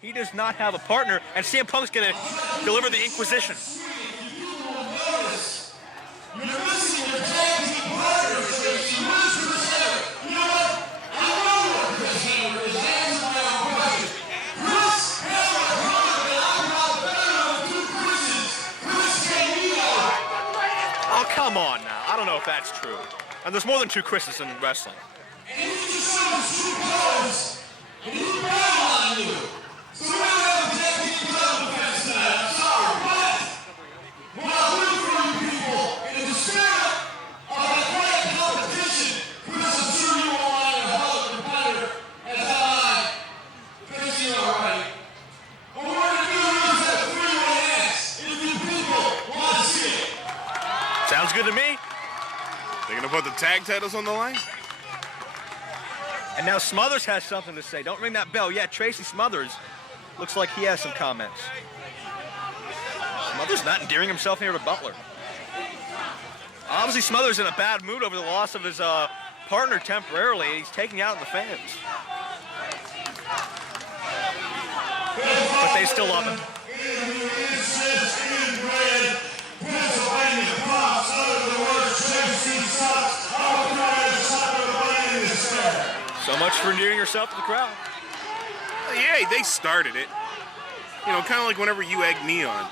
He does not have a partner, and CM Punk's going to deliver the Inquisition. You're missing your tag team partner, Tracy. Where's Chris Hammer? You know what? I know what Chris Hammer is. Answer my own question. Chris Hammer, and I'm not better than two Chris's. Chris Candido. Oh, come on now. I don't know if that's true. And there's more than two Chris's in wrestling. And you just showed us two colors, and he's better on you. So we're going to have a tag team title defense tonight. I'm sorry, but what I'm rooting for you people in the spirit of athletic competition, Chris, I'm sure you all are a hell of a competitor, as am I. Chris, you're all right. What we're going to do is have a three-way ass if you people want to see it. Sounds good to me. They're going to put the tag titles on the line? And now Smothers has something to say. Don't ring that bell. Yeah, Tracy Smothers looks like he has some comments. Smothers not endearing himself here to Butler. Obviously, Smothers in a bad mood over the loss of his partner temporarily. He's taking out the fans. But they still love him. So much for endearing yourself to the crowd. Yeah, they started it. You know, kind of like whenever you egg me on.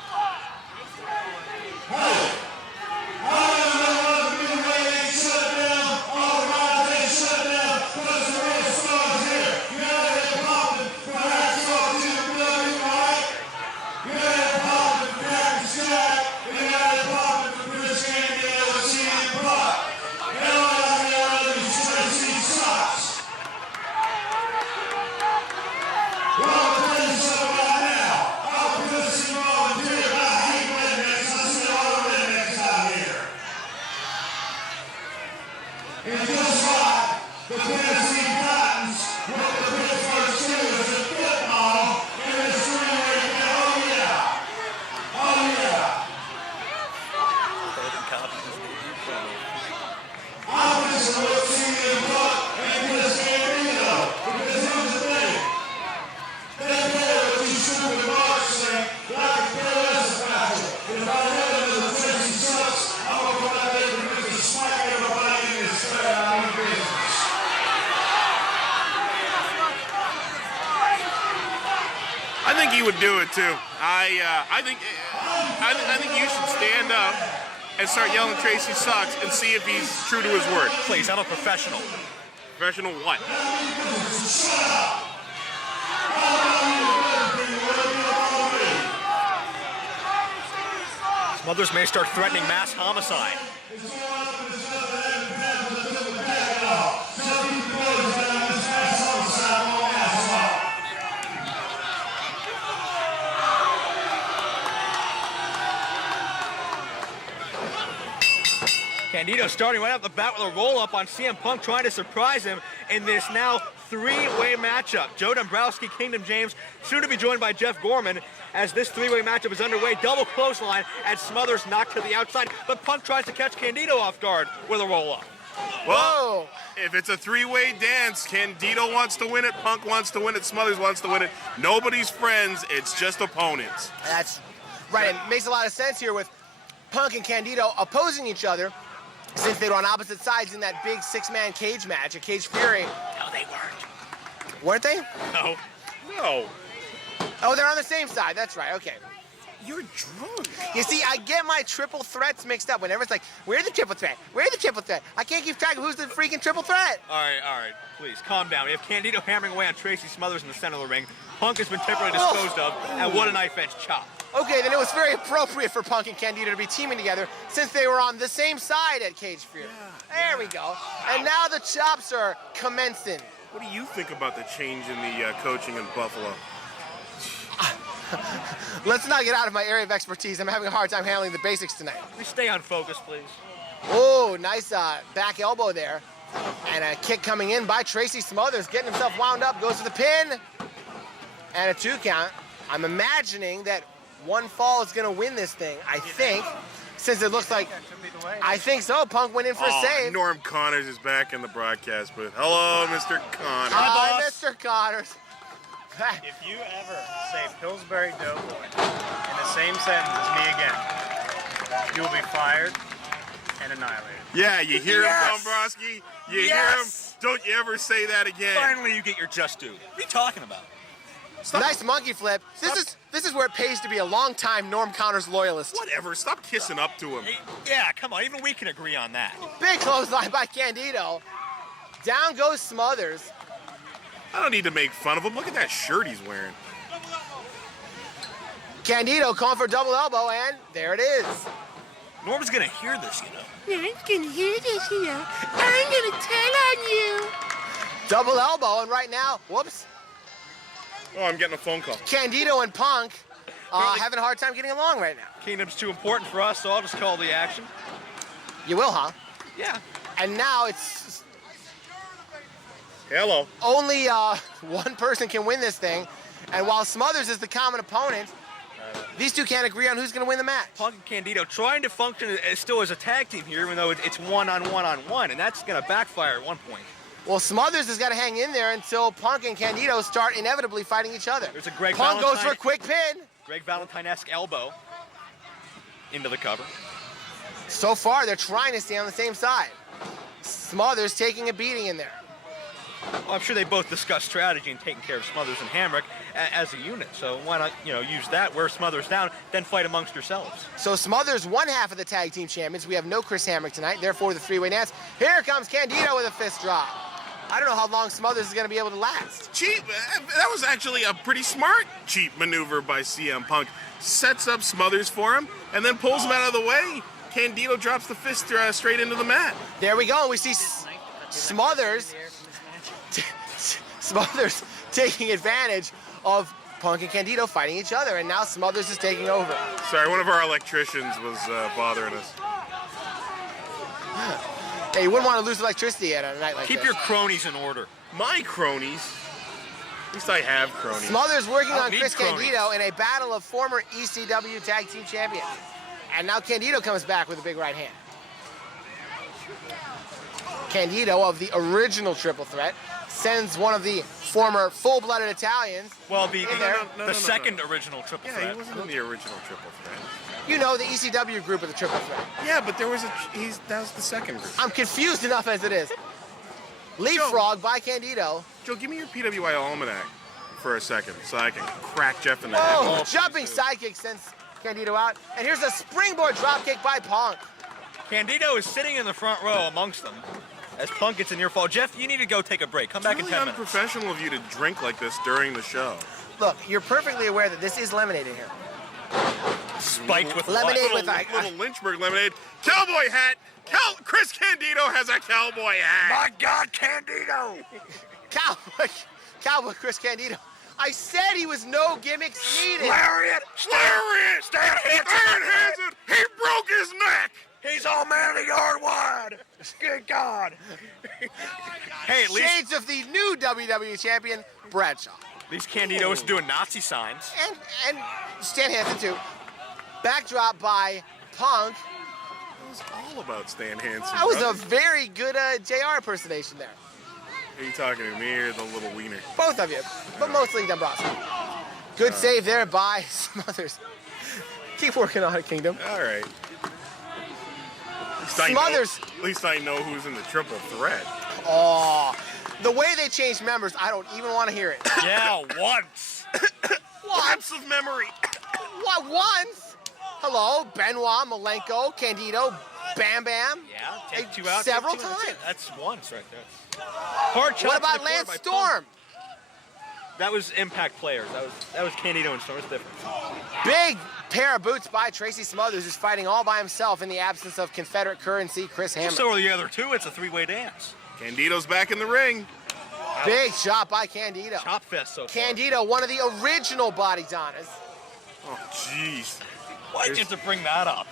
I think he would do it too. I think you should stand up and start yelling Tracy sucks and see if he's true to his word. Please, I'm a professional. Professional what? Smothers may start threatening mass homicide. Candido starting right off the bat with a roll-up on CM Punk, trying to surprise him in this now three-way matchup. Joe Dombrowski, Kingdom James, soon to be joined by Jeff Gorman as this three-way matchup is underway. Double clothesline as Smothers knocked to the outside, but Punk tries to catch Candido off guard with a roll-up. Well, if it's a three-way dance, Candido wants to win it, Punk wants to win it, Smothers wants to win it. Nobody's friends, it's just opponents. That's right. It makes a lot of sense here with Punk and Candido opposing each other, since they were on opposite sides in that big six-man cage match at Cage Fury. No, they weren't. Weren't they? No. No. Oh, they're on the same side. That's right. Okay. You're drunk. You see, I get my triple threats mixed up whenever it's like, where's the triple threat? Where's the triple threat? I can't keep track of who's the freaking triple threat. All right, please, calm down. We have Candido hammering away on Tracy Smothers in the center of the ring. Punk has been temporarily disposed of, and what a knife-edge chop. Okay, then it was very appropriate for Punk and Candido to be teaming together since they were on the same side at Cage Fury. There we go. And now the chops are commencing. What do you think about the change in the coaching in Buffalo? Let's not get out of my area of expertise. I'm having a hard time handling the basics tonight. We stay on focus, please. Oh, nice back elbow there. And a kick coming in by Tracy Smothers, getting himself wound up, goes to the pin. And a 2 count. I'm imagining that one fall is going to win this thing, I think, since it looks like, I think so. Punk went in for a save. Norm Connors is back in the broadcast booth. Hello, Mr. Connors. Hi, Mr. Connors. If you ever say Pillsbury Doughboy in the same sentence as me again, you will be fired and annihilated. Yeah, you hear Yes! him, Dombrowski? You hear him? Yes! Don't you ever say that again. Finally, you get your just due. What are you talking about? Nice monkey flip. This is where it pays to be a long-time Norm Connors loyalist. Whatever, stop kissing up to him. Hey, yeah, come on. Even we can agree on that. Big clothesline by Candido. Down goes Smothers. I don't need to make fun of him. Look at that shirt he's wearing. Candido calling for double elbow, and there it is. Norm's gonna hear this, you know. Norm's gonna hear this, you know. I'm gonna tell on you. Double elbow, and right now, whoops, Oh, I'm getting a phone call. Candido and Punk having a hard time getting along right now. Kingdom's too important for us, so I'll just call the action. You will, huh? Yeah. And now it's Hello. only one person can win this thing, and while Smothers is the common opponent, these two can't agree on who's going to win the match. Punk and Candido trying to function still as a tag team here, even though it's one-on-one-on-one, and that's gonna backfire at one point. Well, Smothers has got to hang in there until Punk and Candido start inevitably fighting each other. There's a Greg Punk goes for Valentine- a quick pin. Greg Valentine-esque elbow into the cover. So far, they're trying to stay on the same side. Smothers taking a beating in there. Well, I'm sure they both discussed strategy and taking care of Smothers and Hamrick as a unit. So why not, use that, wear Smothers down, then fight amongst yourselves. So Smothers, one half of the tag team champions. We have no Chris Hamrick tonight, therefore the three-way dance. Here comes Candido with a fist drop. I don't know how long Smothers is going to be able to last. Cheap. That was actually a pretty smart cheap maneuver by CM Punk. Sets up Smothers for him and then pulls him out of the way. Candido drops the fist straight into the mat. There we go. And we see Smothers taking advantage of Punk and Candido fighting each other, and now Smothers is taking over. Sorry, one of our electricians was bothering us. Hey, you wouldn't want to lose electricity at a night like Keep this. your cronies in order. My cronies. At least I have cronies. Smothers working I don't on need Chris cronies. Candido in a battle of former ECW tag team champions. And now Candido comes back with a big right hand. Candido of the original triple threat sends one of the former full-blooded Italians. Well, the no, second original triple Yeah, threat. he wasn't in the original triple threat. You know, the ECW group of the triple threat. Yeah, but there was that was the second group. I'm confused enough as it is. Leapfrog by Candido. Joe, give me your PWI almanac for a second so I can crack Jeff in the head. Oh, jumping sidekick sends Candido out. And here's a springboard dropkick by Punk. Candido is sitting in the front row amongst them as Punk gets a near fall. Jeff, you need to go take a break. Come back It's in really 10 minutes. unprofessional of you to drink like this during the show. Look, you're perfectly aware that this is lemonade in here. Spiked with Lemonade what? with Little Lynchburg lemonade. Cowboy hat. Chris Candido has a cowboy hat. My God, Candido! Cowboy Chris Candido. I said he was no gimmicks needed. Lariat! Lariat! Stan Hansen! Stan Hansen! He broke his neck! He's all man of the yard wide! Good God! Hey, at least Shades of the new WWE champion, Bradshaw. Candido's doing Nazi signs. And Stan Hansen, too. Backdrop by Punk. It was all about Stan Hansen. That was a brother. very good JR impersonation there. Are you talking to me or the little wiener? Both of you, but mostly Dombrowski. Good save there by Smothers. Keep working on it, Kingdom. All right. Smothers. At least I know who's in the triple threat. Oh, the way they changed members, I don't even want to hear it. Yeah, once. Lapse of memory. What, once? Hello, Benoit, Malenko, Candido, Bam Bam. Yeah, take two out. Several take two, that's it. times. That's once right there. Hard shot What to the about core Lance by Storm? Punk. That was Impact players. That was Candido and Storm. It's different. Big pair of boots by Tracy Smothers, who's fighting all by himself in the absence of Confederate currency, Chris Hamrick. So are the other two. It's a three-way dance. Candido's back in the ring. Big shot by Candido. Chop fest so far. Candido, one of the original body donnas. Oh, jeez. Why'd you have to bring that up?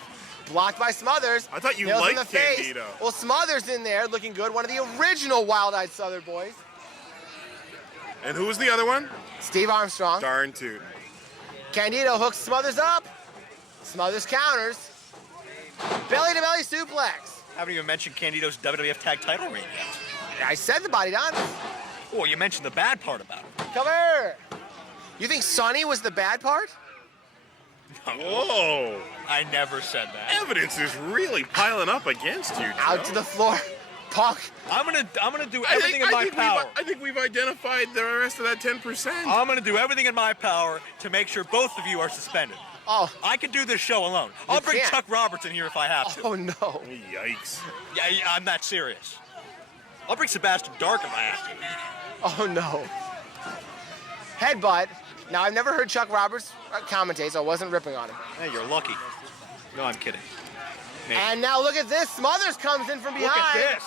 Blocked by Smothers. I thought you Nails in liked the face. Candido. Well, Smothers in there looking good. One of the original Wild-Eyed Southern boys. And who was the other one? Steve Armstrong. Darn toot. Candido hooks Smothers up. Smothers counters. Belly-to-belly suplex. Haven't even mentioned Candido's WWF Tag Title reign yet. I said the body donnas. Oh, you mentioned the bad part about it. Cover. You think Sonny was the bad part? Whoa. I never said that. Evidence is really piling up against you, Joe. Out to the floor. Punk. I'm gonna do everything in my power. I think we've identified the rest of that 10%. I'm gonna do everything in my power to make sure both of you are suspended. Oh. I can do this show alone. I'll bring can't. Chuck Roberts in here if I have to. Oh, no. Yikes. Yeah, I'm that serious. I'll bring Sebastian Dark if I have to. Oh, no. Headbutt. Now, I've never heard Chuck Roberts commentate, so I wasn't ripping on him. Hey, you're lucky. No, I'm kidding. Maybe. And now look at this. Smothers comes in from behind. Look at this.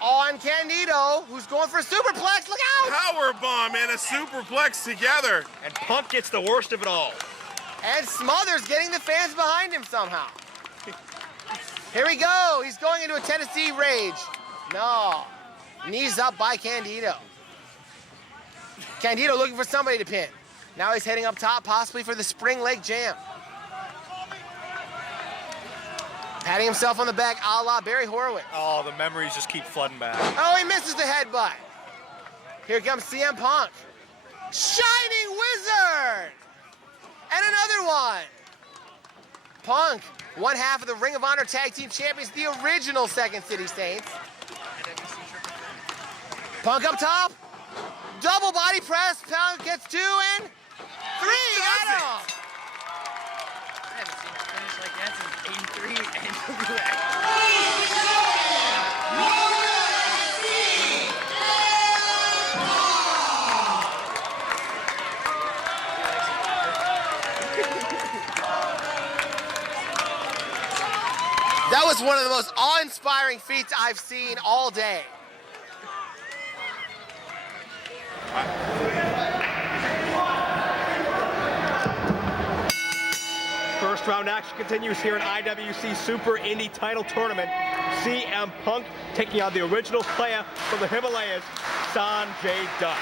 On Candido, who's going for a superplex. Look out! Power bomb and a superplex together. And Punk gets the worst of it all. And Smothers getting the fans behind him somehow. Here we go. He's going into a Tennessee rage. No. Knees up by Candido. Candido looking for somebody to pin. Now he's heading up top, possibly for the Spring Lake Jam. Patting himself on the back, a la Barry Horowitz. Oh, the memories just keep flooding back. Oh, he misses the headbutt. Here comes CM Punk. Shining Wizard! And another one. Punk, one half of the Ring of Honor Tag Team Champions, the original Second City Saints. Punk up top. Double body press. Punk gets 2 and 3. Got him. I haven't seen a finish like that since Game 3 NWA. That was one of the most awe-inspiring feats I've seen all day. First round action continues here in IWC Super Indy title tournament. CM Punk taking on the original player from the Himalayas, Sonjay Dutt.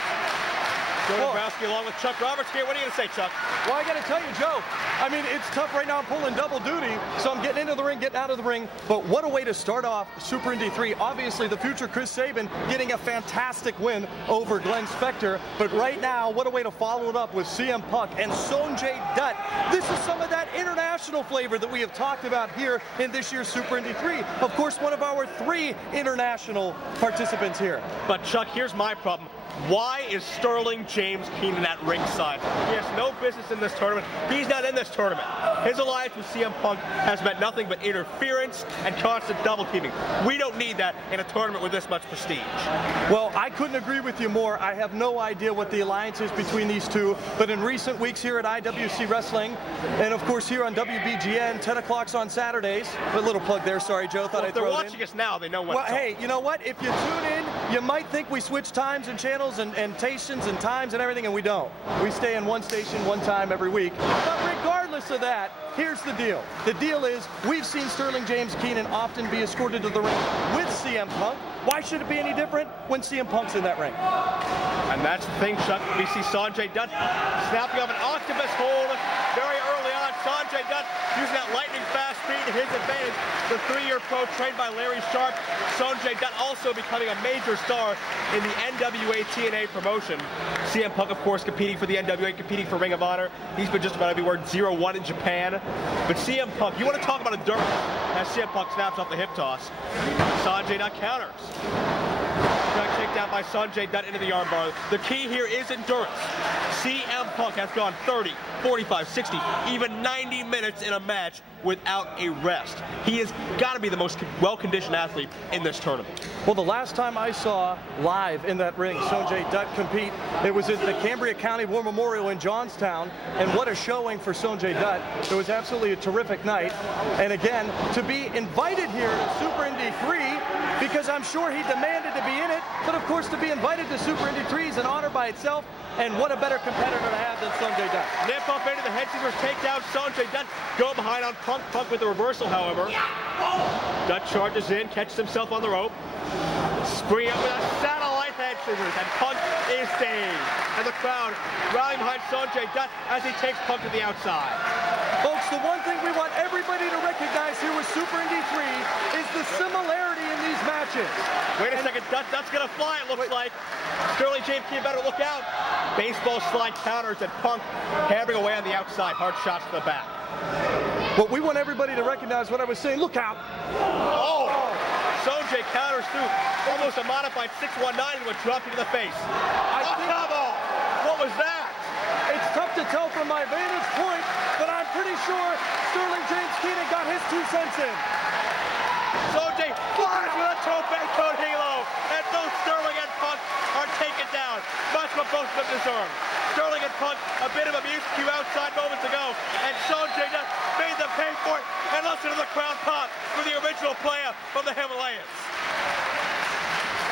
Joe Dombrowski along with Chuck Roberts here. What are you going to say, Chuck? Well, I got to tell you, Joe, I mean, it's tough right now. I'm pulling double duty, so I'm getting into the ring, getting out of the ring. But what a way to start off Super Indy 3. Obviously, the future Chris Sabin getting a fantastic win over Glenn Spector. But right now, what a way to follow it up with CM Punk and Sonjay Dutt. This is some of that international flavor that we have talked about here in this year's Super Indy 3. Of course, one of our 3 international participants here. But Chuck, here's my problem. Why is Sterling James Keenan at ringside? He has no business in this tournament. He's not in this tournament. His alliance with CM Punk has meant nothing but interference and constant double teaming. We don't need that in a tournament with this much prestige. Well, I couldn't agree with you more. I have no idea what the alliance is between these two, but in recent weeks here at IWC Wrestling, and of course here on WBGN, 10 o'clock on Saturdays. A little plug there, sorry, Joe, thought I'd throw it in. If they're watching us now, they know what. Well, hey, you know what? If you tune in, you might think we switch times and channels and stations and times and everything, and we don't. We stay in one station, one time every week. But regardless of that, here's the deal. The deal is we've seen Sterling James Keenan often be escorted to the ring with CM Punk. Why should it be any different when CM Punk's in that ring? And that's the thing, Chuck. We see Sonjay Dutt snapping up an octopus hold very early on. Sonjay Dutt using that lightning fast speed to his advantage. The 3-year pro trained by Larry Sharp. Sonjay Dutt also becoming a major star in the NWA TNA promotion. CM Punk, of course, competing for the NWA, competing for Ring of Honor. He's been just about everywhere, 0-1 in Japan. But CM Punk, you want to talk about endurance as CM Punk snaps off the hip toss. Sonjay Dutt counters. Got kicked out by Sonjay Dutt into the armbar. The key here is endurance. CM Punk has gone 30, 45, 60, even 90 minutes in a match without a rest. He has got to be the most well-conditioned athlete in this tournament. Well, the last time I saw live in that ring Sonjay Dutt compete, it was at the Cambria County War Memorial in Johnstown, and what a showing for Sonjay Dutt. It was absolutely a terrific night. And again, to be invited here to Super Indy 3, because I'm sure he demanded to be in it, but of course to be invited to Super Indy 3 is an honor by itself, and what a better competitor to have than Sonjay Dutt. Nip up into the head scissors, takedown. Sonjay Dutt go behind on Punk. Punk with the reversal, however. Dutt charges in, catches himself on the rope. Spring up with a satellite head scissors, and Punk is saved. And the crowd rallying behind Sonjay Dutt as he takes Punk to the outside. Folks, the one thing we want everybody to recognize here with Super Indy 3 is the similarity in these matches. Wait a second, Dutt's gonna fly, it looks like. Sterling James came better, look out. Baseball slide counters and Punk hammering away on the outside. Hard shots to the back. But we want everybody to recognize what I was saying. Look out. Oh! Sonjay counters through almost a modified 619 and went dropped into the face. Come on! What was that? It's tough to tell from my vantage point, but I'm pretty sure Sterling James Keenan got his 2 cents in. Sonjay flies with a torpedo halo, and both Sterling and Punk are taken down. That's what both of them deserve. Sterling and Punk, a bit of a music cue outside moments ago, and Sonjay just made them pay for it. And listen to the crowd pop for the original player from the Himalayas.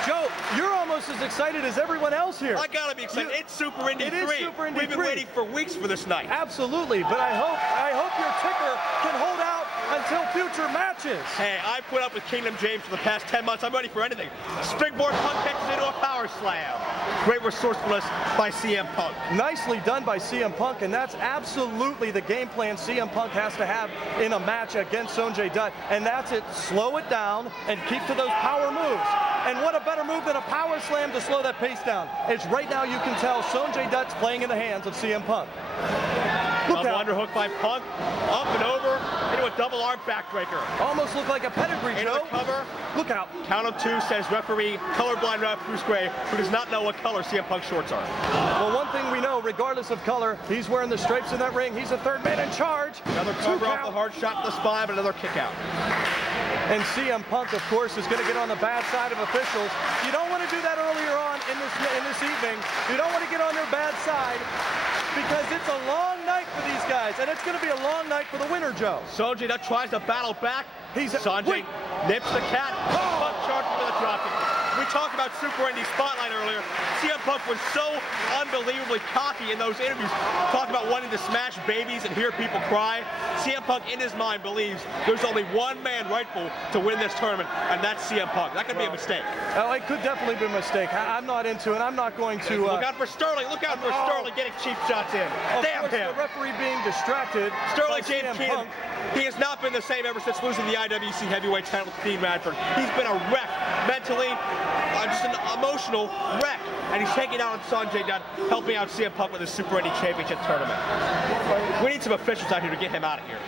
Joe, you're almost as excited as everyone else here. I gotta be excited. It's Super Indy 3. It is Super Indy We've been 3. waiting for weeks for this night. Absolutely, but I hope your ticker can hold out until future matches. Hey, I put up with Kingdom James for the past 10 months. I'm ready for anything. Springboard Punk catches into a power slam. Great resourcefulness by CM Punk. Nicely done by CM Punk, and that's absolutely the game plan CM Punk has to have in a match against Sonjay Dutt, and that's it. Slow it down and keep to those power moves. And what a better move than a power slam to slow that pace down. It's right now you can tell Sonjay Dutt's playing in the hands of CM Punk. Look out. Underhook by Punk, up and over, into a double arm backbreaker. Almost looked like a pedigree, Into Joe. the cover. Look out. Count of 2, says referee, colorblind ref Bruce Gray, who does not know what color CM Punk shorts are. Well, one thing we know, regardless of color, he's wearing the stripes in that ring. He's the third man in charge. Another cover off the hard shot to the spine, but another kick out. And CM Punk, of course, is going to get on the bad side of officials. You don't want to do that earlier on in this evening. You don't want to get on their bad side because it's a long night for these guys, and it's going to be a long night for the winner, Joe. Sonjay Dutt tries to battle back. Sonjay nips the cat. Punk charges with a dropkick. We talked about Super Indy Spotlight earlier. CM Punk was so unbelievably cocky in those interviews, talking about wanting to smash babies and hear people cry. CM Punk, in his mind, believes there's only one man rightful to win this tournament, and that's CM Punk. That could be a mistake. Oh, it could definitely be a mistake. I'm not into it. I'm not going to... Look out for Sterling. Look out for Sterling getting cheap shots in. Damn him. The referee being distracted. Sterling James Keenan, he has not been the same ever since losing the IWC Heavyweight title to Dean Radford. He's been a wreck mentally, just an emotional wreck. And he's taking out on Sonjay Dutt, helping out CM Punk with his Super Indy Championship tournament. We need some officials out here to get him out of here.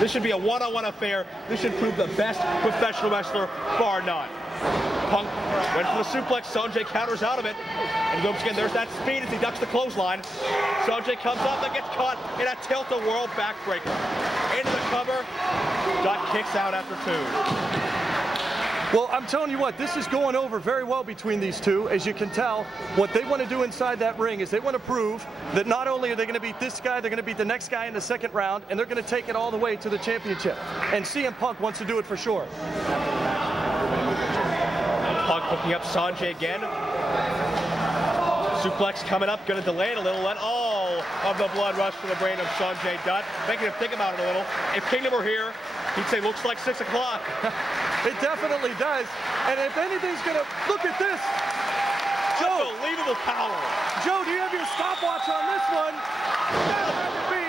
This should be a one-on-one affair. This should prove the best professional wrestler, bar none. Punk went for the suplex. Sonjay counters out of it. And goes again. There's that speed as he ducks the clothesline. Sonjay comes up and gets caught in a tilt-a-whirl backbreaker. Into the cover. Dutt kicks out after 2. Well, I'm telling you what, this is going over very well between these two. As you can tell, what they want to do inside that ring is they want to prove that not only are they going to beat this guy, they're going to beat the next guy in the second round, and they're going to take it all the way to the championship. And CM Punk wants to do it for sure. Punk hooking up Sonjay again. Suplex coming up, going to delay it a little. Let all of the blood rush to the brain of Sonjay Dutt, making him think about it a little. If Kingdom were here, he'd say, looks like 6 o'clock. It definitely does. And if anything's going to... Look at this. Joe. Unbelievable power. Joe, do you have your stopwatch on this one? That'll have to be.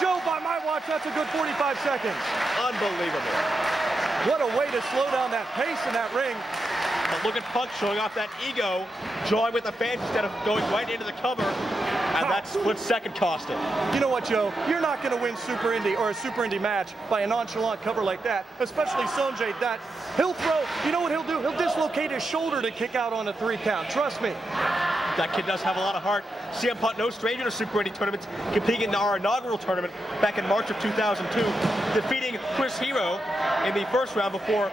Joe, by my watch, that's a good 45 seconds. Unbelievable. What a way to slow down that pace in that ring. But look at Punk showing off that ego, drawing with the fans instead of going right into the cover. And that split second cost him. You know what, Joe? You're not going to win Super Indy or a Super Indy match by a nonchalant cover like that, especially Sonjay Dutt. He'll throw, you know what he'll do? He'll dislocate his shoulder to kick out on a 3 count. Trust me. That kid does have a lot of heart. CM Punk, no stranger to Super Indy tournaments, competing in our inaugural tournament back in March of 2002, defeating Chris Hero in the first round before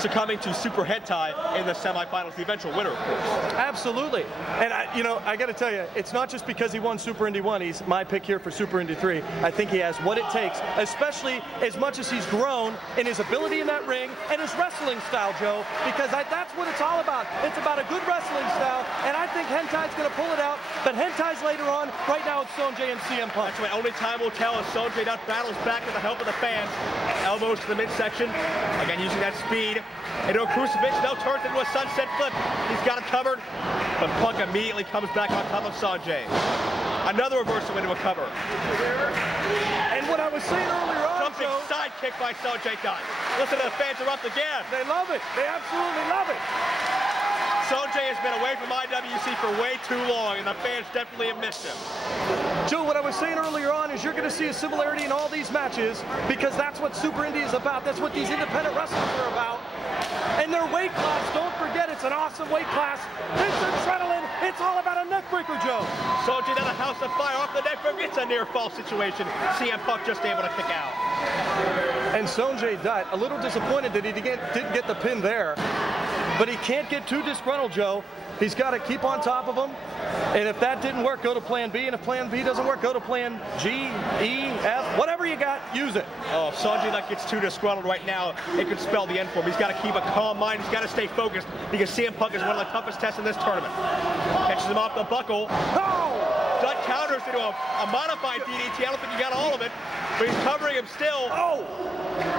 succumbing to Super Hentai in the semifinals, the eventual winner, of course. Absolutely. And, I got to tell you, it's not just because he won Super Indy 1. He's my pick here for Super Indy 3. I think he has what it takes, especially as much as he's grown in his ability in that ring and his wrestling style, Joe, because that's what it's all about. It's about a good wrestling style, and I think Hentai's going to pull it out, but Hentai's later on. Right now it's Sonjay and CM Punk. That's right. Only time will tell as Sonjay Dutt battles back with the help of the fans. Elbows to the midsection. Again, using that speed. Into a crucifix. Now turns into a sunset flip. He's got it covered. But Punk immediately comes back on top of Sonjay. Another reversal into a cover. And what I was saying earlier on, Jumping Joe, side kick by Sonjay Dutt. Listen to the fans erupt again. they love it. They absolutely love it. Sonjay has been away from IWC for way too long, and the fans definitely have missed him. Joe, what I was saying earlier on is you're going to see a similarity in all these matches because that's what Super Indy is about. That's what these independent wrestlers are about. And their weight class, don't forget, it's an awesome weight class. It's adrenaline. It's all about a neck breaker, Joe. Sonjay down a house of fire off the neck breaker. It's a near fall situation. CM Punk just able to kick out. And Sonjay Dutt, a little disappointed that he didn't get the pin there. But he can't get too disgruntled, Joe. He's got to keep on top of him. And if that didn't work, go to plan B. And if plan B doesn't work, go to plan G, E, F, whatever you got, use it. Oh, if Sonjay Dutt gets too disgruntled right now, it could spell the end for him. He's got to keep a calm mind. He's got to stay focused because CM Punk is one of the toughest tests in this tournament. Catches him off the buckle. Oh! Dutt counters into a modified DDT. I don't think he got all of it, but he's covering him still. Oh!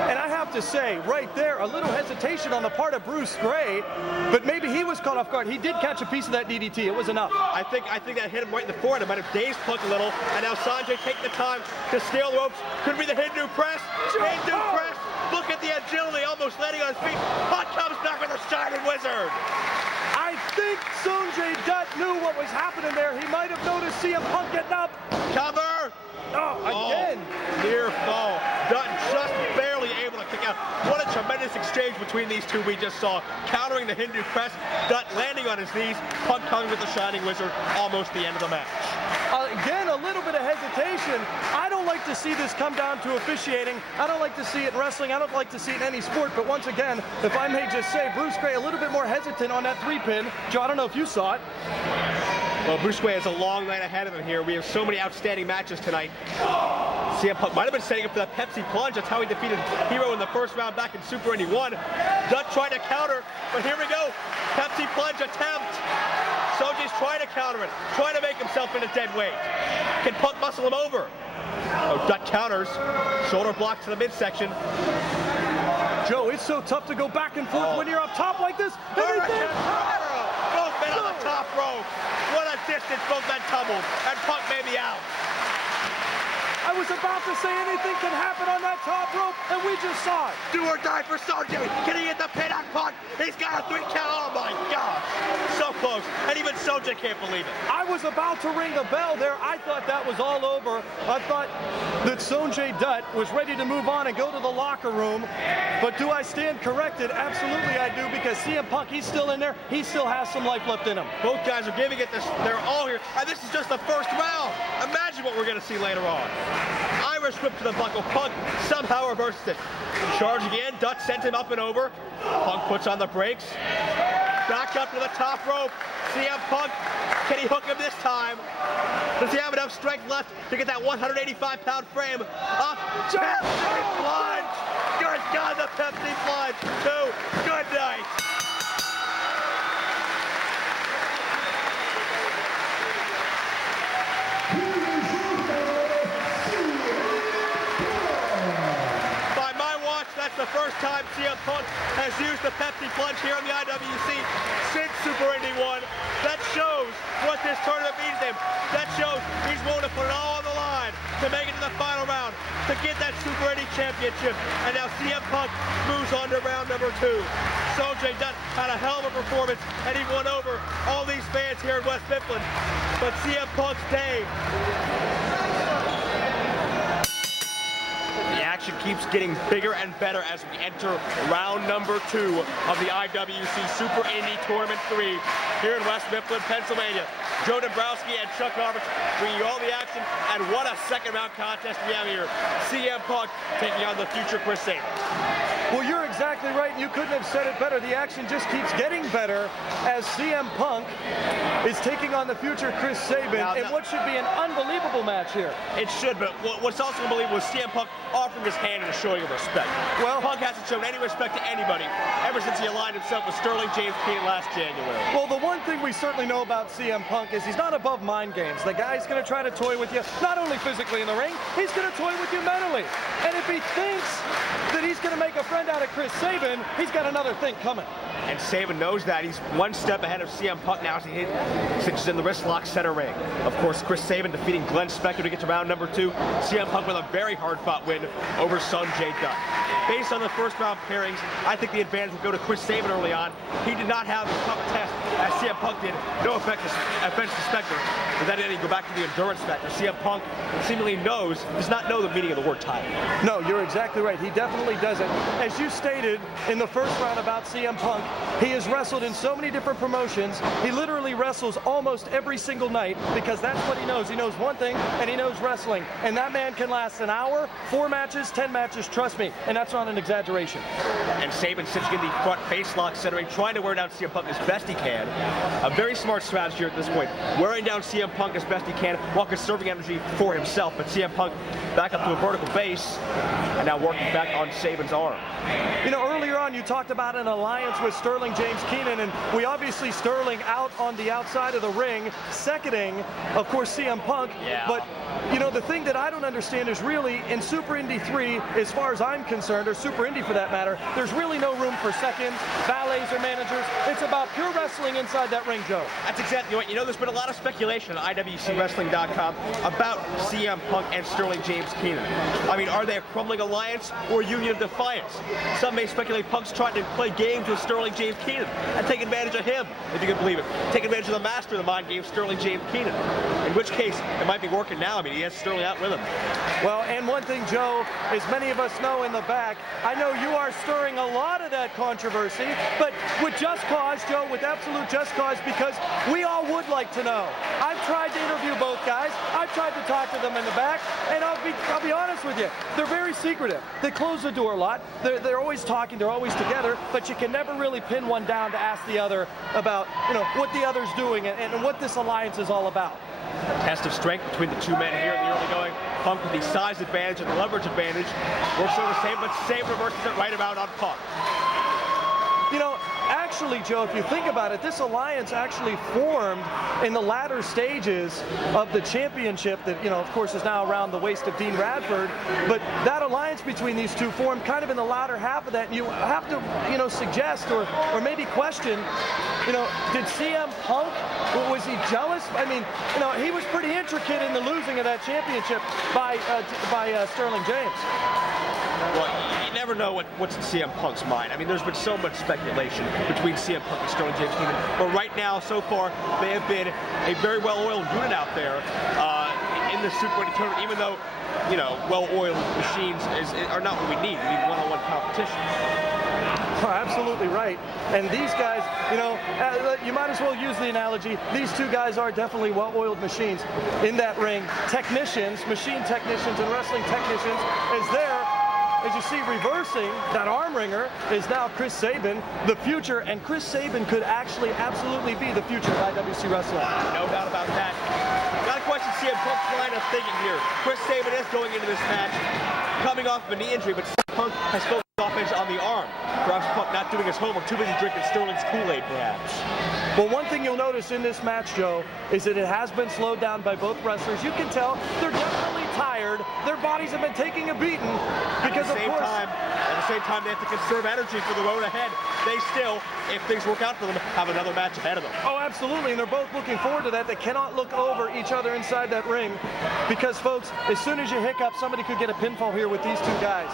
And I have to say, right there, a little hesitation on the part of Bruce Gray, but maybe he was caught off guard. He did catch a piece of that DDT. It was enough. I think that hit him right in the forehead. It might have dazed Punk a little. And now Sonjay taking the time to steal the ropes. Could be the Hindu press. Hindu press. Look at the agility, almost landing on his feet. Punk comes back with a Shining Wizard. I think Sonjay Dutt knew what was happening there. He might have noticed CM Punk getting up. Cover. Oh, again. Near fall. Dutt just barely able to kick out. What a tremendous exchange between these two we just saw. Countering the Hindu press. Dutt landing on his knees. Punk coming with the Shining Wizard. Almost the end of the match. Again, a little bit of hesitation. I don't like to see this come down to officiating. I don't like to see it in wrestling. I don't like to see it in any sport. But once again, if I may just say, Bruce Gray a little bit more hesitant on that 3-pin. Joe, I don't know if you saw it. Well, Bruce Gray has a long night ahead of him here. We have so many outstanding matches tonight. CM Punk might have been setting up for that Pepsi plunge. That's how he defeated Hero in the first round back in Super Indy 1. Dutt trying to counter, but here we go. Pepsi plunge attempt. Sonjay's trying to counter it, trying to make himself into dead weight. Can Punk muscle him over? Oh, Dutt counters. Shoulder block to the midsection. Joe, it's so tough to go back and forth when you're up top like this. Hurricane Power! Both men on the top rope. What a distance both men tumbled, and Punk may be out. I was about to say anything can happen on that top rope, and we just saw it. Do or die for Sonjay. Can he hit the pin on Punk? He's got a 3 count. Oh my gosh. So close. And even Sonjay can't believe it. I was about to ring the bell there. I thought that was all over. I thought that Sonjay Dutt was ready to move on and go to the locker room. But do I stand corrected? Absolutely I do, because CM Punk, he's still in there. He still has some life left in him. Both guys are giving it this. They're all here. And this is just the first round. Imagine what we're going to see later on. Irish whip to the buckle. Punk somehow reverses it. Charge again. Dutt sent him up and over. Punk puts on the brakes. Back up to the top rope. CM Punk, can he hook him this time? Does he have enough strength left to get that 185-pound frame up? Pepsi plunge! Good God, the Pepsi plunge! 2, good night! That's the first time CM Punk has used the Pepsi plunge here in the IWC since Super Indy 1. That shows what this tournament means to him. That shows he's willing to put it all on the line to make it to the final round, to get that Super Indy championship. And now CM Punk moves on to round number 2. Sonjay Dutt had a hell of a performance, and he won over all these fans here in West Mifflin. But CM Punk's day, the action keeps getting bigger and better as we enter round number 2 of the IWC Super Indy Tournament 3 here in West Mifflin, Pennsylvania. Joe Dombrowski and Chuck Roberts bringing you all the action, and what a second round contest we have here. CM Punk taking on the future Chris Sabin. Well, you're exactly right. You couldn't have said it better. The action just keeps getting better as CM Punk is taking on the future Chris Sabin in what should be an unbelievable match here. It should, but what's also unbelievable is CM Punk offering his hand and showing of respect. Well, Punk hasn't shown any respect to anybody ever since he aligned himself with Sterling James Keenan last January. Well, the one thing we certainly know about CM Punk is he's not above mind games. The guy's going to try to toy with you, not only physically in the ring, he's going to toy with you mentally. And if he thinks that he's going to make a friend out of Chris Sabin, he's got another thing coming. And Sabin knows that. He's one step ahead of CM Punk now as he cinches in the wrist lock center ring. Of course, Chris Sabin defeating Glenn Spector to get to round number 2. CM Punk with a very hard-fought win over Sonjay Dutt. Based on the first round pairings, I think the advantage would go to Chris Sabin early on. He did not have as tough a test as CM Punk did. No offense to Spector, but then he go back to the endurance factor. CM Punk seemingly does not know the meaning of the word title. No, you're exactly right. He definitely doesn't. As you stated in the first round about CM Punk, he has wrestled in so many different promotions. He literally wrestles almost every single night because that's what he knows. He knows one thing, and he knows wrestling. And that man can last an hour, 4 matches, 10 matches, trust me. And that's not an exaggeration. And Sabin sits in the front face lock centering, trying to wear down CM Punk as best he can. A very smart strategy at this point. Wearing down CM Punk as best he can while conserving energy for himself. But CM Punk back up to a vertical base and now working back on Sabin's arm. You know, earlier on you talked about an alliance with Sterling James Keenan, and we obviously Sterling out on the outside of the ring, seconding, of course, CM Punk. Yeah. But, you know, the thing that I don't understand is really in Super Indy 3, as far as I'm concerned, or Super Indy for that matter, there's really no room for seconds, valets, or managers. It's about pure wrestling inside that ring, Joe. That's exactly right. You know, there's been a lot of speculation on IndyWrestling.com about CM Punk and Sterling James Keenan. I mean, are they a crumbling alliance or a union of defiance? Some may speculate Punk's trying to play games with Sterling James Keenan and take advantage of him, if you can believe it. Take advantage of the master of the mind game, Sterling James Keenan. In which case, it might be working now. I mean, he has Sterling out with him. Well, and one thing, Joe, as many of us know in the back, I know you are stirring a lot of that controversy, but with just cause, Joe, with absolute just cause, because we all would like to know. I've tried to interview both guys. I've tried to talk to them in the back, and I'll be honest with you. They're very secretive. They close the door a lot. They're always talking. They're always together, but you can never really pin one down to ask the other about, you know, what the other's doing and what this alliance is all about. A test of strength between the two men here in the early going. Punk with the size advantage and the leverage advantage. Works on the same, but Sabin reverses it right about on Punk. You know, actually, Joe, if you think about it, this alliance actually formed in the latter stages of the championship that, you know, of course, is now around the waist of Dean Radford. But that alliance between these two formed kind of in the latter half of that. And you have to, you know, suggest or maybe question, you know, did CM Punk, was he jealous? I mean, you know, he was pretty intricate in the losing of that championship by Sterling James. Well, you never know what's in CM Punk's mind. I mean, there's been so much speculation between CM Punk and Sterling James Keenan. But right now, so far, they have been a very well-oiled unit out there in the Super Indy tournament, even though, you know, well-oiled machines are not what we need. We need one-on-one competition. Oh, absolutely right. And these guys, you know, you might as well use the analogy. These two guys are definitely well-oiled machines in that ring. Technicians, machine technicians and wrestling technicians is there. As you see, reversing that arm wringer is now Chris Sabin, the future, and Chris Sabin could actually absolutely be the future of IWC Wrestling. No doubt about that. Got a question CM Punk's line of thinking here. Chris Sabin is going into this match coming off of a knee injury, but CM Punk has focused offense on the arm. Perhaps Punk not doing his homework, too busy drinking Sterling's Kool-Aid, perhaps. Well, one thing you'll notice in this match, Joe, is that it has been slowed down by both wrestlers. You can tell they're definitely tired. Their bodies have been taking a beating because, of course, at the same time, they have to conserve energy for the road ahead. They still, if things work out for them, have another match ahead of them. Oh, absolutely, and they're both looking forward to that. They cannot look over each other inside that ring because, folks, as soon as you hiccup, somebody could get a pinfall here with these two guys.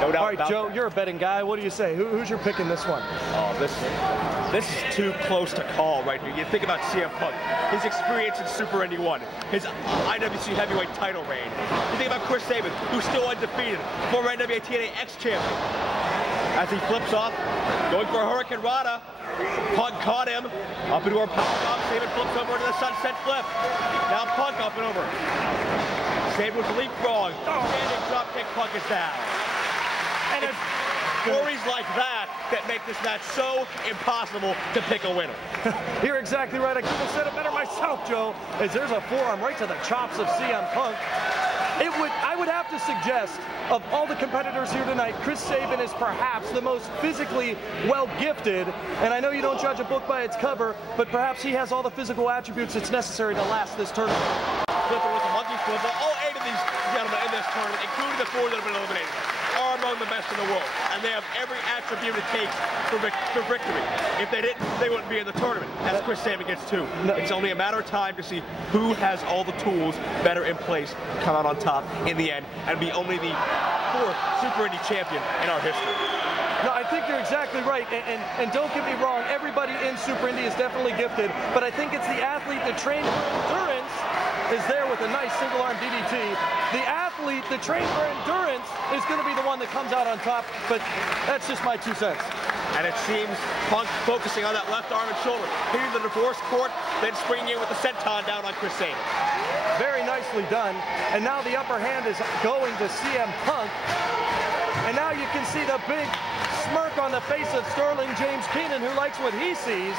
No doubt. All right, Joe, you're a betting guy. What do you say? Who's your pick in this one? Oh, this is too close to call right here. You think about CM Punk, his experience in Super Indy 1, his IWC heavyweight title reign. You think about Chris Sabin, who's still undefeated, former NWA TNA ex-champion. As he flips off, going for a Hurricane Rana. Punk caught him. Up into our power bomb. Sabin flips over into the sunset flip. Now Punk up and over. Sabin with the leapfrog. Standing drop kick, Punk is down. And it's stories like that make this match so impossible to pick a winner. You're exactly right. I couldn't have said it better myself, Joe, as there's a forearm right to the chops of CM Punk. I would have to suggest, of all the competitors here tonight, Chris Sabin is perhaps the most physically well-gifted, and I know you don't judge a book by its cover, but perhaps he has all the physical attributes that's necessary to last this tournament. Butler with the monkey football. All 8 of these gentlemen in this tournament, including the 4 that have been eliminated, are among the best in the world, and they have every attribute it takes for victory. If they didn't, they wouldn't be in the tournament, as Chris Sabin gets 2. No. It's only a matter of time to see who has all the tools better in place to come out on top in the end and be only the 4th Super Indy champion in our history. No, I think you're exactly right, and don't get me wrong, everybody in Super Indy is definitely gifted, but I think it's the athlete that trained for endurance is there with a nice single-arm DDT. The athlete that trained for endurance is going to be the one that comes out on top, but that's just my 2 cents. And it seems Punk focusing on that left arm and shoulder, hitting the divorce court, then springing in with the senton down on Chris Sabin. Very nicely done, and now the upper hand is going to CM Punk, and now you can see the big smirk on the face of Sterling James Keenan, who likes what he sees.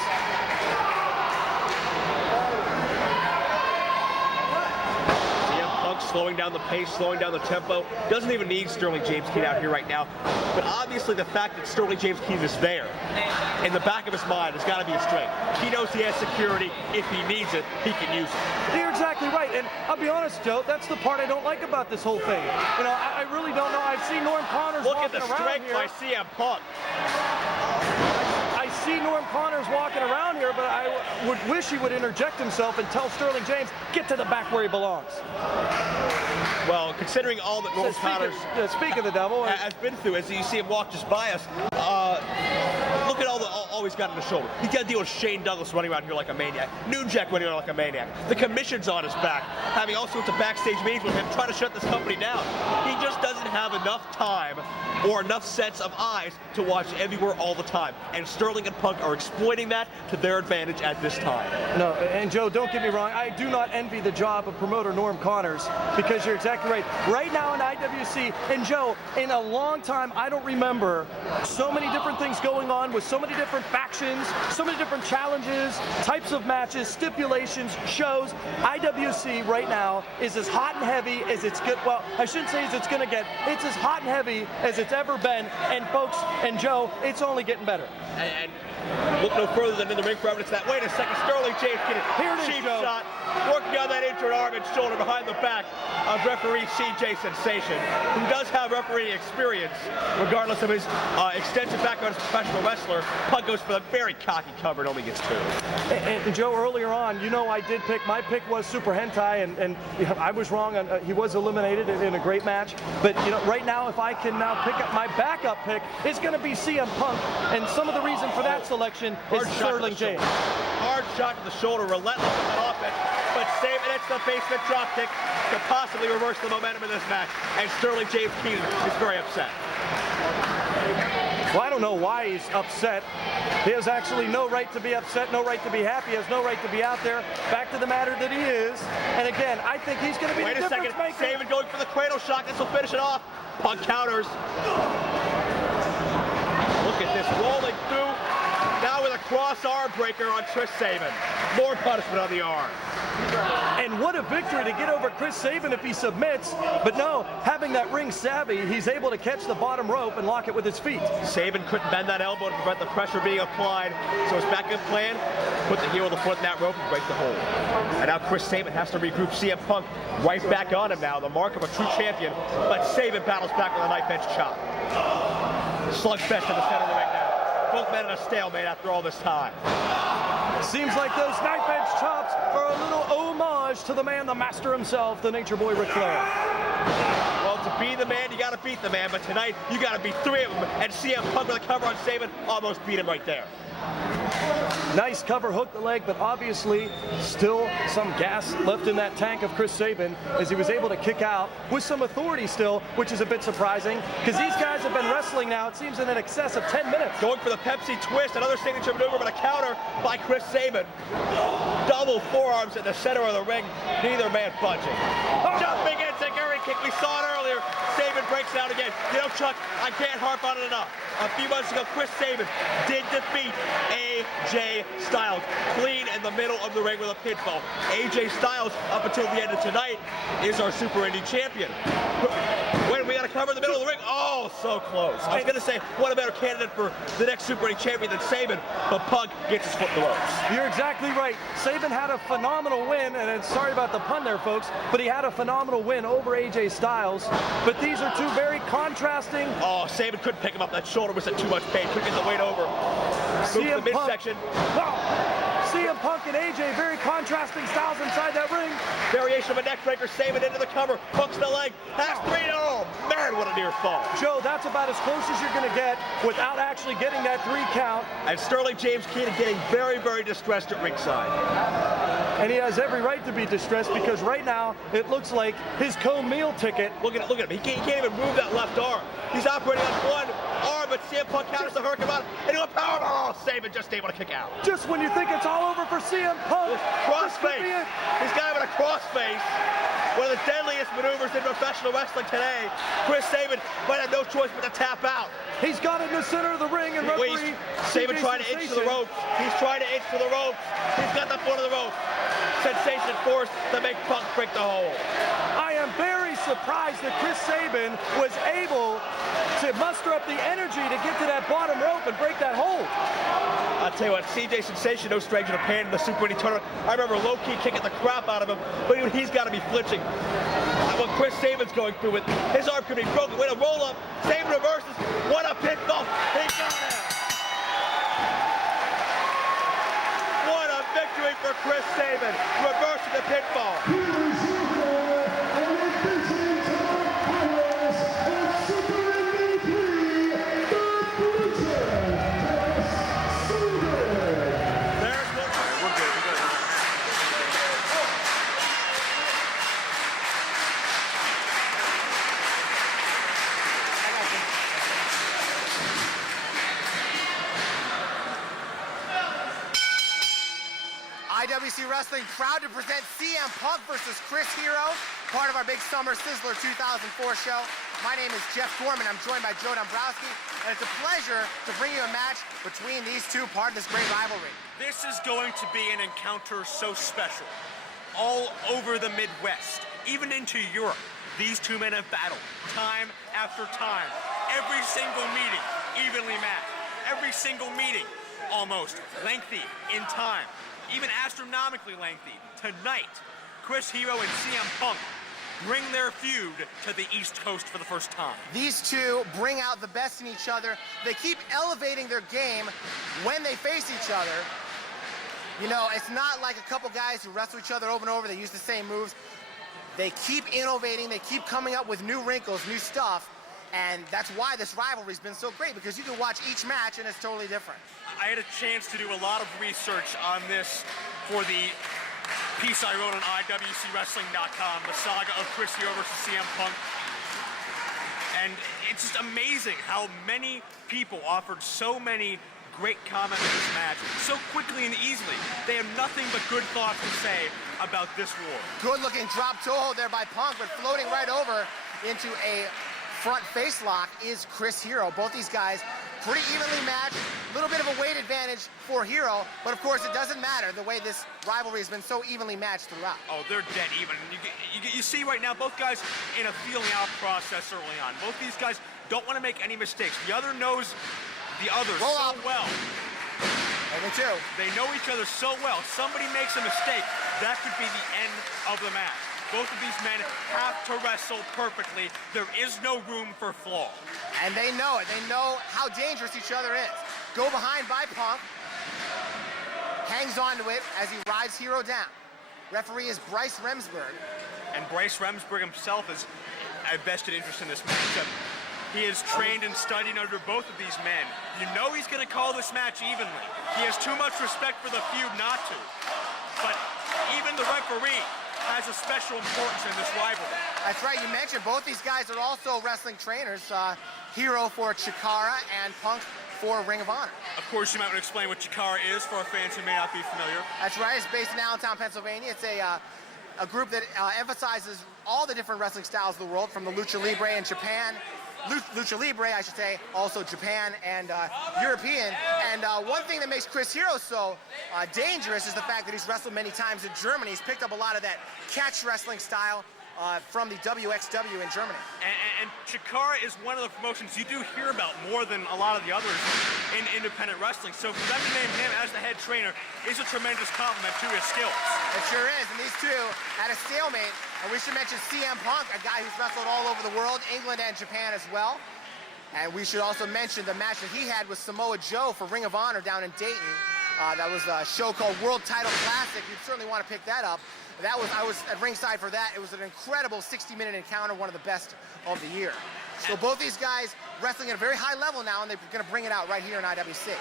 Slowing down the pace, slowing down the tempo. Doesn't even need Sterling James Keenan out here right now. But obviously the fact that Sterling James Keenan is there, in the back of his mind, has got to be a strength. He knows he has security. If he needs it, he can use it. You're exactly right. And I'll be honest, Joe, that's the part I don't like about this whole thing. You know, I really don't know. I've seen Norm Connors walking around here. Look at the strength by CM Punk. I see Norm Connors walking around here, but I would wish he would interject himself and tell Sterling James, get to the back where he belongs. Well, considering all that Norm Connors speak of the devil has been through, as you see him walk just by us, look at all he's got on his shoulder. He's got to deal with Shane Douglas running around here like a maniac, New Jack running around like a maniac, the commission's on his back, having all sorts of backstage meetings with him, trying to shut this company down. He just doesn't have enough time or enough sets of eyes to watch everywhere all the time. And Sterling and Punk are exploiting that to their advantage at this time. No, and Joe, don't get me wrong, I do not envy the job of promoter Norm Connors, because you're exactly right. Right now in IWC, and Joe, in a long time, I don't remember so many different things going on with so many different factions, so many different challenges, types of matches, stipulations, shows. IWC right now is as hot and heavy as it's good. Well, I shouldn't say as it's going to get. It's as hot and heavy as it's ever been. And folks, and Joe, it's only getting better. And look no further than in the ring for evidence that, wait a second, Sterling James Keenan, here it is, cheap shot, working on that injured arm and shoulder behind the back of referee CJ Sensation, who does have refereeing experience, regardless of his extensive background as a professional wrestler. Punk goes for the very cocky cover and only gets 2. And Joe, earlier on, you know, I did pick, my pick was Super Hentai, and I was wrong. He was eliminated in a great match. But, you know, right now, if I can now pick up my backup pick, it's going to be CM Punk. And some of the reason for that selection is Sterling James. Hard shot to the shoulder, relentless on that offense, but Sabin hits the basement drop kick to possibly reverse the momentum in this match. And Sterling James Keenan is very upset. Well, I don't know why he's upset. He has actually no right to be upset, no right to be happy, he has no right to be out there. Back to the matter that he is. And again, I think he's going to be the difference maker. Wait a second, Sabin going for the cradle shot. This will finish it off. Punk counters. Look at this, rolling through. Now with a cross arm breaker on Chris Sabin. More punishment on the arm. And what a victory to get over Chris Sabin if he submits. But no, having that ring savvy, he's able to catch the bottom rope and lock it with his feet. Sabin couldn't bend that elbow to prevent the pressure being applied. So his backup plan, put the heel of the foot in that rope and break the hold. And now Chris Sabin has to regroup. CM Punk right back on him now, the mark of a true champion. But Sabin battles back with a knife edge chop. Slugfest in the center of the ring now. Both men in a stalemate after all this time. Seems like those knife edge chops are a little homage to the man, the master himself, the Nature Boy Ric Flair. Well, to be the man, you got to beat the man. But tonight, you got to beat 3 of them. And CM Punk with a cover on Sabin almost beat him right there. Nice cover, hooked the leg, but obviously still some gas left in that tank of Chris Sabin as he was able to kick out with some authority still, which is a bit surprising because these guys have been wrestling now, it seems, in excess of 10 minutes. Going for the Pepsi twist, another signature maneuver, but a counter by Chris Sabin. Double forearms in the center of the ring, neither man budging. Jumping into Gary kick, we saw it earlier. Sabin breaks it out again. You know, Chuck, I can't harp on it enough. A few months ago, Chris Sabin did defeat AJ Styles clean in the middle of the ring with a pinfall. AJ Styles, up until the end of tonight, is our Super Indy champion. Wait, we got to cover the middle of the ring. Oh, so close. I was going to say, what a better candidate for the next Super Indy champion than Sabin, but Punk gets his foot in the ropes. You're exactly right. Sabin had a phenomenal win, and sorry about the pun there, folks, but he had a phenomenal win over AJ Styles. But these are two very contrasting. Oh, Sabin couldn't pick him up. That shoulder was at too much pain. Couldn't get the weight over. Moved to the midsection. CM Punk and AJ, very contrasting styles inside that ring. Variation of a neck breaker, Sabin into the cover, hooks the leg, has 3. Oh, man, what a near fall. Joe, that's about as close as you're going to get without actually getting that 3 count. And Sterling James Keenan getting very, very distressed at ringside. And he has every right to be distressed because right now it looks like his co-meal ticket. Look at him. He can't even move that left arm. He's operating on one arm, but CM Punk counters the Hurricane into a powerbomb. Oh, Sabin just able to kick out. Just when you think it's all over for CM Punk. Crossface. He's got him in a crossface. One of the deadliest maneuvers in professional wrestling today. Chris Sabin might have no choice but to tap out. He's got it in the center of the ring, and referee Sabin trying to inch to the ropes. He's trying to inch to the ropes. He's got the foot of the rope. Sensation force to make Punk break the hold. I am very surprised that Chris Sabin was able to muster up the energy to get to that bottom rope and break that hold. I'll tell you what, CJ Sensation, no stranger to pain in the Super Indy tournament. I remember low-key kicking the crap out of him, but even he's got to be flinching. What Chris Sabin's going through with his arm could be broken. Way to roll up. Sabin reverses. What a pinfall. He got it. What a victory for Chris Sabin. Reversing the pinfall. IWC Wrestling proud to present CM Punk versus Chris Hero, part of our big Summer Sizzler 2004 show. My name is Jeff Gorman. I'm joined by Joe Dombrowski, and it's a pleasure to bring you a match between these two, part of this great rivalry. This is going to be an encounter so special. All over the Midwest, even into Europe, these two men have battled time after time. Every single meeting evenly matched. Every single meeting almost lengthy in time. Even astronomically lengthy. Tonight, Chris Hero and CM Punk bring their feud to the East Coast for the first time. These two bring out the best in each other. They keep elevating their game when they face each other. You know, it's not like a couple guys who wrestle each other over and over. They use the same moves. They keep innovating. They keep coming up with new wrinkles, new stuff. And that's why this rivalry's been so great, because you can watch each match and it's totally different. I had a chance to do a lot of research on this for the piece I wrote on IndyWrestling.us, the saga of Chris Hero versus CM Punk. And it's just amazing how many people offered so many great comments on this match so quickly and easily. They have nothing but good thoughts to say about this war. Good looking drop toe hold there by Punk, but floating right over into a front face lock is Chris Hero. Both these guys pretty evenly matched. A little bit of a weight advantage for Hero, but of course it doesn't matter the way this rivalry has been so evenly matched throughout. Oh, they're dead even. You see right now both guys in a feeling out process early on. Both these guys don't want to make any mistakes. The other knows the other so well. And too. They know each other so well. Somebody makes a mistake, that could be the end of the match. Both of these men have to wrestle perfectly. There is no room for flaw. And they know it. They know how dangerous each other is. Go behind by Punk. Hangs onto it as he rides Hero down. Referee is Bryce Remsburg. And Bryce Remsburg himself is a vested interest in this matchup. He is trained and studied under both of these men. You know he's going to call this match evenly. He has too much respect for the feud not to. But even the referee has a special importance in this rivalry. That's right, you mentioned both these guys are also wrestling trainers. Hero for Chikara and Punk for Ring of Honor. Of course, you might want to explain what Chikara is for our fans who may not be familiar. That's right, it's based in Allentown, Pennsylvania. It's a a group that emphasizes all the different wrestling styles of the world, from the Lucha Libre in Japan, Lucha Libre, I should say, also Japan and European. And one thing that makes Chris Hero so dangerous is the fact that he's wrestled many times in Germany. He's picked up a lot of that catch wrestling style from the WXW in Germany. And Chikara is one of the promotions you do hear about more than a lot of the others in independent wrestling. So for them to name him as the head trainer is a tremendous compliment to his skills. It sure is, and these two at a stalemate. And we should mention CM Punk, a guy who's wrestled all over the world, England and Japan as well. And we should also mention the match that he had with Samoa Joe for Ring of Honor down in Dayton. That was a show called World Title Classic. You'd certainly want to pick that up. I was at ringside for that. It was an incredible 60-minute encounter, one of the best of the year. So both these guys wrestling at a very high level now, and they're going to bring it out right here in IWC.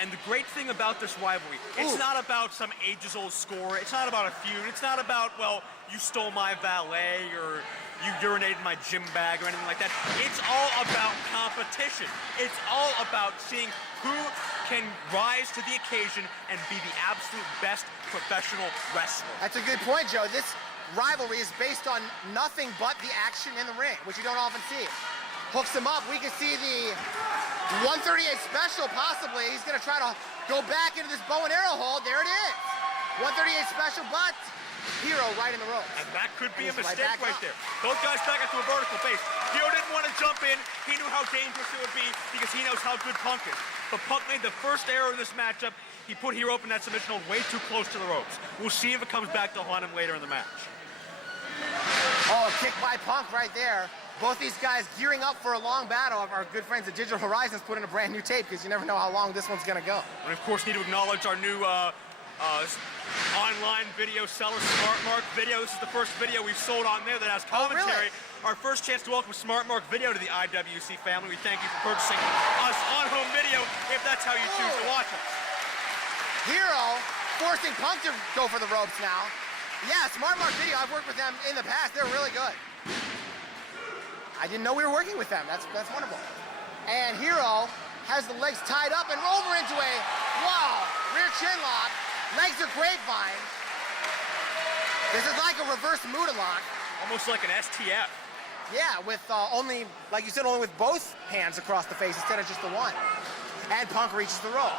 And the great thing about this rivalry, it's not about some ages-old score. It's not about a feud. It's not about, well, you stole my valet or you urinated in my gym bag or anything like that. It's all about competition. It's all about seeing who can rise to the occasion and be the absolute best professional wrestler. That's a good point, Joe. This rivalry is based on nothing but the action in the ring, which you don't often see. Hooks him up. We can see the 138 special, possibly. He's going to try to go back into this bow and arrow hold. There it is. 138 special, but Hero right in the ropes. And that could be a He's mistake right up there. Both guys back into a vertical base. Hero didn't want to jump in. He knew how dangerous it would be because he knows how good Punk is. But Punk made the first error in this matchup. He put Hero up in that submission hold way too close to the ropes. We'll see if it comes back to haunt him later in the match. Oh, a kick by Punk right there. Both these guys gearing up for a long battle. Our good friends at Digital Horizons put in a brand new tape because you never know how long this one's going to go. And of course, need to acknowledge our new online video seller, SmartMark Video. This is the first video we've sold on there that has commentary. Oh, really? Our first chance to welcome SmartMark Video to the IWC family. We thank you for purchasing us on home video if that's how you choose to watch us. Hero forcing Punk to go for the ropes now. Yeah, SmartMark Video, I've worked with them in the past. They're really good. I didn't know we were working with them. That's wonderful. And Hero has the legs tied up and over into a, wow, rear chin lock. Legs are grapevine. This is like a reverse Muda lock. Almost like an STF. Yeah, with only, like you said, only with both hands across the face instead of just the one. And Punk reaches the rope.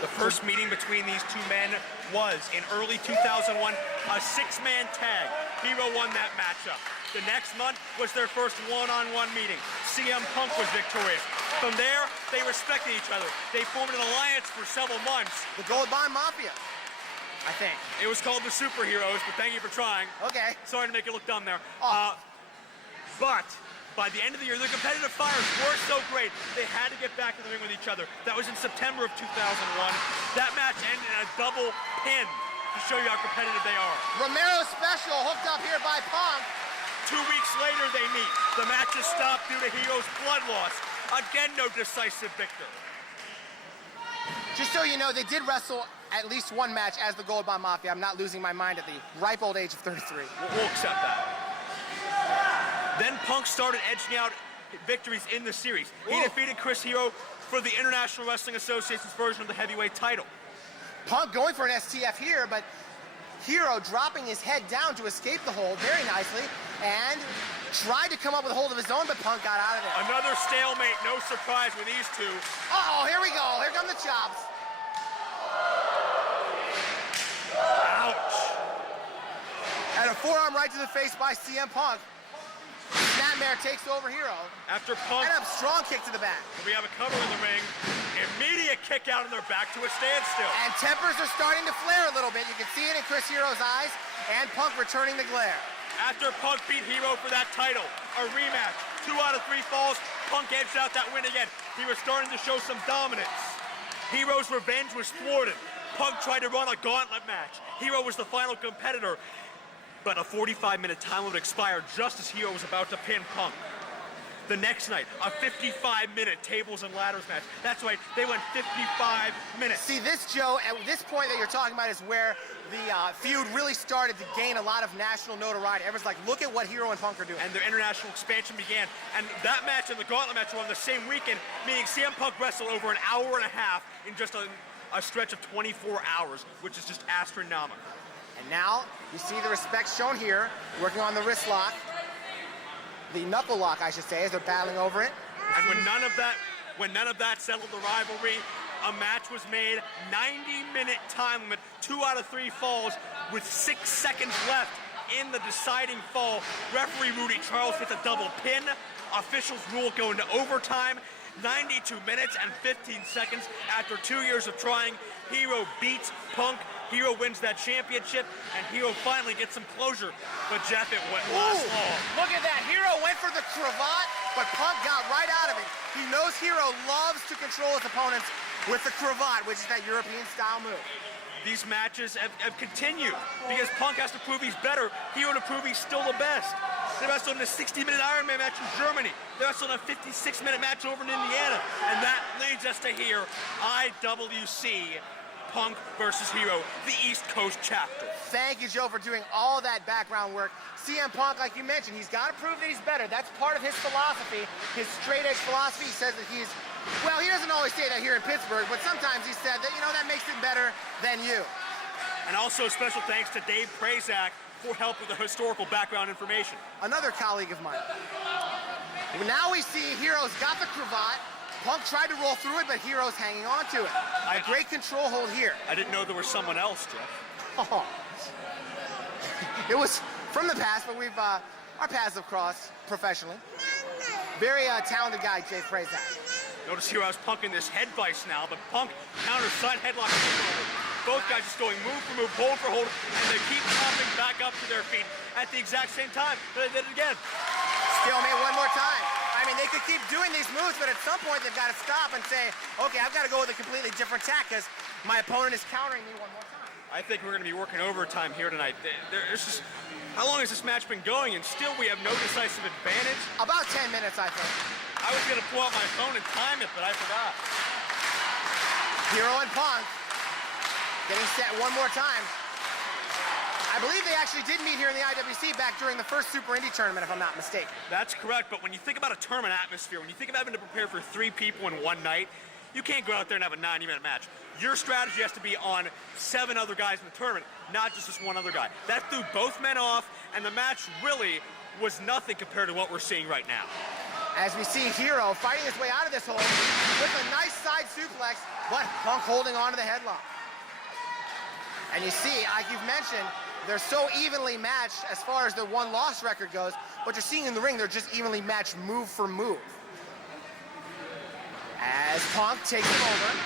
The first meeting between these two men was in early 2001, a six-man tag. Hero won that matchup. The next month was their first one-on-one meeting. CM Punk was victorious. From there, they respected each other. They formed an alliance for several months. The Gold Bond Mafia, I think. It was called the Superheroes, but thank you for trying. Okay. Sorry to make it look dumb there. Oh. But by the end of the year, their competitive fires were so great, they had to get back in the ring with each other. That was in September of 2001. That match ended in a double pin to show you how competitive they are. Romero special hooked up here by Punk. 2 weeks later, they meet. The match is stopped due to Hero's blood loss. Again, no decisive victor. Just so you know, they did wrestle at least one match as the Gold Bond Mafia. I'm not losing my mind at the ripe old age of 33. We'll accept that. Then Punk started edging out victories in the series. He defeated Chris Hero for the International Wrestling Association's version of the heavyweight title. Punk going for an STF here, but Hero dropping his head down to escape the hold very nicely and tried to come up with a hold of his own, but Punk got out of there. Another stalemate, no surprise with these two. Uh-oh, here we go. Here come the chops. Ouch. And a forearm right to the face by CM Punk. Snapmare takes over Hero. After Punk, And a strong kick to the back. we have a cover in the ring. Immediate kick out and they're back to a standstill. And tempers are starting to flare a little bit. You can see it in Chris Hero's eyes, and Punk returning the glare. After Punk beat Hero for that title, a rematch, 2 out of 3 falls, Punk edged out that win again. He was starting to show some dominance. Hero's revenge was thwarted. Punk tried to run a gauntlet match. Hero was the final competitor, but a 45-minute time limit expired just as Hero was about to pin Punk. The next night, a 55-minute tables and ladders match. That's right, they went 55 minutes. See, this, Joe, at this point that you're talking about is where the feud really started to gain a lot of national notoriety. Everyone's like, look at what Hero and Punk are doing. And their international expansion began. And that match and the gauntlet match were on the same weekend, meaning CM Punk wrestled over an hour and a half in just a stretch of 24 hours, which is just astronomical. And now you see the respect shown here, working on the wrist lock. The knuckle lock, I should say, as they're battling over it. And when none of that settled the rivalry, a match was made, 90-minute time limit, 2 out of 3 falls with 6 seconds left in the deciding fall. Referee Rudy Charles hits a double pin. Officials rule go into overtime. 92 minutes and 15 seconds after 2 years of trying. Hero beats Punk. Hero wins that championship, and Hero finally gets some closure. But Jeff, it went last long. Look at that. Hero went for the cravat, but Punk got right out of it. He knows Hero loves to control his opponents with the cravat, which is that European-style move. These matches have continued because Punk has to prove he's better. Hero to prove he's still the best. They wrestled in a 60-minute Iron Man match in Germany. They wrestled in a 56-minute match over in Indiana. And that leads us to here, IWC Punk versus Hero, the East Coast chapter. Thank you, Joe, for doing all that background work. CM Punk, like you mentioned, he's got to prove that he's better. That's part of his philosophy, his straight-edge philosophy. He says that he's, well, he doesn't always say that here in Pittsburgh, but sometimes he said that, you know, that makes it better than you. And also special thanks to Dave Prazak for help with the historical background information. Another colleague of mine. Now we see Hero's got the cravat. Punk tried to roll through it, but Hero's hanging on to it. A great control hold here. I didn't know there was someone else, Jeff. Oh. It was from the past, but we've our paths have crossed professionally. Very talented guy, Dave Prazak. Notice Hero's Punk in this head vice now, but Punk counters side headlock. Both guys just going move for move, hold for hold, and they keep popping back up to their feet at the exact same time. They did it again. Stalemate one more time. I mean, they could keep doing these moves, but at some point they've got to stop and say, okay, I've got to go with a completely different tack because my opponent is countering me one more time. I think we're going to be working overtime here tonight. How long has this match been going, and still we have no decisive advantage? About 10 minutes, I think. I was going to pull out my phone and time it, but I forgot. Hero and Punk getting set one more time. I believe they actually did meet here in the IWC back during the first Super Indy tournament, if I'm not mistaken. That's correct, but when you think about a tournament atmosphere, when you think of having to prepare for 3 people in one night, you can't go out there and have a 90-minute match. Your strategy has to be on 7 other guys in the tournament, not just this one other guy. That threw both men off, and the match really was nothing compared to what we're seeing right now. As we see Hero fighting his way out of this hold with a nice side suplex, but Punk holding on to the headlock. And you see, like you've mentioned, they're so evenly matched as far as the won-loss record goes, but you're seeing in the ring, they're just evenly matched move for move. As Punk takes him over.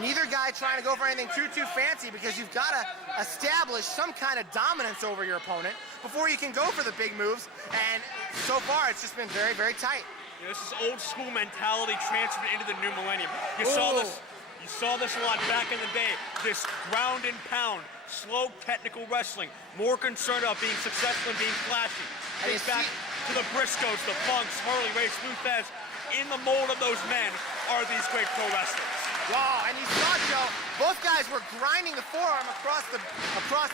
Neither guy trying to go for anything too fancy because you've got to establish some kind of dominance over your opponent before you can go for the big moves, and so far it's just been very, very tight. You know, this is old school mentality transferred into the new millennium. You saw this a lot back in the day. This ground and pound, slow technical wrestling, more concerned about being successful and being flashy. Think back to the Briscoes, the Funks, Harley Race, Lou Thez. In the mold of those men are these great pro wrestlers. Wow, and you saw, Joe, both guys were grinding the forearm across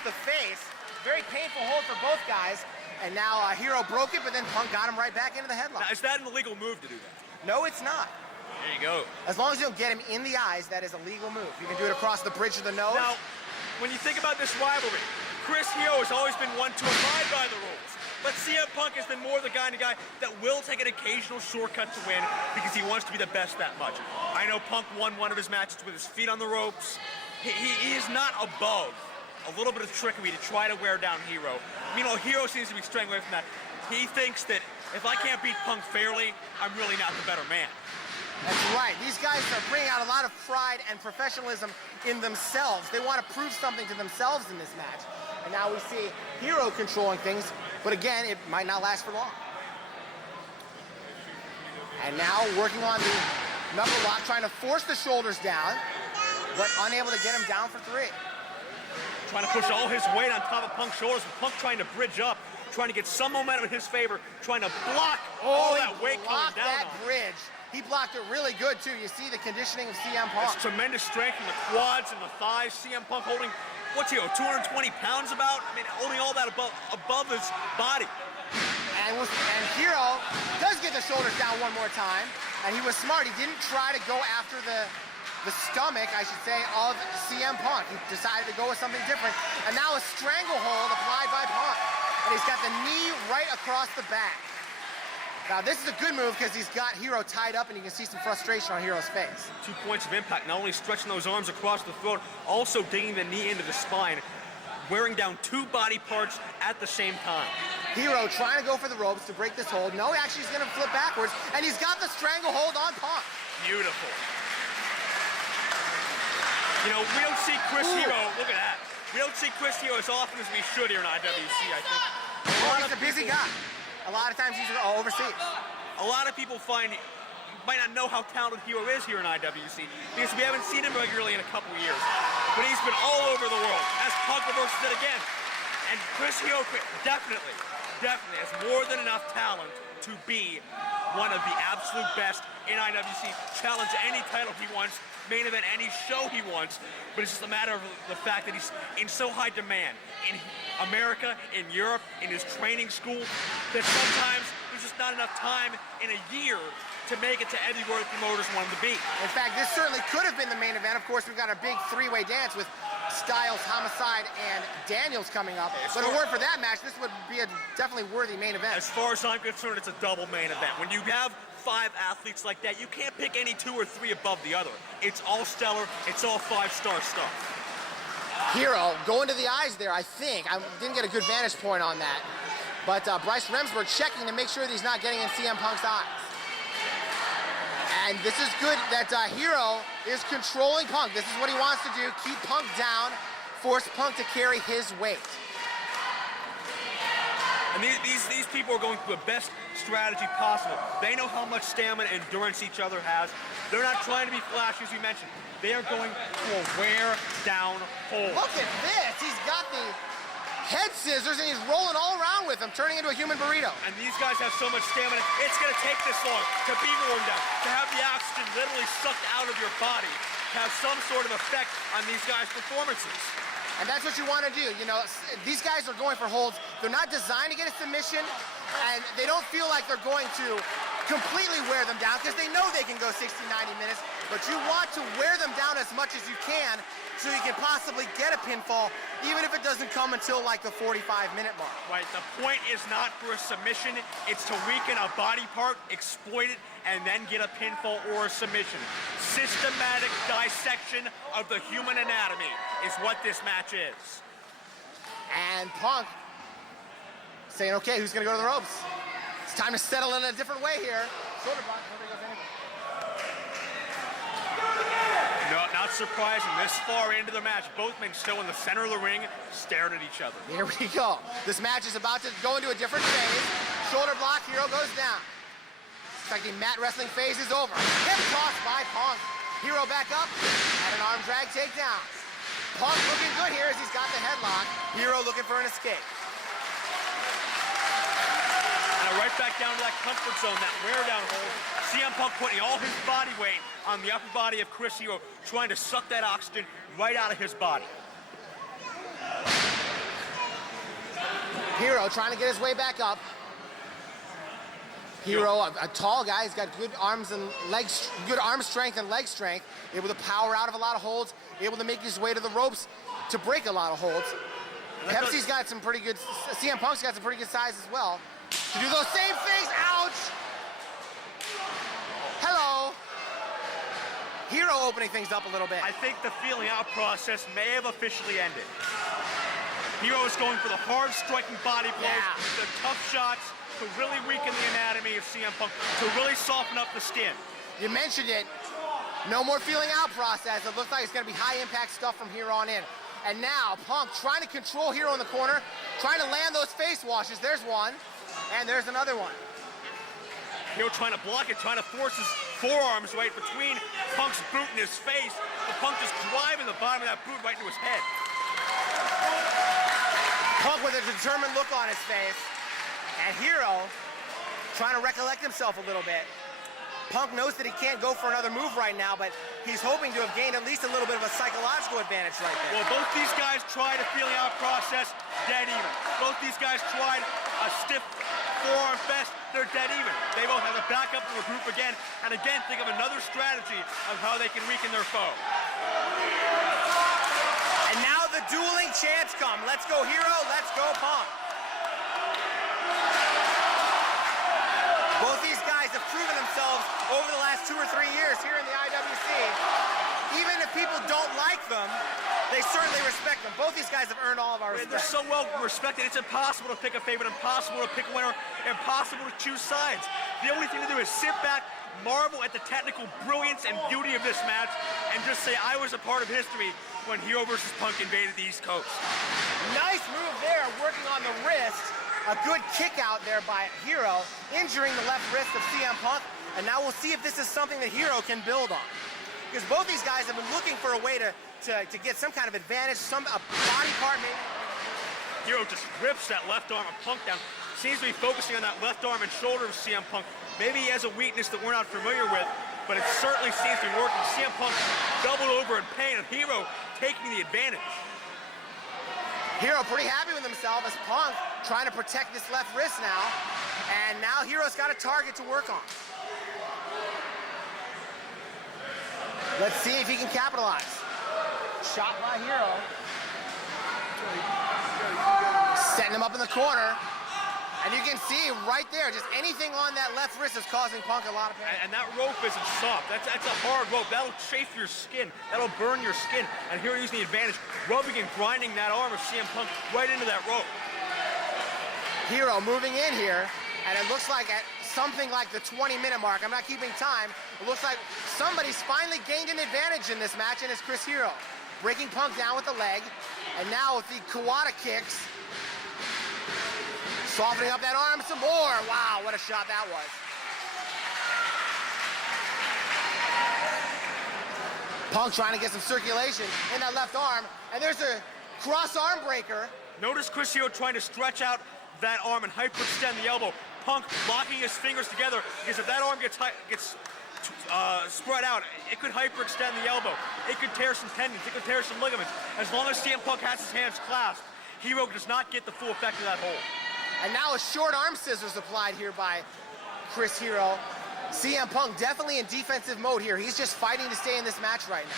the face. Very painful hold for both guys. And now Hero broke it, but then Punk got him right back into the headlock. Now, is that an illegal move to do that? No, it's not. There you go. As long as you don't get him in the eyes, that is a legal move. You can do it across the bridge of the nose. Now, when you think about this rivalry, Chris Hero has always been one to abide by the rules. But CM Punk has been more the kind of guy that will take an occasional shortcut to win because he wants to be the best that much. I know Punk won one of his matches with his feet on the ropes. He is not above a little bit of trickery to try to wear down Hero. Meanwhile, Hero seems to be straying away from that. He thinks that if I can't beat Punk fairly, I'm really not the better man. That's right. These guys are bringing out a lot of pride and professionalism in themselves. They want to prove something to themselves in this match. And now we see Hero controlling things, but again, it might not last for long. And now working on the knuckle lock, trying to force the shoulders down, but unable to get him down for 3. Trying to push all his weight on top of Punk's shoulders, and Punk trying to bridge up, trying to get some momentum in his favor, trying to block all that weight coming down that bridge. He blocked it really good, too. You see the conditioning of CM Punk. That's tremendous strength in the quads and the thighs. CM Punk holding, what's he, 220 pounds about? I mean, holding all that above his body. And Hero does get the shoulders down one more time, and he was smart. He didn't try to go after the the stomach, I should say, of CM Punk. He decided to go with something different. And now a stranglehold applied by Punk. And he's got the knee right across the back. Now this is a good move because he's got Hero tied up and you can see some frustration on Hero's face. 2 points of impact, not only stretching those arms across the throat, also digging the knee into the spine, wearing down 2 body parts at the same time. Hero trying to go for the ropes to break this hold. No, actually he's gonna flip backwards and he's got the stranglehold on Punk. Beautiful. You know, we don't see Chris Hero, look at that. We don't see Chris Hero as often as we should here in IWC, I think. Well, he's a busy guy. A lot of times he's overseas. A lot of people might not know how talented Hero is here in IWC because we haven't seen him regularly in a couple years. But he's been all over the world, as Punk reverses it again. And Chris Hero definitely has more than enough talent to be one of the absolute best in IWC. Challenge any title he wants, main event any show he wants, but it's just a matter of the fact that he's in so high demand in America, in Europe, in his training school, that sometimes there's just not enough time in a year to make it to anywhere the promoters want him to be. In fact, this certainly could have been the main event. Of course, we've got a big 3-way dance with Styles, Homicide, and Daniels coming up. But if it weren't for that match, this would be a definitely worthy main event. As far as I'm concerned, it's a double main event. When you have 5 athletes like that, you can't pick any 2 or 3 above the other. It's all stellar, it's all 5-star stuff. Hero going to the eyes there, I think. I didn't get a good vantage point on that. But Bryce Remsburg checking to make sure that he's not getting in CM Punk's eyes. And this is good that Hero is controlling Punk. This is what he wants to do, keep Punk down, force Punk to carry his weight. And these people are going through the best strategy possible. They know how much stamina and endurance each other has. They're not trying to be flashy, as you mentioned. They are going for a wear-down hold. Look at this. He's got the head scissors and he's rolling all around with them, turning into a human burrito. And these guys have so much stamina, it's going to take this long to be worn down, to have the oxygen literally sucked out of your body, to have some sort of effect on these guys' performances. And that's what you want to do. You know, these guys are going for holds. They're not designed to get a submission, and they don't feel like they're going to completely wear them down because they know they can go 60, 90 minutes, but you want to wear them down as much as you can so you can possibly get a pinfall, even if it doesn't come until like the 45-minute mark. Right, the point is not for a submission, it's to weaken a body part, exploit it, and then get a pinfall or a submission. Systematic dissection of the human anatomy is what this match is. And Punk saying, okay, who's gonna go to the ropes? It's time to settle in a different way here. Shoulder block, nobody goes anywhere. No, not surprising. This far into the match, both men still in the center of the ring, staring at each other. Here we go. This match is about to go into a different phase. Shoulder block, Hero goes down. Looks like the mat wrestling phase is over. Hip toss by Punk. Hero back up, and an arm drag takedown. Punk looking good here as he's got the headlock. Hero looking for an escape. And right back down to that comfort zone, that wear down hold. CM Punk putting all his body weight on the upper body of Chris Hero, trying to suck that oxygen right out of his body. Hero trying to get his way back up. Hero, a tall guy, he's got good arms and legs, good arm strength and leg strength, able to power out of a lot of holds, able to make his way to the ropes to break a lot of holds. Pepsi's got some pretty good, CM Punk's got some pretty good size as well. To do those same things, ouch! Hello. Hero opening things up a little bit. I think the feeling out process may have officially ended. Hero is going for the hard striking body blows, the tough shots to really weaken the anatomy of CM Punk, to really soften up the skin. You mentioned it. No more feeling out process. It looks like it's going to be high impact stuff from here on in. And now Punk trying to control Hero in the corner, trying to land those face washes. There's one, and there's another one. Hero trying to block it, trying to force his forearms right between Punk's boot and his face. But Punk just driving the bottom of that boot right into his head. Punk with a determined look on his face. And Hero trying to recollect himself a little bit. Punk knows that he can't go for another move right now, but he's hoping to have gained at least a little bit of a psychological advantage right there. Well, both these guys tried a feeling out process, dead even. Both these guys tried a stiff forearm fest, they're dead even. They both have to back up to the group again, and again think of another strategy of how they can weaken their foe. And now the dueling chants come. Let's go Hero, let's go Punk. Both these guys have proven themselves over the last 2 or 3 years here in the IWC. Even if people don't like them, they certainly respect them. Both these guys have earned all of our respect. They're so well respected, it's impossible to pick a favorite, impossible to pick a winner, impossible to choose sides. The only thing to do is sit back, marvel at the technical brilliance and beauty of this match, and just say, I was a part of history when Hero versus Punk invaded the East Coast. Nice move there, working on the wrist. A good kick out there by Hero, injuring the left wrist of CM Punk. And now we'll see if this is something that Hero can build on. Because both these guys have been looking for a way to get some kind of advantage, a body part maybe. Hero just rips that left arm of Punk down. Seems to be focusing on that left arm and shoulder of CM Punk. Maybe he has a weakness that we're not familiar with, but it certainly seems to be working. CM Punk doubled over in pain, and Hero taking the advantage. Hero pretty happy with himself as Punk trying to protect this left wrist now. And now Hero's got a target to work on. Let's see if he can capitalize. Shot by Hero. Setting him up in the corner. And you can see right there, just anything on that left wrist is causing Punk a lot of pain. And that rope isn't soft. That's a hard rope. That'll chafe your skin. That'll burn your skin. And here using the advantage, rubbing and grinding that arm of CM Punk right into that rope. Hero moving in here, and it looks like at something like the 20-minute mark, I'm not keeping time, it looks like somebody's finally gained an advantage in this match, and it's Chris Hero. Breaking Punk down with the leg, and now with the Kawada kicks, softening up that arm some more. Wow, what a shot that was. Punk trying to get some circulation in that left arm, and there's a cross arm breaker. Notice Chris Hero trying to stretch out that arm and hyperextend the elbow. Punk locking his fingers together, because if that arm gets spread out, it could hyperextend the elbow. It could tear some tendons, it could tear some ligaments. As long as CM Punk has his hands clasped, Hero does not get the full effect of that hold. And now a short arm scissors applied here by Chris Hero. CM Punk definitely in defensive mode here. He's just fighting to stay in this match right now.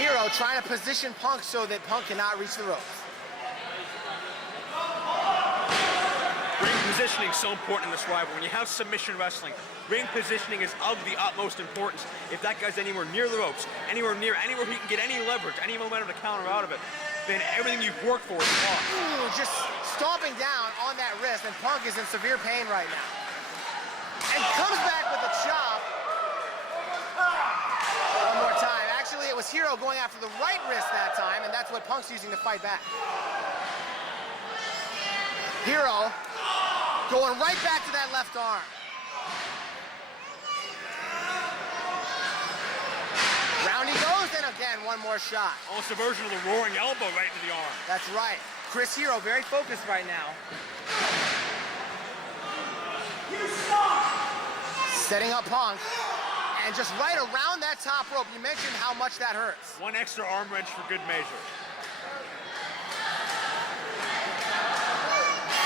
Hero trying to position Punk so that Punk cannot reach the ropes. Ring positioning is so important in this rivalry. When you have submission wrestling, ring positioning is of the utmost importance. If that guy's anywhere near the ropes, anywhere he can get any leverage, any momentum to counter out of it, then everything you've worked for is lost. Ooh, just stomping down on that wrist, and Punk is in severe pain right now. And comes back with a chop. One more time. Actually, it was Hero going after the right wrist that time, and that's what Punk's using to fight back. Hero going right back to that left arm. Round he goes, and again, one more shot. Almost a version of the roaring elbow right into the arm. That's right. Chris Hero very focused right now. Setting up Punk. And just right around that top rope, you mentioned how much that hurts. One extra arm wrench for good measure.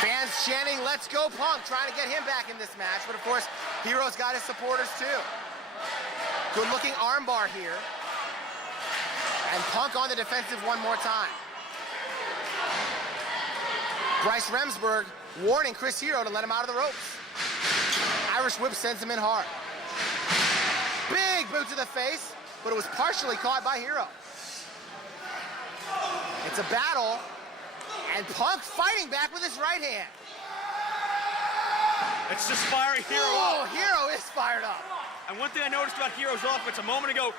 Fans chanting, let's go Punk, trying to get him back in this match. But of course, Hero's got his supporters too. Good looking armbar here. And Punk on the defensive one more time. Bryce Remsburg warning Chris Hero to let him out of the ropes. Irish whip sends him in hard. Big boot to the face, but it was partially caught by Hero. It's a battle, and Punk fighting back with his right hand. It's just firing Hero Oh, up. Hero is fired up. And one thing I noticed about Hero's offense a moment ago,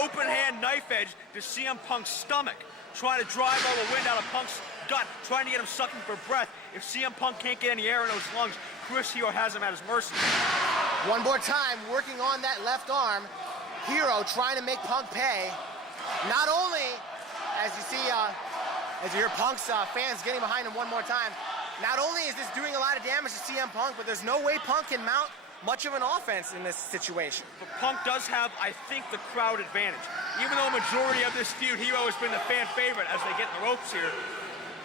open hand knife edge to CM Punk's stomach, trying to drive all the wind out of Punk's gut, trying to get him sucking for breath. If CM Punk can't get any air in those lungs, Chris Hero has him at his mercy. One more time, working on that left arm. Hero trying to make Punk pay. Not only, as you see, as you hear Punk's fans getting behind him one more time, Not only is this doing a lot of damage to CM Punk, but there's no way Punk can mount much of an offense in this situation. But Punk does have, I think, the crowd advantage. Even though a majority of this feud, Hero has been the fan favorite as they get in the ropes here,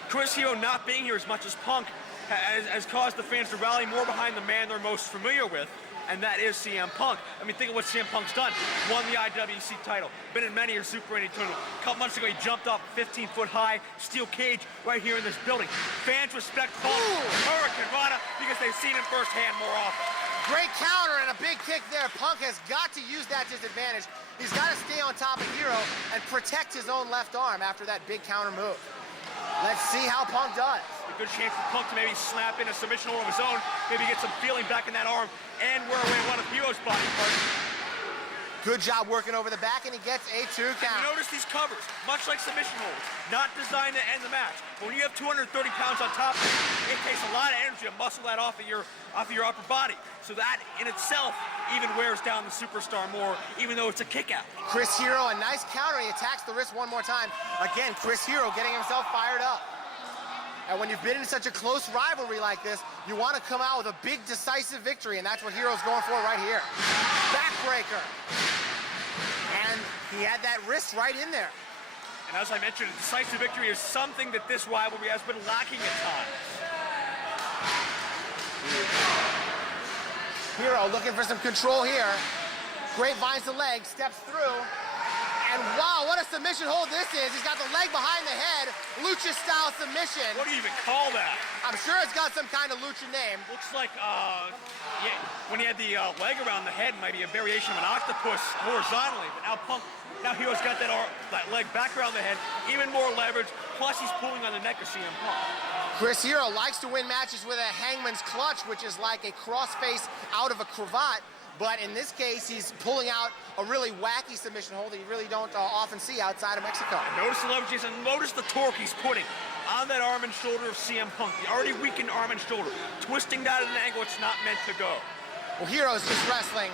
Chris Hero not being here as much as Punk has caused the fans to rally more behind the man they're most familiar with, and that is CM Punk. I mean, think of what CM Punk's done. Won the IWC title, been in many a Super Indy tournament. A couple months ago, he jumped off a 15-foot high steel cage right here in this building. Fans respect Punk, Hurricane Rana, because they've seen him firsthand more often. Great counter and a big kick there. Punk has got to use that to his advantage. He's got to stay on top of Hero and protect his own left arm after that big counter move. Let's see how Punk does. A good chance for Punk to maybe slap in a submission hold of his own, maybe get some feeling back in that arm, and wear away one of Hero's body parts. Good job working over the back, and he gets a 2 count. And you notice these covers, much like submission holds, not designed to end the match. But when you have 230 pounds on top of it, it takes a lot of energy to muscle that off of your upper body. So that in itself even wears down the superstar more, even though it's a kick out. Chris Hero, a nice counter. He attacks the wrist one more time. Again, Chris Hero getting himself fired up. And when you've been in such a close rivalry like this, you want to come out with a big, decisive victory, and that's what Hero's going for right here. Backbreaker. And he had that wrist right in there. And as I mentioned, a decisive victory is something that this rivalry has been lacking at times. Hero looking for some control here. Grapevines to leg, steps through. And wow, what a submission hold this is. He's got the leg behind the head, lucha-style submission. What do you even call that? I'm sure it's got some kind of lucha name. Looks like, yeah, when he had the leg around the head, maybe a variation of an octopus horizontally. But now Hero's got that leg back around the head, even more leverage, plus he's pulling on the neck of CM Punk. Chris Hero likes to win matches with a hangman's clutch, which is like a crossface out of a cravat. But in this case, he's pulling out a really wacky submission hold that you really don't often see outside of Mexico. Notice the leverage, and notice the torque he's putting on that arm and shoulder of CM Punk. The already weakened arm and shoulder, twisting that at an angle it's not meant to go. Well, Hero's just wrestling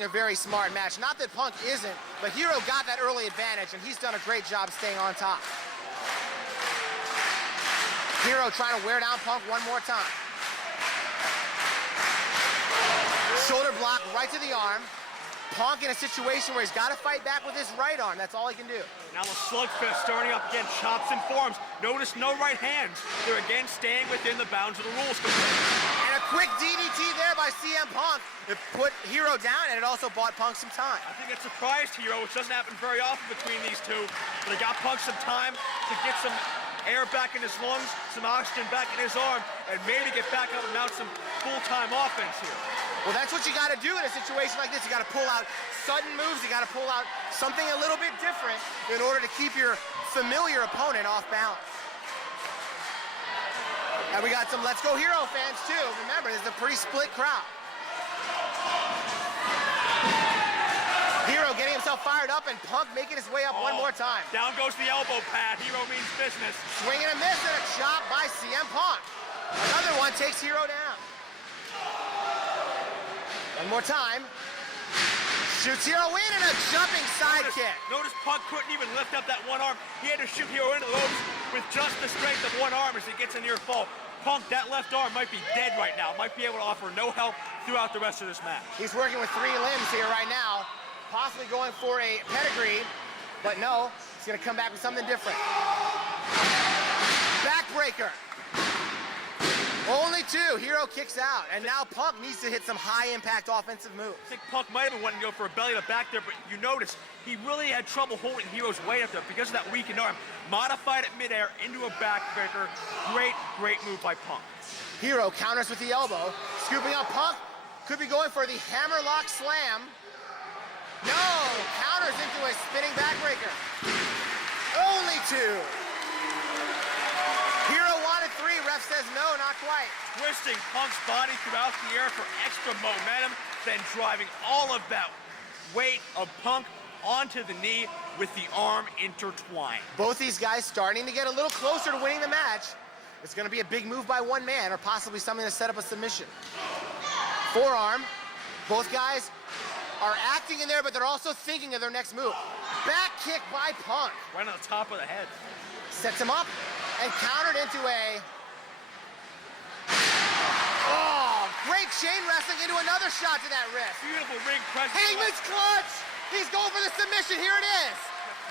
a very smart match. Not that Punk isn't, but Hero got that early advantage, and he's done a great job staying on top. Hero trying to wear down Punk one more time. Shoulder block right to the arm. Punk in a situation where he's got to fight back with his right arm. That's all he can do. Now the slugfest starting up again, chops and forearms. Notice no right hands. They're again staying within the bounds of the rules. And a quick DDT there by CM Punk. It put Hero down, and it also bought Punk some time. I think it surprised Hero, which doesn't happen very often between these two. But it got Punk some time to get some air back in his lungs, some oxygen back in his arm, and maybe get back up and mount some full-time offense here. Well, that's what you got to do in a situation like this. You got to pull out sudden moves. You got to pull out something a little bit different in order to keep your familiar opponent off balance. And we got some Let's Go Hero fans, too. Remember, this is a pretty split crowd. Hero getting himself fired up, and Punk making his way up one more time. Down goes the elbow pad. Hero means business. Swing and a miss, and a chop by CM Punk. Another one takes Hero down. One more time. Shoots Hero in, and a jumping sidekick. Notice Punk couldn't even lift up that one arm. He had to shoot Hero into the ropes with just the strength of one arm as he gets a near fall. Punk, that left arm might be dead right now. Might be able to offer no help throughout the rest of this match. He's working with 3 limbs here right now. Possibly going for a pedigree, but no, he's gonna come back with something different. Backbreaker. Only 2. Hero kicks out, and now Punk needs to hit some high-impact offensive moves. I think Punk might have been wanting to go for a belly to back there, but you notice he really had trouble holding Hero's weight up there because of that weakened arm. Modified it midair into a backbreaker. Great move by Punk. Hero counters with the elbow, scooping up Punk. Could be going for the hammerlock slam. No! Counters into a spinning backbreaker. Only 2. Hero wanted 3. Ref says no, not quite. Twisting Punk's body throughout the air for extra momentum, then driving all of that weight of Punk onto the knee with the arm intertwined. Both these guys starting to get a little closer to winning the match. It's going to be a big move by one man, or possibly something to set up a submission. Forearm. Both guys are acting in there, but they're also thinking of their next move. Back kick by Punk. Right on the top of the head. Sets him up. and countered into a... Oh, great chain wrestling into another shot to that wrist. Beautiful ring presence. Hangman's clutch! He's going for the submission, here it is.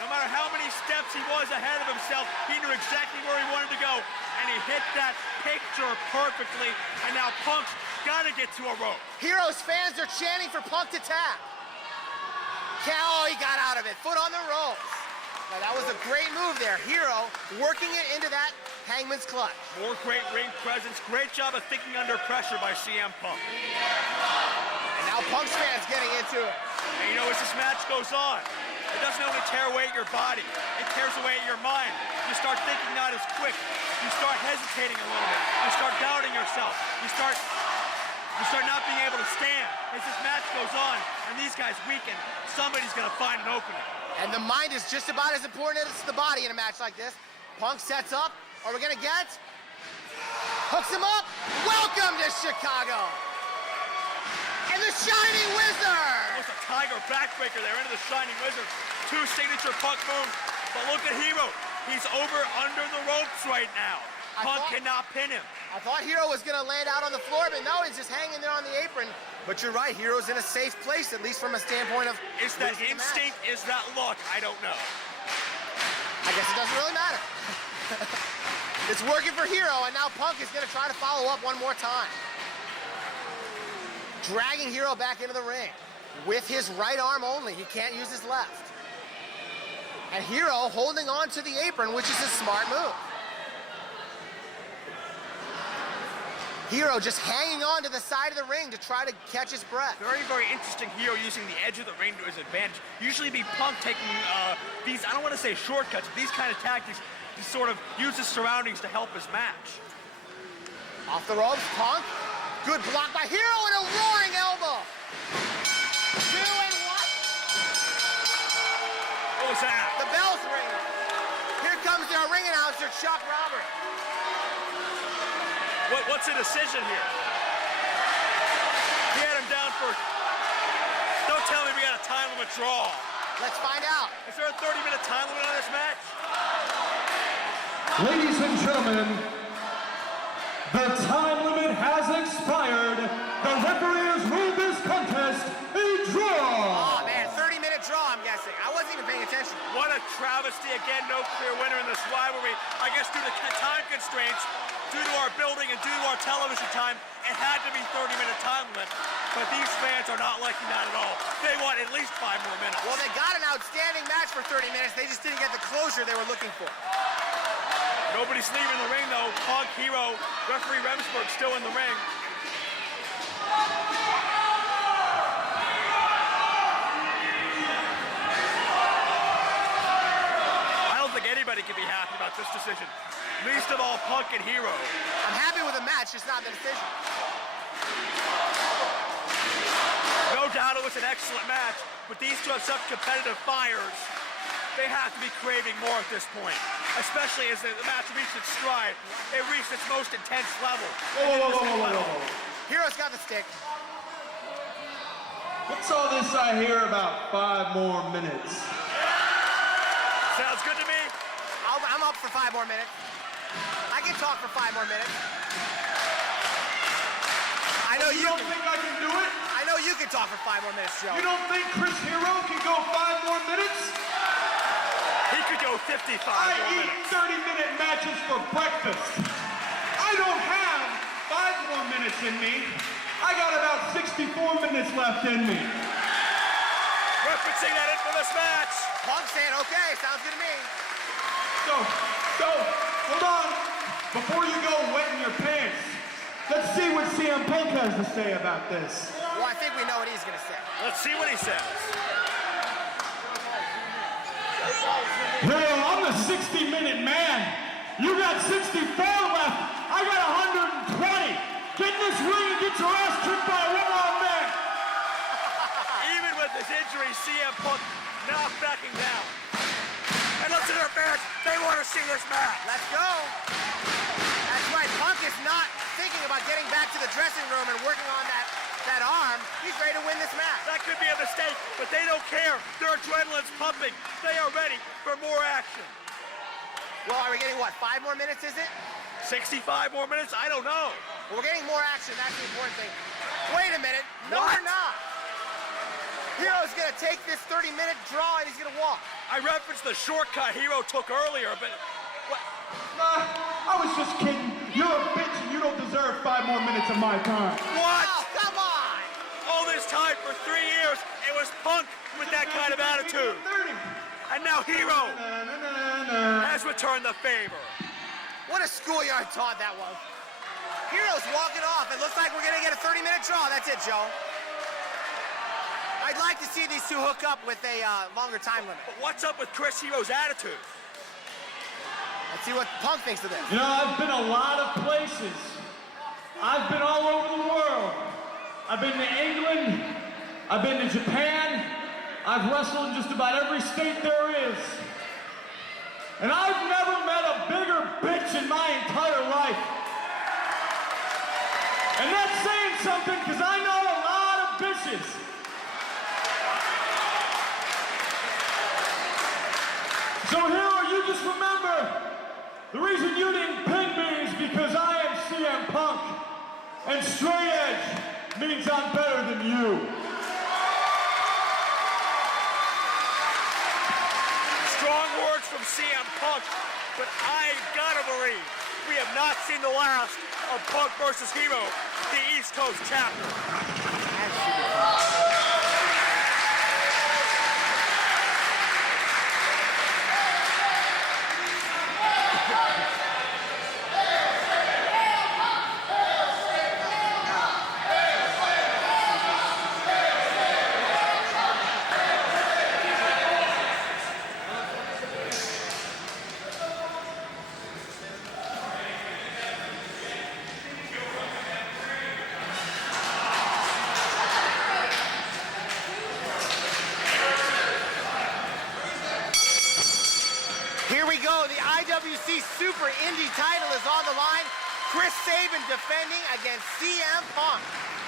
No matter how many steps he was ahead of himself, he knew exactly where he wanted to go, and he hit that picture perfectly, and now Punk's got to get to a rope. Hero's fans are chanting for Punk to tap. Oh, he got out of it. Foot on the ropes. Now, that was a great move there. Hero working it into that Hangman's clutch. More great ring presence. Great job of thinking under pressure by CM Punk. And now Punk's fans getting into it. And you know, as this match goes on, it doesn't only tear away at your body, it tears away at your mind. You start thinking not as quick. You start hesitating a little bit. You start doubting yourself. You start not being able to stand. As this match goes on and these guys weaken, somebody's gonna find an opening. And the mind is just about as important as the body in a match like this. Punk sets up. Are we gonna get? Hooks him up. Welcome to Chicago. And the Shining Wizard. Almost a tiger backbreaker there into the Shining Wizard. Two signature Punk moves. But look at Hero. He's over under the ropes right now. Punk cannot pin him. I thought Hero was gonna land out on the floor, but no, he's just hanging there on the apron. But you're right, Hero's in a safe place, at least from a standpoint of... Is that instinct? Is that luck? I don't know. I guess it doesn't really matter. It's working for Hero, and now Punk is gonna try to follow up one more time. Dragging Hero back into the ring with his right arm only. He can't use his left. And Hero holding on to the apron, which is a smart move. Hero just hanging on to the side of the ring to try to catch his breath. Very, very interesting. Hero using the edge of the ring to his advantage. Usually be Punk taking these, I don't want to say shortcuts, but these kind of tactics to sort of use his surroundings to help his match. Off the ropes, Punk. Good block by Hero and a roaring elbow. 2 and 1. What was that? The bell's ringing. Here comes our ring announcer, Chuck Roberts. What's the decision here? He had him down for... Don't tell me we got a time limit draw. Let's find out. Is there a 30-minute time limit on this match? Ladies and gentlemen, the time limit has expired. The referee has ruled this contest a draw. Oh man, 30-minute draw, I'm guessing. I wasn't even paying attention. What a travesty. Again, no clear winner in this rivalry. I guess due to time constraints, due to our building and due to our television time, it had to be 30-minute time limit. But these fans are not liking that at all. They want at least 5 more minutes. Well, they got an outstanding match for 30 minutes. They just didn't get the closure they were looking for. Nobody's leaving the ring, though. Punk, Hero, referee Remsburg still in the ring. I don't think anybody can be happy about this decision. Least of all, Punk and Hero. I'm happy with the match, just not the decision. No doubt it was an excellent match, but these two have such competitive fires. They have to be craving more at this point, especially as the match reached its stride. It reached its most intense level. Whoa. Hero's got the stick. What's all this I hear about 5 more minutes? Sounds good to me. I'm up for 5 more minutes. I can talk for 5 more minutes. I know You don't think I can do it? I know you can talk for 5 more minutes, Joe. You don't think Chris Hero can go 5 more minutes? He could go 55 I more eat minutes. 30-minute matches for breakfast. I don't have 5 more minutes in me. I got about 64 minutes left in me. Referencing that infamous match. Punk saying, okay, sounds good to me. So, hold on. Before you go wetting your pants, let's see what CM Punk has to say about this. Well, I think we know what he's going to say. Let's see what he says. Hero, I'm the 60-minute man. You got 64 left. I got 120. Get in this ring and get your ass kicked by a one-armed man. Even with his injury, CM Punk not backing down. And listen to their fans, they want to see this match. Let's go. That's right. Punk is not thinking about getting back to the dressing room and working on that arm. He's ready to win this match. That could be a mistake, but they don't care. Their adrenaline's pumping. They are ready for more action. Well, are we getting what, 5 more minutes, is it? 65 more minutes? I don't know. Well, we're getting more action, that's the important thing. Wait a minute, no What? we're not. Hero's gonna take this 30-minute draw and he's gonna walk. I referenced the shortcut Hero took earlier, but what? Nah, I was just kidding. You're a bitch and you don't deserve 5 more minutes of my time. What? Oh, come on! All this time for 3 years, it was Punk with that kind of attitude. And now Hero has returned the favor. What a schoolyard taunt that was. Hero's walking off. It looks like we're gonna get a 30-minute draw. That's it, Joe. I'd like to see these two hook up with a longer time limit. But what's up with Chris Hero's attitude? Let's see what Punk thinks of this. You know, I've been a lot of places. I've been all over the world. I've been to England. I've been to Japan. I've wrestled in just about every state there is. And I've never met a bigger bitch in my entire life. And that's saying something, because I know a lot of bitches. So Hero, you just remember, the reason you didn't pin me is because I am CM Punk, and straight edge means I'm better than you. Strong words from CM Punk, but I gotta believe we have not seen the last of Punk versus Hero, the East Coast chapter. Here we go. The IWC Super Indy title is on the line. Chris Sabin defending against CM Punk.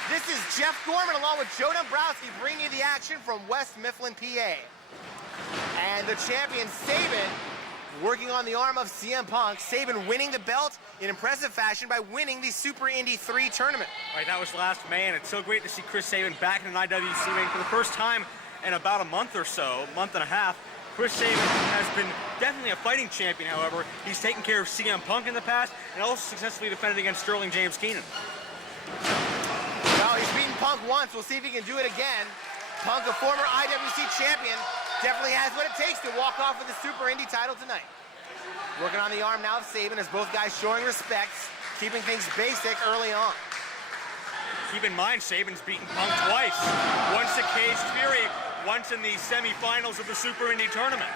This is Jeff Gorman along with Joe Dombrowski bringing you the action from West Mifflin, PA. And the champion Sabin working on the arm of CM Punk. Sabin winning the belt in impressive fashion by winning the Super Indy 3 tournament. All right, that was last May, and it's so great to see Chris Sabin back in an IWC ring for the first time in about a month or so, month and a half. Chris Sabin has been definitely a fighting champion, however. He's taken care of CM Punk in the past and also successfully defended against Sterling James Keenan. Well, he's beaten Punk once. We'll see if he can do it again. Punk, a former IWC champion, definitely has what it takes to walk off with the Super Indy title tonight. Working on the arm now of Sabin as both guys showing respect, keeping things basic early on. Keep in mind, Sabin's beaten Punk twice. Once at Cage Fury, once in the semifinals of the Super Indy tournament.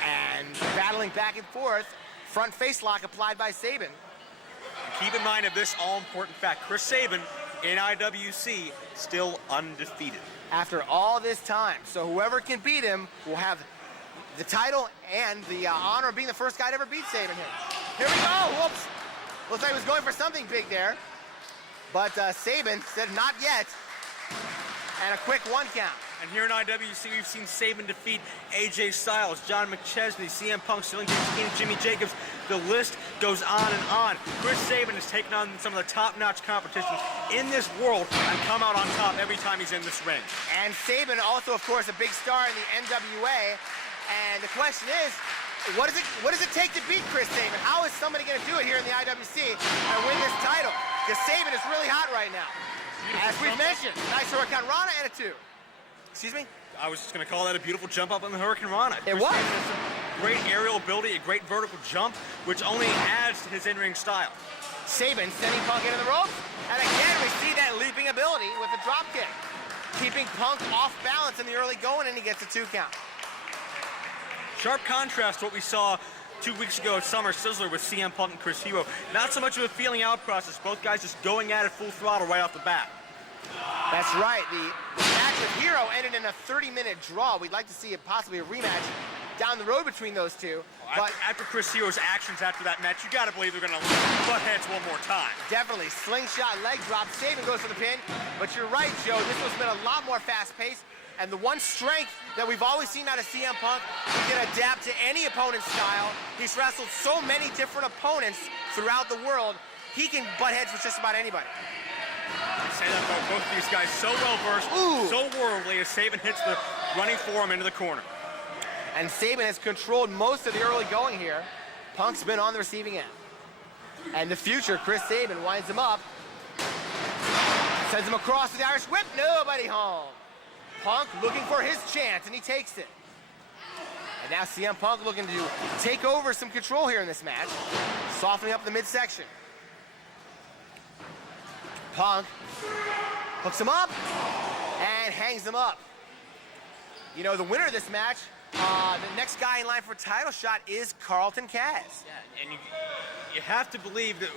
And battling back and forth, front face lock applied by Sabin. Keep in mind of this all-important fact, Chris Sabin in IWC still undefeated. After all this time, so whoever can beat him will have the title and the honor of being the first guy to ever beat Sabin here. Here we go, whoops. Looks like he was going for something big there. But Sabin said not yet. And a quick 1 count. And here in IWC, we've seen Sabin defeat AJ Styles, John McChesney, CM Punk, Sterling James Keenan, Jimmy Jacobs. The list goes on and on. Chris Sabin has taken on some of the top-notch competition in this world and come out on top every time he's in this ring. And Sabin also, of course, a big star in the NWA. And the question is, what does it take to beat Chris Sabin? How is somebody going to do it here in the IWC and win this title? Because Sabin is really hot right now. As we've mentioned, nice Hurricane Rana and a 2. Excuse me? I was just going to call that a beautiful jump up on the Hurricane Rana. It was. Great aerial ability, a great vertical jump, which only adds to his in-ring style. Sabin sending Punk into the ropes. And again, we see that leaping ability with the drop kick. Keeping Punk off balance in the early going, and he gets a 2 count. Sharp contrast to what we saw 2 weeks ago at Summer Sizzler with CM Punk and Chris Hero. Not so much of a feeling out process, both guys just going at it full throttle right off the bat. That's right. The match with Hero ended in a 30-minute draw. We'd like to see it possibly a rematch down the road between those two. But after Chris Hero's actions after that match, you got to believe they're going to butt heads one more time. definitely slingshot leg drop. Sabin goes for the pin. But you're right, Joe. This one's been a lot more fast-paced. And the one strength that we've always seen out of CM Punk, he can adapt to any opponent's style. He's wrestled so many different opponents throughout the world, he can butt heads with just about anybody. I say that about both of these guys, so well-versed, so worldly, as Sabin hits the running forearm into the corner. And Sabin has controlled most of the early going here. Punk's been on the receiving end. And the future, Chris Sabin winds him up, sends him across with the Irish whip, nobody home. Punk looking for his chance, and he takes it. And now CM Punk looking to take over some control here in this match, softening up the midsection. Punk hooks him up and hangs him up. You know, the winner of this match, the next guy in line for a title shot is Carlton Kaz. Yeah, and you have to believe that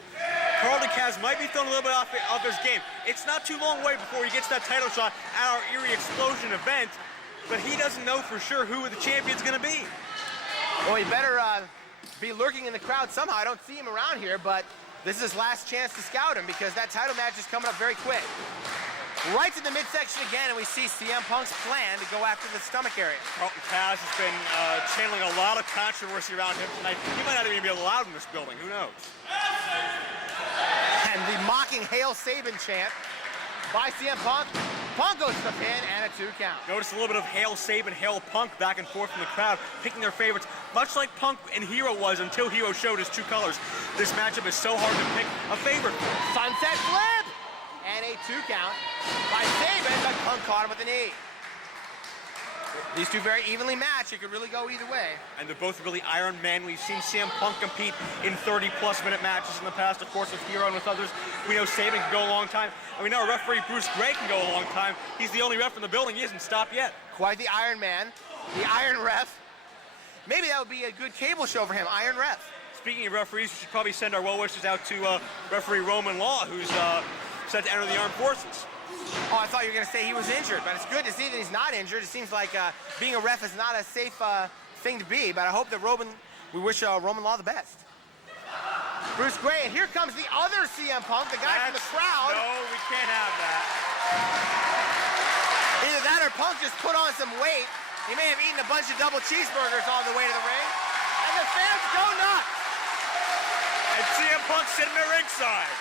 Carlton Kaz might be thrown a little bit off his game. It's not too long away before he gets that title shot at our Erie Explosion event, but he doesn't know for sure who the champion's going to be. Well, he better be lurking in the crowd somehow. I don't see him around here, but this is his last chance to scout him because that title match is coming up very quick. Right to the midsection again, and we see CM Punk's plan to go after the stomach area. Carlton Kaz has been channeling a lot of controversy around him tonight. He might not even be allowed in this building. Who knows? And the mocking Hail Sabin chant by CM Punk. Punk goes to the pin and a 2 count. Notice a little bit of Hail Sabin, Hail Punk back and forth from the crowd, picking their favorites, much like Punk and Hero was until Hero showed his true colors. This matchup is so hard to pick a favorite. Sunset flip! And a 2 count by Sabin, but Punk caught him with the knee. These two very evenly matched. It could really go either way. And they're both really Iron Men. We've seen CM Punk compete in 30-plus minute matches in the past, of course, with Hero and with others. We know Sabin can go a long time. And we know our referee, Bruce Gray, can go a long time. He's the only ref in the building. He hasn't stopped yet. Quite the Iron Man, the Iron Ref. Maybe that would be a good cable show for him, Iron Ref. Speaking of referees, we should probably send our well wishes out to referee Roman Law, who's set to enter the armed forces. Oh, I thought you were going to say he was injured, but it's good to see that he's not injured. It seems like being a ref is not a safe thing to be, but I hope that we wish Roman Law the best. Bruce Gray, and here comes the other CM Punk, the guy from the crowd. No, we can't have that. Either that or Punk just put on some weight. He may have eaten a bunch of double cheeseburgers on the way to the ring. And the fans go nuts. And CM Punk sitting at ringside.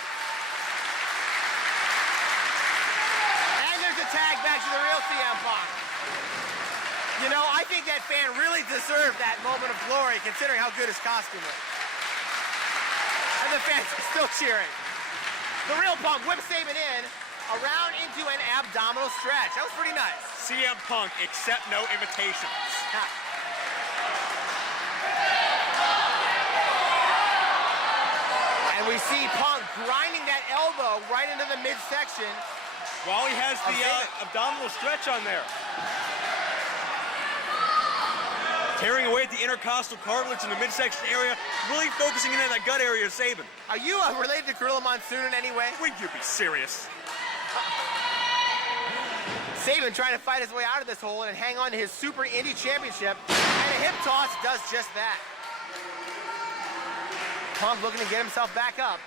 And there's a tag back to the real CM Punk. You know, I think that fan really deserved that moment of glory considering how good his costume was. And the fans are still cheering. The real Punk whips Sabin in, around into an abdominal stretch. That was pretty nice. CM Punk, accept no invitations. And we see Punk grinding that elbow right into the midsection. While he has the abdominal stretch on there. Tearing away at the intercostal cartilage in the midsection area, really focusing in on that gut area of Sabin. Are you related to Gorilla Monsoon in any way? Would you be serious? Sabin trying to fight his way out of this hole and hang on to his Super Indy Championship, and a hip toss does just that. Punk looking to get himself back up.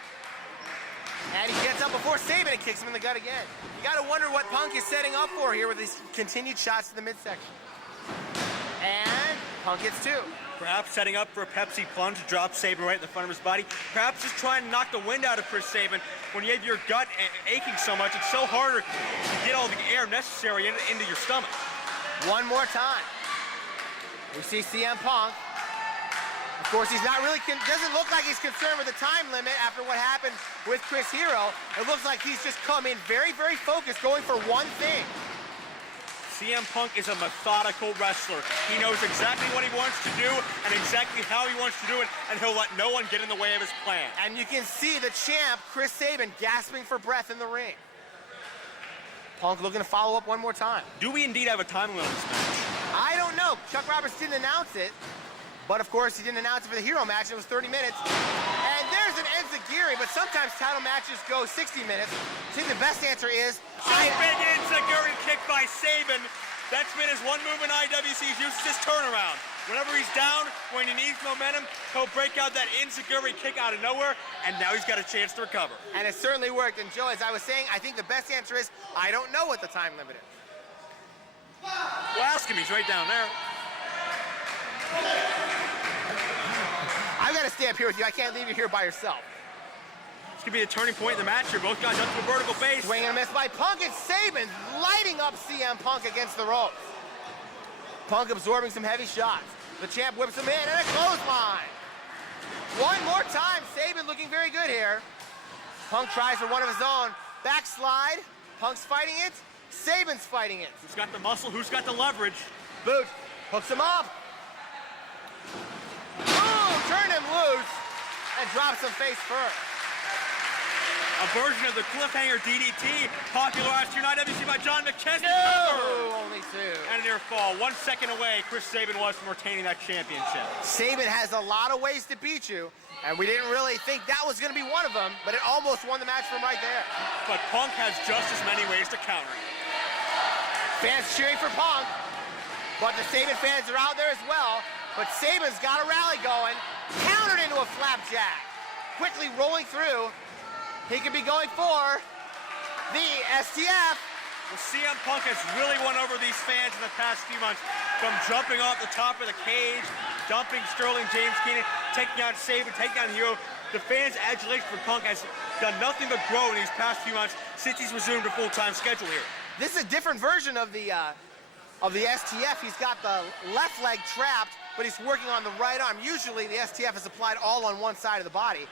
And he gets up before Sabin and kicks him in the gut again. You gotta wonder what Punk is setting up for here with these continued shots to the midsection. And Punk gets 2. Perhaps setting up for a Pepsi plunge to drop Sabin right in the front of his body. Perhaps just trying to knock the wind out of Chris Sabin. When you have your gut aching so much, it's so harder to get all the air necessary into your stomach. One more time. We see CM Punk. Of course, he's not really, doesn't look like he's concerned with the time limit after what happened with Chris Hero. It looks like he's just come in very, very focused, going for one thing. CM Punk is a methodical wrestler. He knows exactly what he wants to do and exactly how he wants to do it, and he'll let no one get in the way of his plan. And you can see the champ, Chris Sabin, gasping for breath in the ring. Punk looking to follow up one more time. Do we indeed have a time limit on this match? I don't know. Chuck Roberts didn't announce it. But, of course, he didn't announce it for the Hero match. It was 30 minutes. And there's an enziguri, but sometimes title matches go 60 minutes. I think the best answer is... Big enziguri kick by Sabin. That's been his one move in IWC's use, his turnaround. Whenever he's down, when he needs momentum, he'll break out that enziguri kick out of nowhere, and now he's got a chance to recover. And it certainly worked. And, Joe, as I was saying, I think the best answer is I don't know what the time limit is. Well, ask him. He's right down there. I've got to stay up here with you. I can't leave you here by yourself. This could be a turning point in the match here. Both guys up to the vertical base. Swing and a miss by Punk, and Sabin lighting up CM Punk against the ropes. Punk absorbing some heavy shots. The champ whips him in, and a clothesline. One more time, Sabin looking very good here. Punk tries for one of his own. Backslide. Punk's fighting it. Sabin's fighting it. Who's got the muscle? Who's got the leverage? Boot hooks him up. Boom! Turn him loose and drops him face first. A version of the cliffhanger DDT, popularized here in IWC by John McChesney. No! Only two. And a near fall. 1 second away, Chris Sabin was from retaining that championship. Sabin has a lot of ways to beat you, and we didn't really think that was going to be one of them, but it almost won the match from right there. But Punk has just as many ways to counter it. Fans cheering for Punk, but the Sabin fans are out there as well. But Sabin's got a rally going, countered into a flapjack. Quickly rolling through. He could be going for the STF. Well, CM Punk has really won over these fans in the past few months, from jumping off the top of the cage, dumping Sterling James Keenan, taking out Sabin, taking out Hero. The fans' adulation for Punk has done nothing but grow in these past few months since he's resumed a full-time schedule here. This is a different version of the STF. He's got the left leg trapped, but he's working on the right arm. Usually the STF is applied all on one side of the body.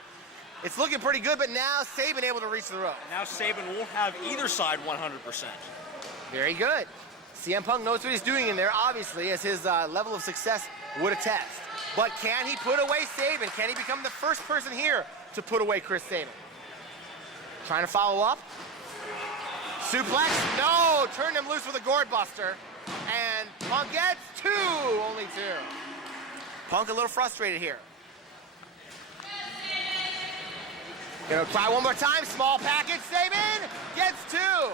It's looking pretty good, but now Sabin able to reach the rope. Now Sabin won't have either side 100%. Very good. CM Punk knows what he's doing in there, obviously, as his level of success would attest. But can he put away Sabin? Can he become the first person here to put away Chris Sabin? Trying to follow up. Suplex, no! Turned him loose with a gourd buster. And Punk gets two, only two. Punk a little frustrated here. Gonna try one more time, small package, Sabin gets two.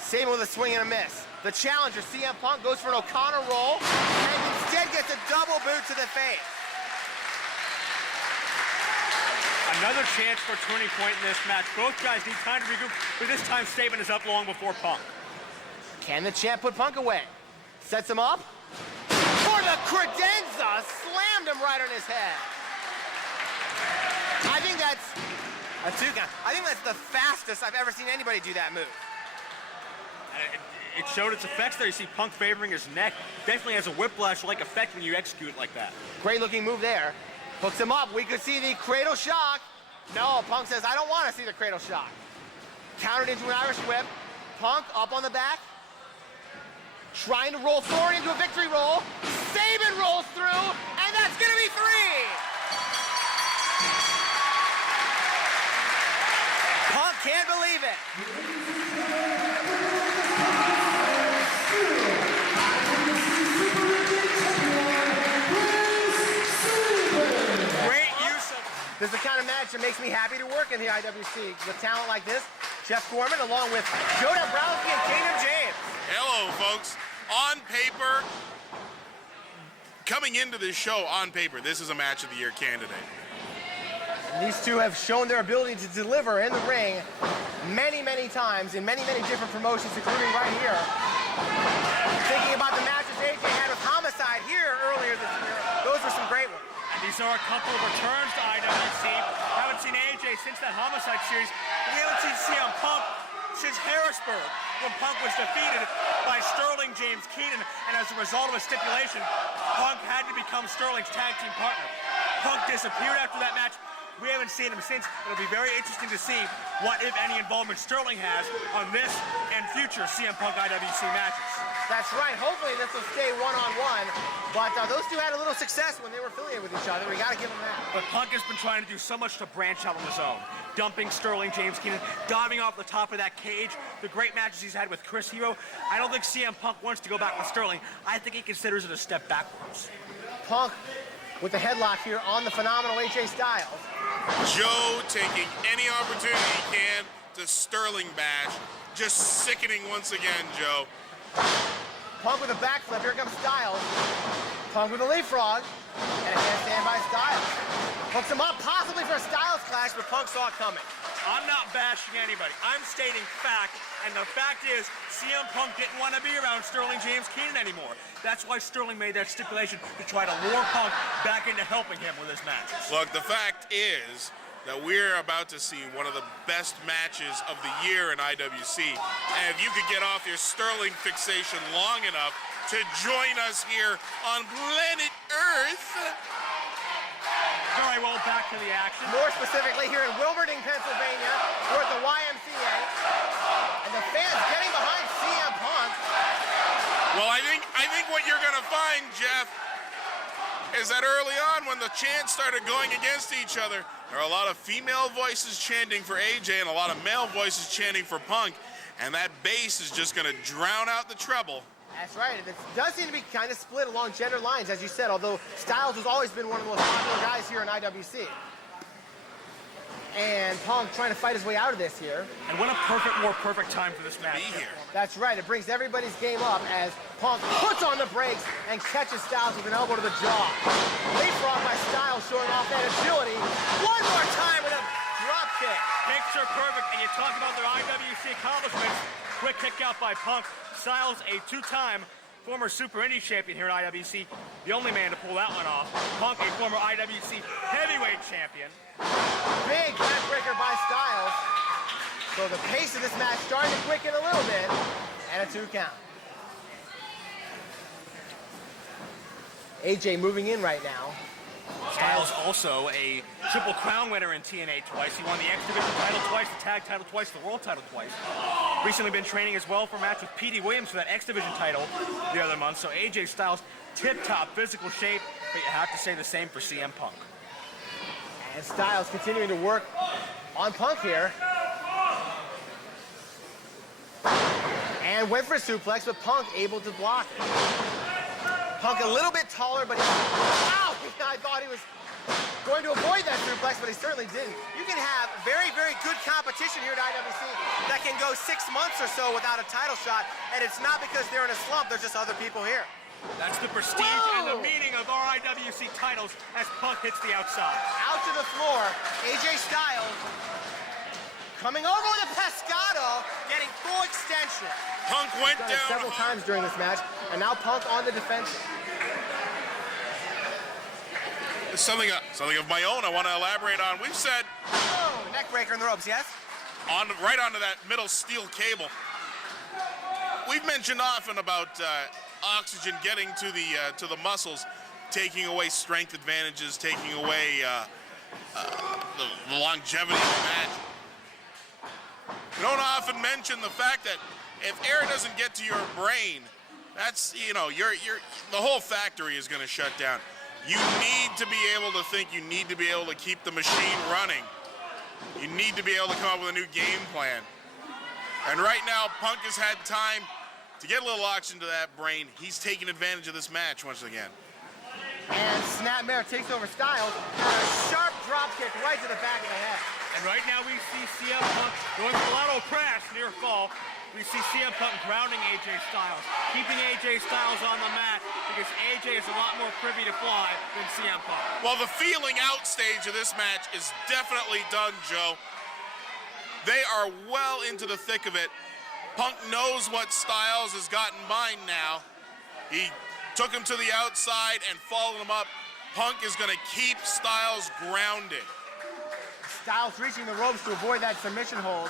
Sabin with a swing and a miss. The challenger, CM Punk, goes for an O'Connor roll and instead gets a double boot to the face. Another chance for a turning point in this match. Both guys need time to regroup, but this time Sabin is up long before Punk. Can the champ put Punk away? Sets him up for the credenza, slammed him right on his head. I think that's a two count. I think that's the fastest I've ever seen anybody do that move. It showed its effects there. You see Punk favoring his neck. Definitely has a whiplash-like effect when you execute it like that. Great looking move there. Hooks him up. We could see the cradle shock. No, Punk says, I don't want to see the cradle shock. Countered into an Irish whip. Punk up on the back. Trying to roll forward into a victory roll. Sabin rolls through, and that's going to be three. Punk can't believe it. Great use of... This is the kind of match that makes me happy to work in the IWC. With talent like this, Jeff Gorman, along with Showdown and Kingdom James. Hello, folks. On paper, coming into this show on paper, this is a match of the year candidate. And these two have shown their ability to deliver in the ring many, many times in many, many different promotions, including right here. Thinking about the matches AJ had with Homicide here earlier this year, those were some great ones. And these are a couple of returns to IWC. Haven't seen AJ since that Homicide series. We haven't seen CM Punk since Harrisburg, when Punk was defeated by Sterling James Keenan, and as a result of a stipulation, Punk had to become Sterling's tag team partner. Punk disappeared after that match. We haven't seen him since. It'll be very interesting to see what, if any, involvement Sterling has on this and future CM Punk IWC matches. That's right. Hopefully this will stay one-on-one. But those two had a little success when they were affiliated with each other. We got to give them that. But Punk has been trying to do so much to branch out on his own. Dumping Sterling James Keenan, diving off the top of that cage, the great matches he's had with Chris Hero. I don't think CM Punk wants to go back with Sterling. I think he considers it a step backwards. Punk with the headlock here on the phenomenal AJ Styles. Joe taking any opportunity he can to Sterling bash. Just sickening once again, Joe. Punk with a backflip. Here comes Styles. Punk with a leapfrog. And a handstand by Styles. Hooks him up, possibly for a Styles clash, but Punk saw it coming. I'm not bashing anybody. I'm stating fact, and the fact is CM Punk didn't want to be around Sterling James Keenan anymore. That's why Sterling made that stipulation to try to lure Punk back into helping him with his matches. Look, the fact is that we're about to see one of the best matches of the year in IWC. And if you could get off your Sterling fixation long enough to join us here on planet Earth. All right, well, back to the action. More specifically here in Wilmington, Pennsylvania, we're at the YMCA, and the fans getting behind CM Punk. Well, I think what you're going to find, Jeff, is that early on when the chants started going against each other, there are a lot of female voices chanting for AJ and a lot of male voices chanting for Punk, and that bass is just going to drown out the treble. That's right. It does seem to be kind of split along gender lines, as you said, although Styles has always been one of the most popular guys here in IWC. And Punk trying to fight his way out of this here. And what a more perfect time for this match. Be here. That's right. It brings everybody's game up as Punk puts on the brakes and catches Styles with an elbow to the jaw. Leapfrog by Styles showing off that agility. One more time with a drop kick. Picture perfect, and you talk about their IWC accomplishments. Quick kick out by Punk. Styles, a two-time former Super Indy champion here at IWC. The only man to pull that one off. Punk, a former IWC heavyweight champion. Big backbreaker by Styles. So the pace of this match starting to quicken a little bit. And a 2 count. AJ moving in right now. Styles also a Triple Crown winner in TNA twice. He won the X Division title twice, the tag title twice, the world title twice. Recently been training as well for a match with P.D. Williams for that X Division title the other month. So AJ Styles, tip-top physical shape, but you have to say the same for CM Punk. And Styles continuing to work on Punk here. And went for a suplex, but Punk able to block. Punk a little bit taller, but ow! I thought he was going to avoid that suplex, but he certainly didn't. You can have very, very good competition here at IWC that can go 6 months or so without a title shot, and it's not because they're in a slump, there's just other people here. That's the prestige and the meaning of our IWC titles as Punk hits the outside. Out to the floor, AJ Styles coming over with a pescado, getting full extension. Punk went down several times during this match, and now Punk on the defensive. Something of my own I want to elaborate on. We've said neck breaker in the ropes, yes? Right onto that middle steel cable. We've mentioned often about oxygen getting to the muscles, taking away strength advantages, taking away the longevity of the match. We don't often mention the fact that if air doesn't get to your brain, that's, the whole factory is going to shut down. You need to be able to think. You need to be able to keep the machine running. You need to be able to come up with a new game plan. And right now, Punk has had time to get a little oxygen to that brain. He's taking advantage of this match once again. And Snapmare takes over Styles. A sharp drop kick right to the back of the head. And right now we see CM Punk going for a lateral crash, near fall. We see CM Punk grounding AJ Styles, keeping AJ Styles on the mat because AJ is a lot more privy to fly than CM Punk. Well, the feeling out stage of this match is definitely done, Joe. They are well into the thick of it. Punk knows what Styles has got in mind now. He took him to the outside and followed him up. Punk is going to keep Styles grounded. Styles reaching the ropes to avoid that submission hold.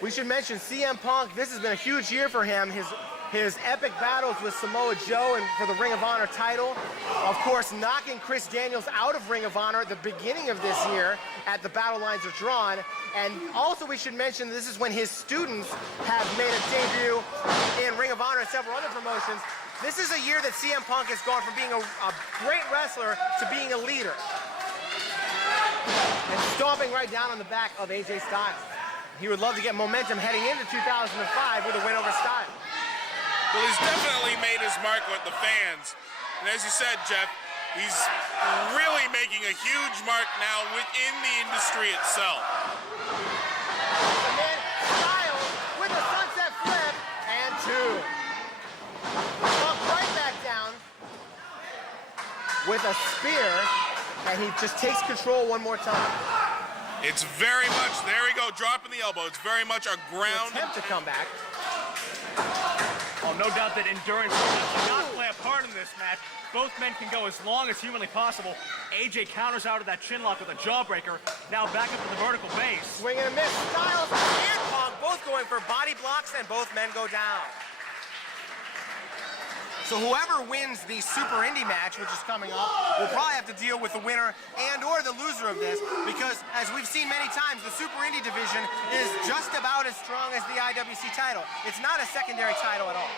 We should mention CM Punk, this has been a huge year for him. His epic battles with Samoa Joe and for the Ring of Honor title. Of course, knocking Chris Daniels out of Ring of Honor at the beginning of this year at the Battle Lines Are Drawn. And also we should mention this is when his students have made a debut in Ring of Honor and several other promotions. This is a year that CM Punk has gone from being a great wrestler to being a leader. And stomping right down on the back of AJ Styles. He would love to get momentum heading into 2005 with a win over Styles. Well, he's definitely made his mark with the fans. And as you said, Jeff, he's really making a huge mark now within the industry itself. And then Styles with a sunset flip and 2. Punk right back down with a spear, and he just takes control one more time. It's very much, there we go, dropping the elbow. It's very much a ground. Attempt to come back. Oh, no doubt that endurance cannot play a part in this match. Both men can go as long as humanly possible. AJ counters out of that chin lock with a jawbreaker. Now back up to the vertical base. Swing and a miss. Styles and Punk both going for body blocks, and both men go down. So whoever wins the Super Indy match, which is coming up, will probably have to deal with the winner and or the loser of this, because as we've seen many times, the Super Indy division is just about as strong as the IWC title. It's not a secondary title at all.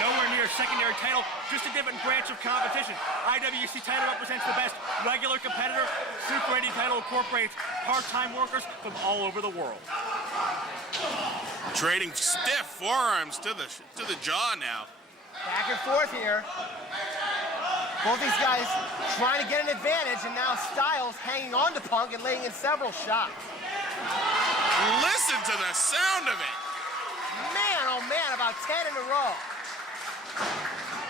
Nowhere near secondary title, just a different branch of competition. IWC title represents the best regular competitor. Super Indy title incorporates part-time workers from all over the world. Trading stiff forearms to the jaw now. Back and forth here. Both these guys trying to get an advantage, and now Styles hanging on to Punk and laying in several shots. Listen to the sound of it. Man, oh man, about 10 in a row.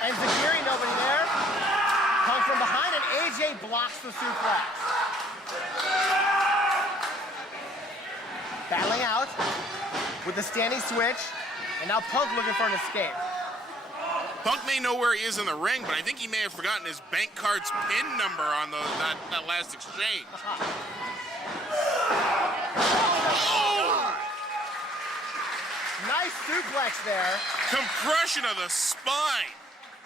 And Zagiri, nobody there. Punk from behind, and AJ blocks the suplex. Battling out with the standing switch, and now Punk looking for an escape. Punk may know where he is in the ring, but I think he may have forgotten his bank card's PIN number on that last exchange. Oh! Nice suplex there. Compression of the spine.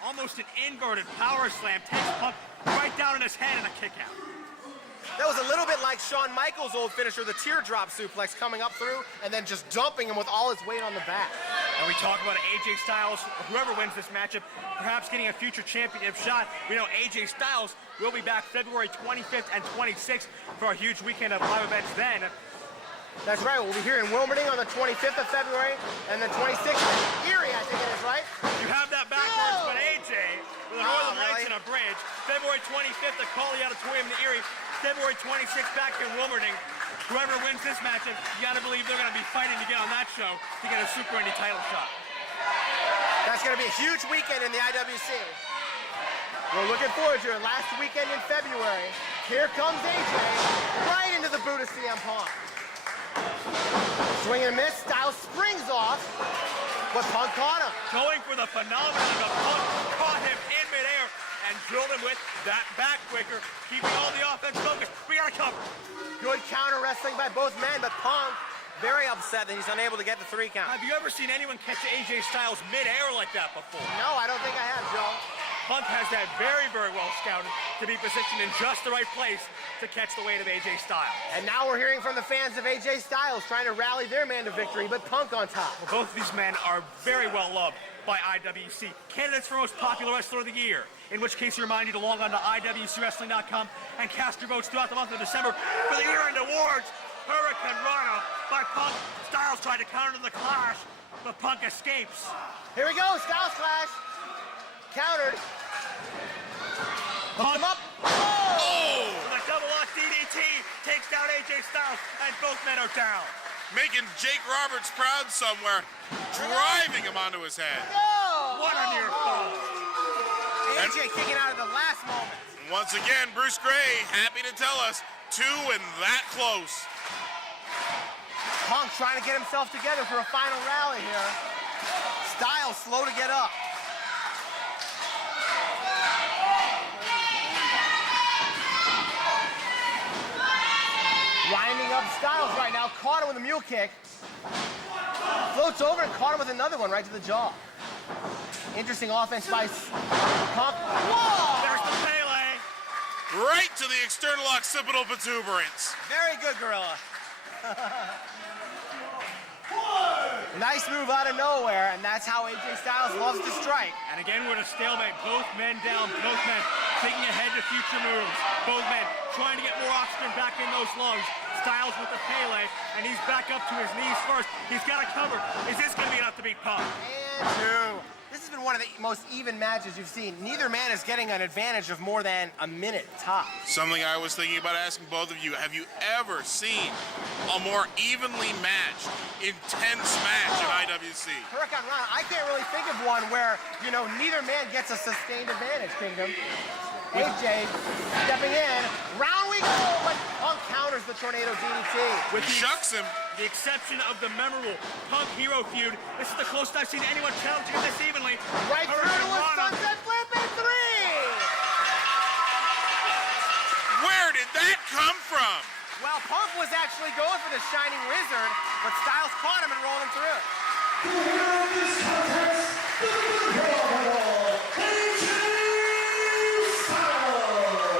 Almost an inverted power slam takes Punk right down in his head and a kick out. That was a little bit like Shawn Michaels' old finisher, the teardrop suplex, coming up through and then just dumping him with all his weight on the back. And we talk about AJ Styles, whoever wins this matchup, perhaps getting a future championship shot. We know AJ Styles will be back February 25th and 26th for a huge weekend of live events then. That's right, we'll be here in Wilmington on the 25th of February and the 26th in Erie, I think it is, right? You have that backwards, but AJ, with the Northern Lights and a bridge, February 25th at Coley Auditorium in Erie, February 26th back in Wilmington. Whoever wins this matchup, you gotta believe they're gonna be fighting to get on that show to get a Super Indy title shot. That's gonna be a huge weekend in the IWC. We're looking forward to it. Last weekend in February. Here comes AJ, right into the boot of CM Punk. Swing and a miss, Styles springs off, but Punk caught him. Going for the phenomenon of Punk, caught him in midair and drilled him with that backbreaker, keeping all the offense focused. We got to cover. Good counter wrestling by both men, but Punk very upset that he's unable to get the 3 count. Have you ever seen anyone catch AJ Styles midair like that before? No, I don't think I have, Joe. Punk has that very, very well scouted to be positioned in just the right place to catch the weight of AJ Styles. And now we're hearing from the fans of AJ Styles trying to rally their man to victory, but Punk on top. Well, both of these men are very well loved by IWC, candidates for most popular wrestler of the year, in which case we remind you to log on to IWCWrestling.com and cast your votes throughout the month of December for the year-end awards. Hurricane Rana by Punk. Styles tried to counter the clash, but Punk escapes. Here we go, Styles clash. Countered. Hooked him up. Oh! With a double lock DDT, takes down AJ Styles, and both men are down. Making Jake Roberts proud somewhere, driving him onto his head. No! What a near fall. AJ kicking out at the last moment. And once again, Bruce Gray happy to tell us 2 and that close. Punk trying to get himself together for a final rally here. Styles slow to get up. Winding up Styles right now, caught him with a mule kick. Floats over and caught him with another one right to the jaw. Interesting offense by Punk. Whoa! There's the Pele. Right to the external occipital protuberance. Very good, Gorilla. Nice move out of nowhere, and that's how AJ Styles loves to strike. And again, we're at a stalemate. Both men down, both men thinking ahead to future moves. Both men trying to get more oxygen back in those lungs. Styles with the Pele, and he's back up to his knees first. He's got to cover. Is this going to be enough to beat Punk? And 2. This has been one of the most even matches you've seen. Neither man is getting an advantage of more than a minute top. Something I was thinking about asking both of you, have you ever seen a more evenly matched, intense match in IWC? Hurricane Rana, I can't really think of one where, you know, neither man gets a sustained advantage, Kingdom. AJ stepping in. Round we go, but Punk counters the Tornado DDT. With Shucks him. the exception of the memorable Punk Hero feud, this is the closest I've seen anyone challenging this evenly. Right through to a sunset flip and 3. Where did that come from? Well, Punk was actually going for the Shining Wizard, but Styles caught him and rolled him through it.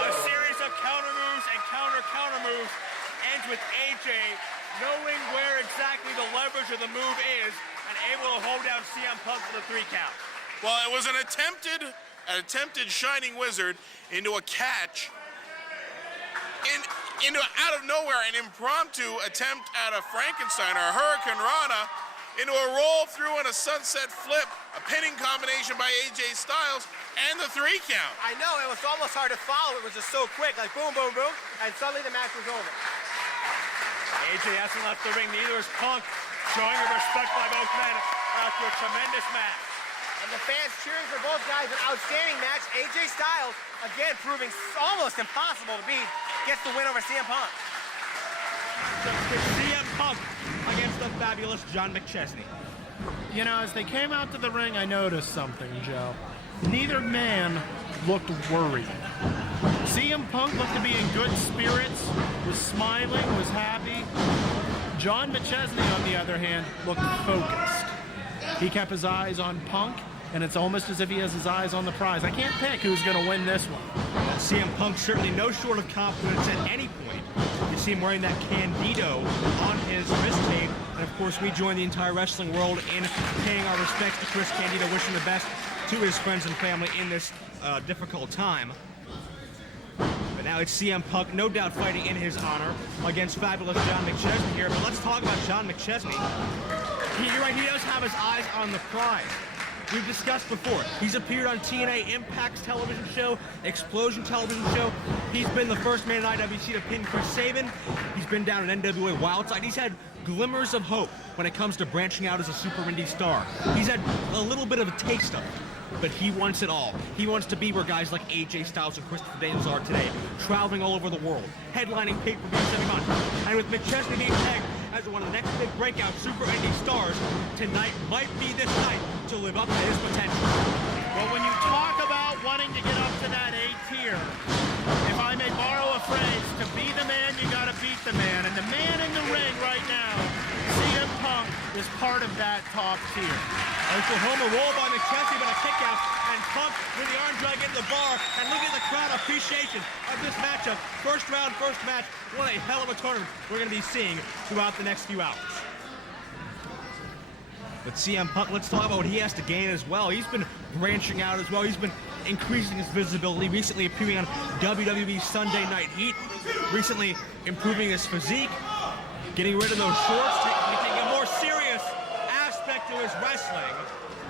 A series of counter moves and counter moves ends with AJ knowing where exactly the leverage of the move is and able to hold down CM Punk for the 3 count. Well, it was an attempted Shining Wizard into a catch. Into out of nowhere, an impromptu attempt at a Frankenstein or a Hurricane Rana, into a roll through and a sunset flip, a pinning combination by AJ Styles, and the 3 count. I know, it was almost hard to follow. It was just so quick, like boom, boom, boom, and suddenly the match was over. AJ hasn't left the ring, neither is Punk, showing a respect by both men after a tremendous match. And the fans cheering for both guys, an outstanding match. AJ Styles, again, proving almost impossible to beat, gets the win over CM Punk. CM Punk against the fabulous John McChesney. You know, as they came out to the ring, I noticed something, Joe. Neither man looked worried. CM Punk looked to be in good spirits, was smiling, was happy. John McChesney, on the other hand, looked focused. He kept his eyes on Punk, and it's almost as if he has his eyes on the prize. I can't pick who's going to win this one. Well, CM Punk certainly no short of confidence at any point. You see him wearing that Candido on his wrist tape. And of course, we join the entire wrestling world in paying our respects to Chris Candido, wishing the best to his friends and family in this difficult time. But now it's CM Punk, no doubt fighting in his honor against fabulous John McChesney here. But let's talk about John McChesney. You're right, he does have his eyes on the prize. We've discussed before. He's appeared on TNA Impact's television show, Explosion television show. He's been the first man in IWC to pin Chris Sabin. He's been down in NWA Wildside. He's had glimmers of hope when it comes to branching out as a super indie star. He's had a little bit of a taste of it, but he wants it all. He wants to be where guys like AJ Styles and Christopher Daniels are today, traveling all over the world, headlining pay-per-views every month. And with McChesney being tagged as one of the next big breakout super indie stars, tonight might be this night to live up to his potential. Well, when you talk about wanting to get up to that A tier, if I may borrow a phrase, to be the man, you gotta beat the man. And the man in the ring right now, CM Punk, is part of that top tier. Oklahoma roll by McChesney, but a kick out, and Punk with the arm drag into the bar, and look at the crowd appreciation of this matchup. First round, first match. What a hell of a tournament we're going to be seeing throughout the next few hours. But CM Punk, let's talk about what he has to gain as well. He's been branching out as well. He's been increasing his visibility, recently appearing on WWE Sunday Night Heat, recently improving his physique, getting rid of those shorts, taking a more serious aspect to his wrestling.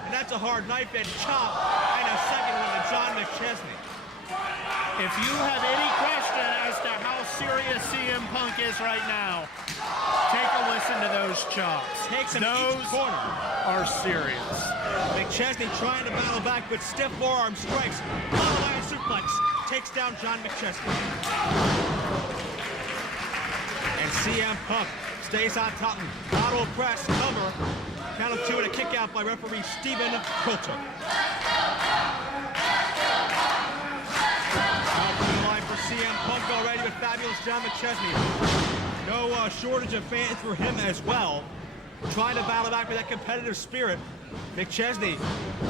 And that's a hard knife edge chop and a second one to John McChesney. If you have any question as to how serious CM Punk is right now, take a listen to those chops. Takes him those each corner. Are serious. McChesney trying to battle back, but stiff forearm strikes. Bottom iron suplex takes down John McChesney. And CM Punk stays on top. Bottle press cover. Count of 2 and a kick out by referee Stephen Coulter. For CM Punk already with fabulous John McChesney. No shortage of fans for him as well. Trying to battle back with that competitive spirit. McChesney,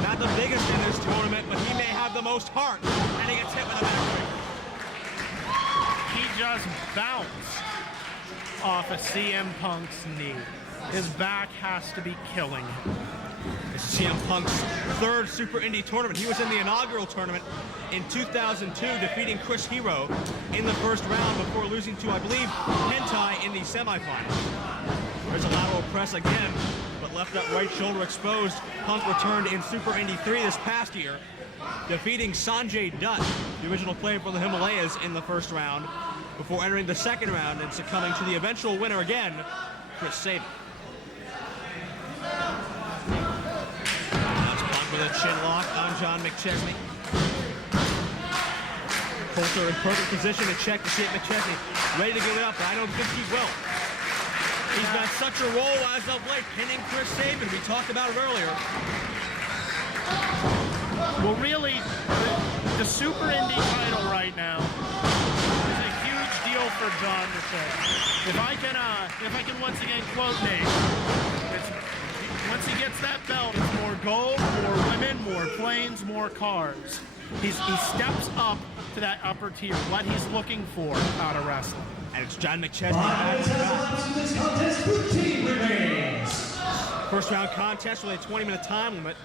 not the biggest in this tournament, but he may have the most heart. And he gets hit with a back. He just bounced off of CM Punk's knee. His back has to be killing him. This is CM Punk's third Super Indie tournament. He was in the inaugural tournament in 2002, defeating Chris Hero in the first round before losing to, I believe, Hentai in the semifinals. There's a lateral press again, but left that right shoulder exposed. Punk returned in Super Indie 3 this past year, defeating Sonjay Dutt, the original player for the Himalayas, in the first round, before entering the second round and succumbing to the eventual winner again, Chris Sabin. That's Punk with a chin lock on John McChesney. Coulter in perfect position to check to see if McChesney ready to give it up, but I don't think he will. He's got such a role as of late, pinning Chris Sabin. We talked about it earlier. Well, really, the Super Indy title right now is a huge deal for John to take. If I can once again quote Nate, once he gets that belt, it's more gold, more women, more planes, more cars. He steps up to that upper tier, what he's looking for out of wrestling. And it's John McChesney. First round contest with a 20-minute time limit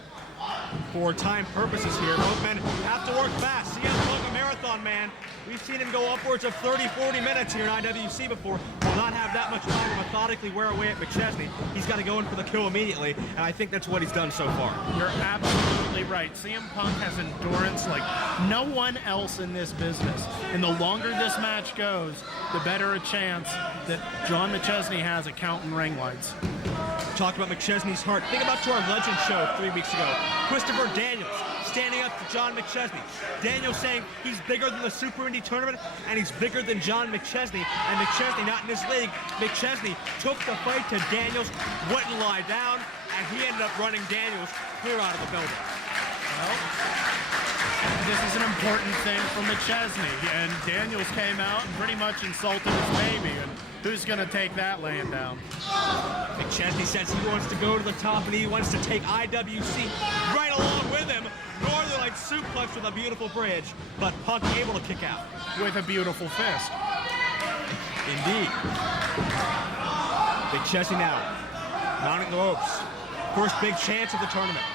for time purposes here. Both men have to work fast. CM Punk, a marathon man. We've seen him go upwards of 30, 40 minutes here in IWC before. Will not have that much time to methodically wear away at McChesney. He's got to go in for the kill immediately, and I think that's what he's done so far. You're absolutely right. CM Punk has endurance like no one else in this business. And the longer this match goes, the better a chance that John McChesney has at counting ring lights. Talked about McChesney's heart. Think about to our Legend show 3 weeks ago. Christopher Daniels standing up to John McChesney. Daniels saying he's bigger than the Super Indy tournament, and he's bigger than John McChesney. And McChesney not in his league. McChesney took the fight to Daniels, wouldn't lie down, and he ended up running Daniels clear out of the building. Well, this is an important thing for McChesney, and Daniels came out and pretty much insulted his baby, and who's going to take that laying down? McChesney says he wants to go to the top, and he wants to take IWC right along with him. Northern Light suplex with a beautiful bridge, but Punk able to kick out. With a beautiful fist. Indeed. McChesney now mounting the ropes. First big chance of the tournament.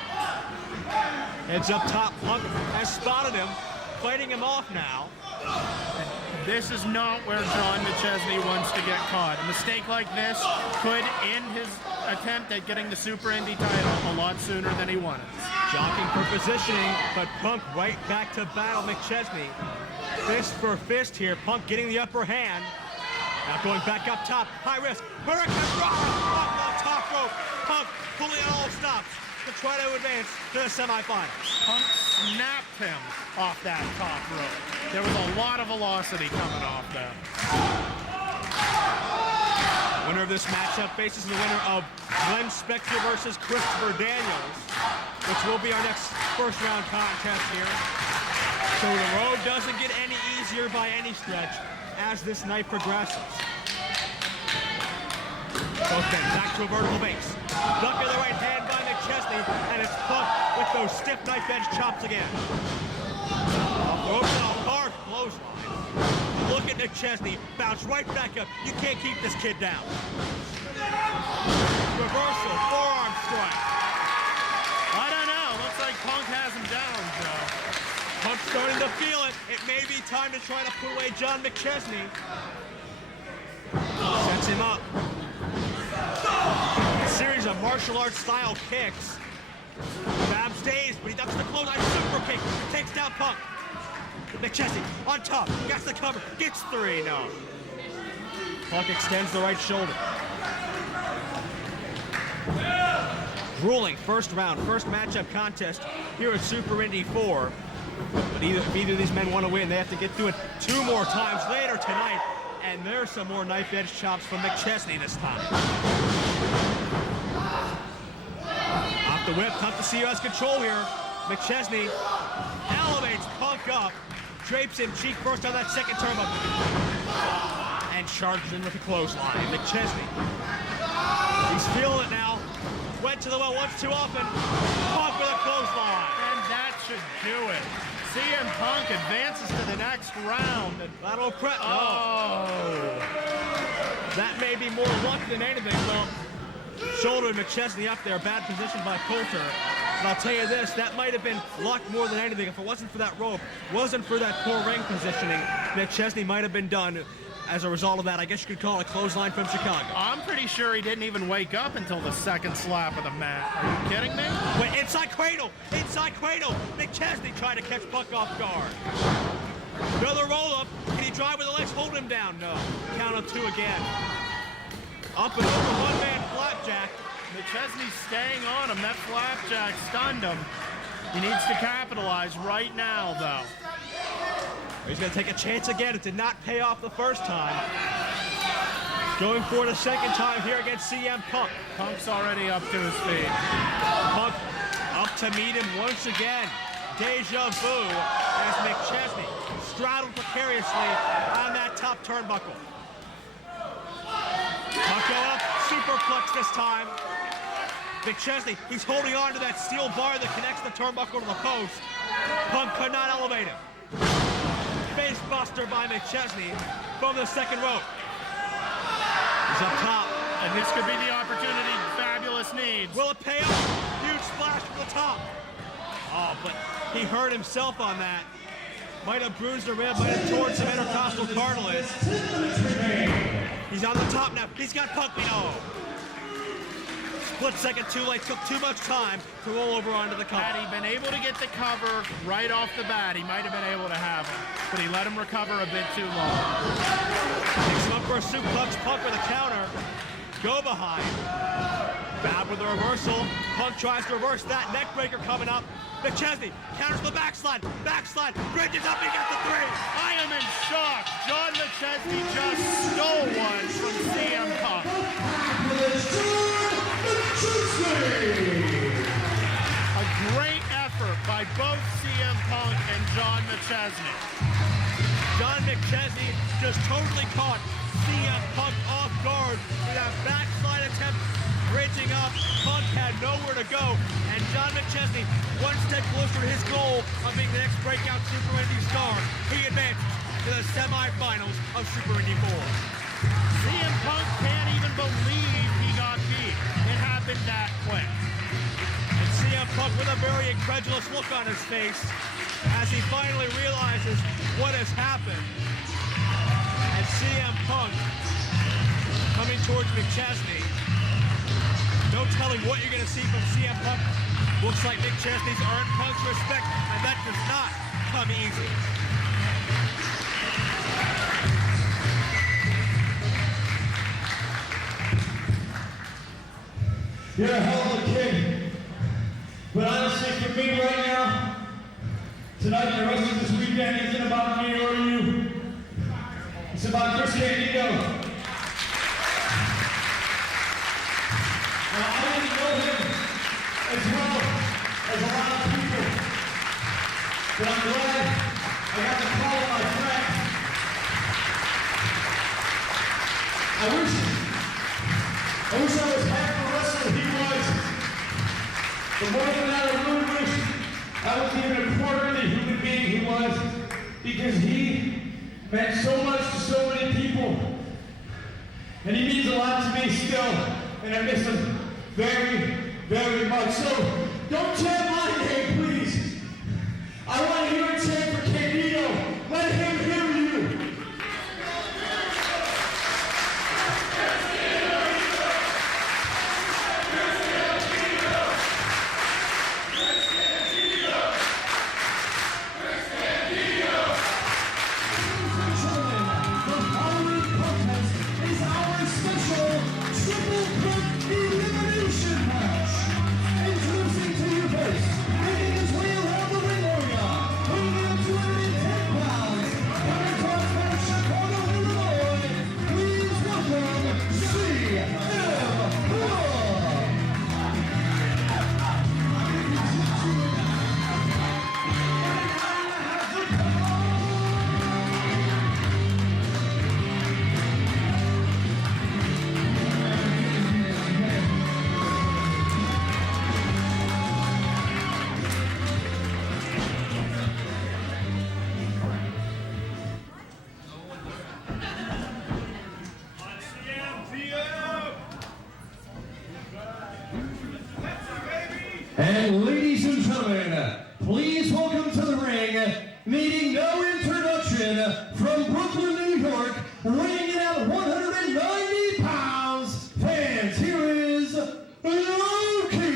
Heads up top. Punk has spotted him, fighting him off now. This is not where John McChesney wants to get caught. A mistake like this could end his attempt at getting the Super Indy title a lot sooner than he wanted. Jockeying for positioning, but Punk right back to battle McChesney. Fist for fist here. Punk getting the upper hand. Now going back up top. High risk. Hurricane Rock off the top rope. Punk pulling out all stops to try to advance to the semifinals. Punk snapped him off that top rope. There was a lot of velocity coming off that. Winner of this matchup faces the winner of Glenn Spector versus Christopher Daniels, which will be our next first round contest here. So the road doesn't get any easier by any stretch as this night progresses. Both men back to a vertical base. Duck in the right hand by McChesney, and it's Punk with those stiff knife edge chops again. Off a hard clothesline. Look at McChesney, bounce right back up. You can't keep this kid down. Reversal, forearm strike. I don't know, looks like Punk has him down, Joe. Punk's starting to feel it. It may be time to try to put away John McChesney. Sets him up. A series of martial arts style kicks. Fab stays, but he ducks the clothesline super kick. Takes down Punk. McChesney on top, gets the cover, gets three, no. Punk extends the right shoulder. Ruling first round, first matchup contest here at Super Indy 4. But if either of these men want to win, they have to get through it 2 more times later tonight. And there's some more knife edge chops from McChesney this time. Off the whip, Punk to see who has control here. McChesney elevates Punk up. Drapes him cheek first on that second turnbuckle. And charges in with a clothesline. McChesney. He's feeling it now. Went to the well once too often. Punk with a clothesline. And that should do it. CM Punk advances to the next round. That'll prep. Oh. That may be more luck than anything. Well, shouldered McChesney up there. Bad position by Coulter. But I'll tell you this, that might have been luck more than anything. If it wasn't for that rope, wasn't for that poor ring positioning, McChesney might have been done as a result of that. I guess you could call it a clothesline from Chicago. I'm pretty sure he didn't even wake up until the second slap of the mat. Are you kidding me? Wait, inside cradle! Inside cradle! McChesney trying to catch Punk off guard. Another roll-up. Can he drive with the legs? Hold him down. No. Count of 2 again. Up and over, one-man flapjack. McChesney staying on him. That flapjack stunned him. He needs to capitalize right now, though. He's going to take a chance again. It did not pay off the first time. Going for it a second time here against CM Punk. Punk's already up to his feet. Punk up to meet him once again. Deja vu as McChesney straddled precariously on that top turnbuckle. Punk go up, superplex this time. McChesney, he's holding on to that steel bar that connects the turnbuckle to the post. Punk could not elevate him. Face buster by McChesney from the second rope. He's up top. And this could be the opportunity Fabulous needs. Will it pay off? Huge splash from the top. Oh, but he hurt himself on that. Might have bruised a rib, might have torn some intercostal cartilage. He's on the top now. He's got Punk. Oh. Split second too late. Took too much time to roll over onto the cover. Had he been able to get the cover right off the bat, he might have been able to have him. But he let him recover a bit too long. Takes him up for a suplex. Punk with a counter. Go behind. Bad with the reversal. Punk tries to reverse that. Neckbreaker coming up. McChesney counters the backslide. Backslide. Bridges up. He gets the three. I am in shock. John McChesney just stole one from CM Punk. A great effort by both CM Punk and John McChesney. John McChesney just totally caught CM Punk off guard with that backslide attempt, bridging up. Punk had nowhere to go, and John McChesney, one step closer to his goal of being the next breakout Super Indy star. He advances to the semifinals of Super Indy 4. CM Punk can't even believe he got beat. It happened that quick. And CM Punk with a very incredulous look on his face as he finally realizes what has happened. And CM Punk coming towards McChesney. No telling what you're going to see from CM Punk. Looks like McChesney's earned Punk's respect, and that does not come easy. You're a hell of a kid. But honestly, for me right now, tonight and the rest of this weekend isn't about me or you. It's about Chris Candido. Now, I didn't know him as well as a lot of people, but I'm glad I got to call my friend. I wish I was half the wrestler he was. But more than that, I really wish I was even a quarter of the human being he was, because he meant so much to so many people. And he means a lot to me still, and I miss him very, very much. So don't chant my name, please. I want to hear a chant for Candido. Let him hear you. And ladies and gentlemen, please welcome to the ring, needing no introduction, from Brooklyn, New York, weighing in at 190 pounds, fans, here is Loki.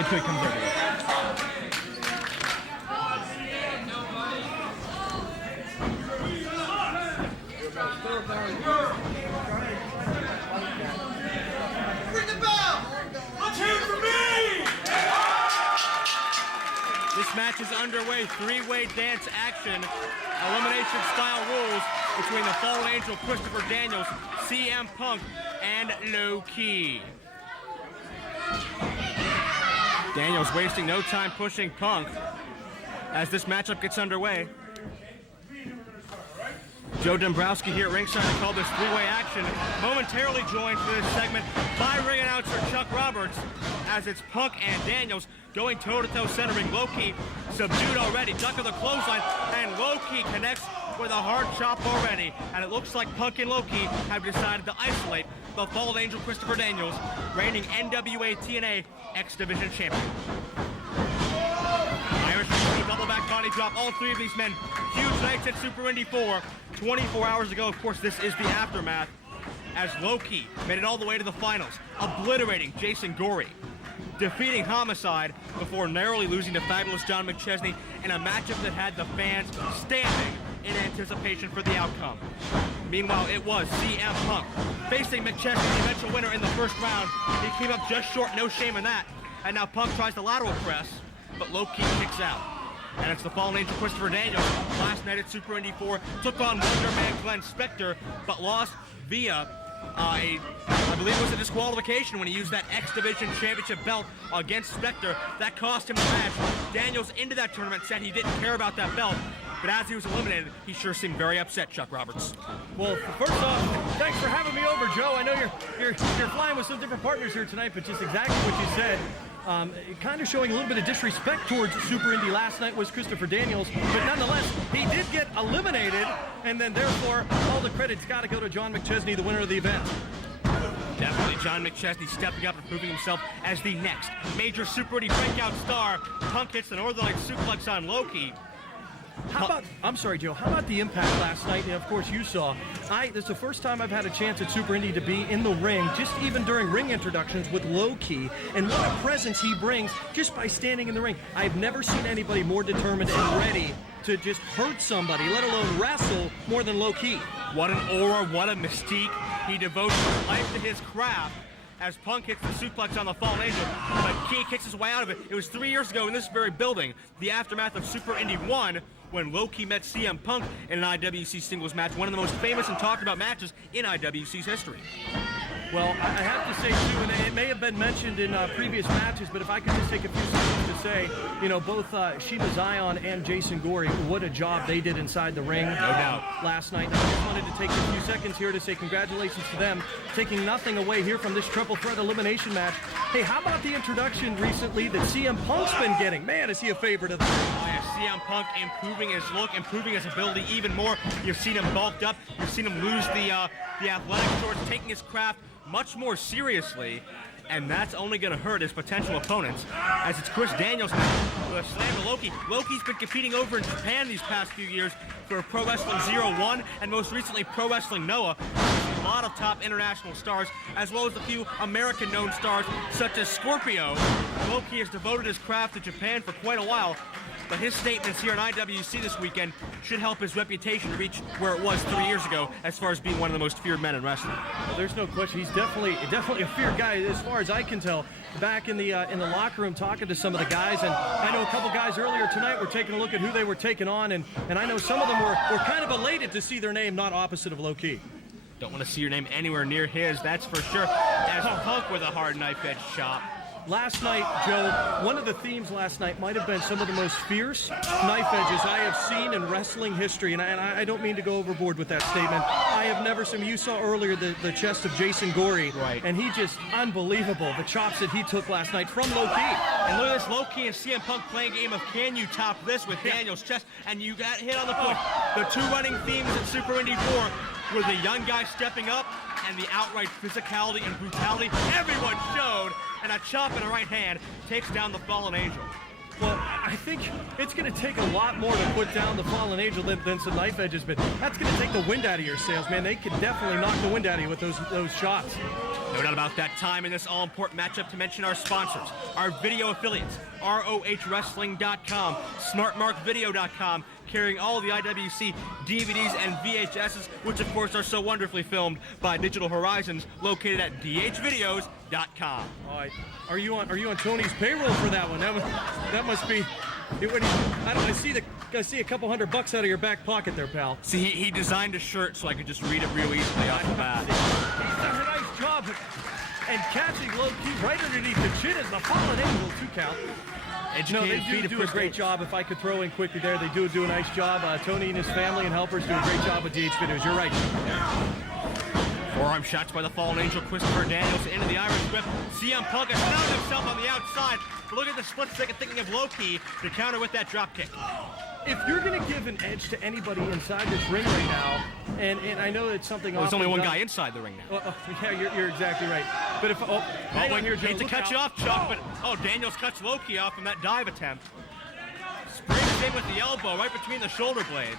Wait till he comes over there. Ring the bell! Let's hear it for me! This match is underway. Three-way dance action. Elimination style rules between the Fallen Angel Christopher Daniels, CM Punk, and Low Ki. Daniels wasting no time pushing Punk as this matchup gets underway. Joe Dombrowski here at ringside to call this three-way action. Momentarily joined for this segment by ring announcer Chuck Roberts, as it's Punk and Daniels going toe-to-toe, centering Low Ki subdued already. Duck of the clothesline, and Low Ki connects with a hard chop already. And it looks like Punk and Low Ki have decided to isolate the Fallen Angel Christopher Daniels, reigning NWA TNA X Division champion. Irish double back body drop. All three of these men, huge nights at Super Indy 4. 24 hours ago, of course, this is the aftermath, as Low Ki made it all the way to the finals, obliterating Jason Gorey, defeating Homicide before narrowly losing to Fabulous John McChesney in a matchup that had the fans standing in anticipation for the outcome. Meanwhile, it was CM Punk facing McChesney, the eventual winner in the first round. He came up just short, no shame in that. And now Punk tries the lateral press, but Low Ki kicks out. And it's the Fallen Angel Christopher Daniels. Last night at Super Indy 4, took on Wonder Man Glenn Spector, but lost via I believe it was a disqualification when he used that X Division Championship belt against Spector. That cost him the match. Daniels into that tournament said he didn't care about that belt, but as he was eliminated, he sure seemed very upset, Chuck Roberts. Well, first off, thanks for having me over, Joe. I know you're flying with some different partners here tonight, but just exactly what you said. Kind of showing a little bit of disrespect towards Super Indy last night was Christopher Daniels, but nonetheless, he did get eliminated, and then therefore, all the credit's got to go to John McChesney, the winner of the event. Definitely John McChesney stepping up and proving himself as the next major Super Indy breakout star. Punk hits the Northern Light suplex on Low Ki. How about, I'm sorry, Joe, how about the impact last night? And of course, you saw. This is the first time I've had a chance at Super Indy to be in the ring, just even during ring introductions with Low Ki, and what a presence he brings just by standing in the ring. I've never seen anybody more determined and ready to just hurt somebody, let alone wrestle, more than Low Ki. What an aura, what a mystique. He devotes his life to his craft as Punk hits the suplex on the Fallen Angel, but Ki kicks his way out of it. It was 3 years ago in this very building, the aftermath of Super Indy 1, when Low Ki met CM Punk in an IWC singles match, one of the most famous and talked about matches in IWC's history. Well, I have to say, too, and it may have been mentioned in previous matches, but if I could just take a few seconds to say, you know, both Shiva Zion and Jason Gorey, what a job they did inside the ring last night. And I just wanted to take a few seconds here to say congratulations to them, taking nothing away here from this triple threat elimination match. Hey, how about the introduction recently that CM Punk's been getting? Man, is he a favorite of the Oh, yeah, CM Punk improving his look, improving his ability even more. You've seen him bulked up. You've seen him lose the athletic shorts, taking his craft much more seriously, and that's only going to hurt his potential opponents, as it's Chris Daniels now with a slam to Low Ki. Low Ki's been competing over in Japan these past few years for Pro Wrestling 01 and most recently Pro Wrestling Noah. A lot of top international stars, as well as a few American-known stars such as Scorpio. Low Ki has devoted his craft to Japan for quite a while, but his statements here in IWC this weekend should help his reputation reach where it was 3 years ago as far as being one of the most feared men in wrestling. Well, there's no question. He's definitely a feared guy as far as I can tell. Back in the locker room talking to some of the guys, and I know a couple guys earlier tonight were taking a look at who they were taking on, and I know some of them were kind of elated to see their name not opposite of Low Ki. Don't want to see your name anywhere near his, that's for sure, as Punk with a hard knife-edge chop. Last night, Joe, one of the themes last night might have been some of the most fierce knife edges I have seen in wrestling history, and I don't mean to go overboard with that statement. I have never seen, you saw earlier the chest of Jason Gorey, right, and he just, unbelievable, the chops that he took last night from Low Ki. And look at this, Low Ki and CM Punk playing a game of can you top this with Daniel's chest, and you got hit on the point. The two running themes at Super Indy 4 were the young guy stepping up and the outright physicality and brutality everyone showed, and a chop in the right hand takes down the Fallen Angel. Well, I think it's going to take a lot more to put down the Fallen Angel than some knife edges, but that's going to take the wind out of your sails, man. They can definitely knock the wind out of you with those shots. No doubt about that. Time in this all-important matchup to mention our sponsors, our video affiliates, ROHWrestling.com, SmartMarkVideo.com, carrying all the IWC DVDs and VHSs, which of course are so wonderfully filmed by Digital Horizons, located at DHVideos.com. All right. Are you on Tony's payroll for that one? That must be. I see a couple $100 out of your back pocket there, pal. See, he designed a shirt so I could just read it real easily off the bat. He's done a nice job and catching low key right underneath the chin is the Fallen Angel 2 count. No, they do a great job. If I could throw in quickly there, they do a nice job. Tony and his family and helpers do a great job with DH Videos. You're right. Forearm shots by the Fallen Angel, Christopher Daniels into the Irish whip. CM Punk has found himself on the outside. But look at the split second thinking of Low-Key to counter with that drop kick. If you're going to give an edge to anybody inside this ring right now, and I know it's something. Well, there's only one guy inside the ring now. Yeah, you're exactly right. But if hang on here, Joe, hate to cut you off, Chuck, but Daniels cuts Low-Key off from that dive attempt. Springs in with the elbow right between the shoulder blades.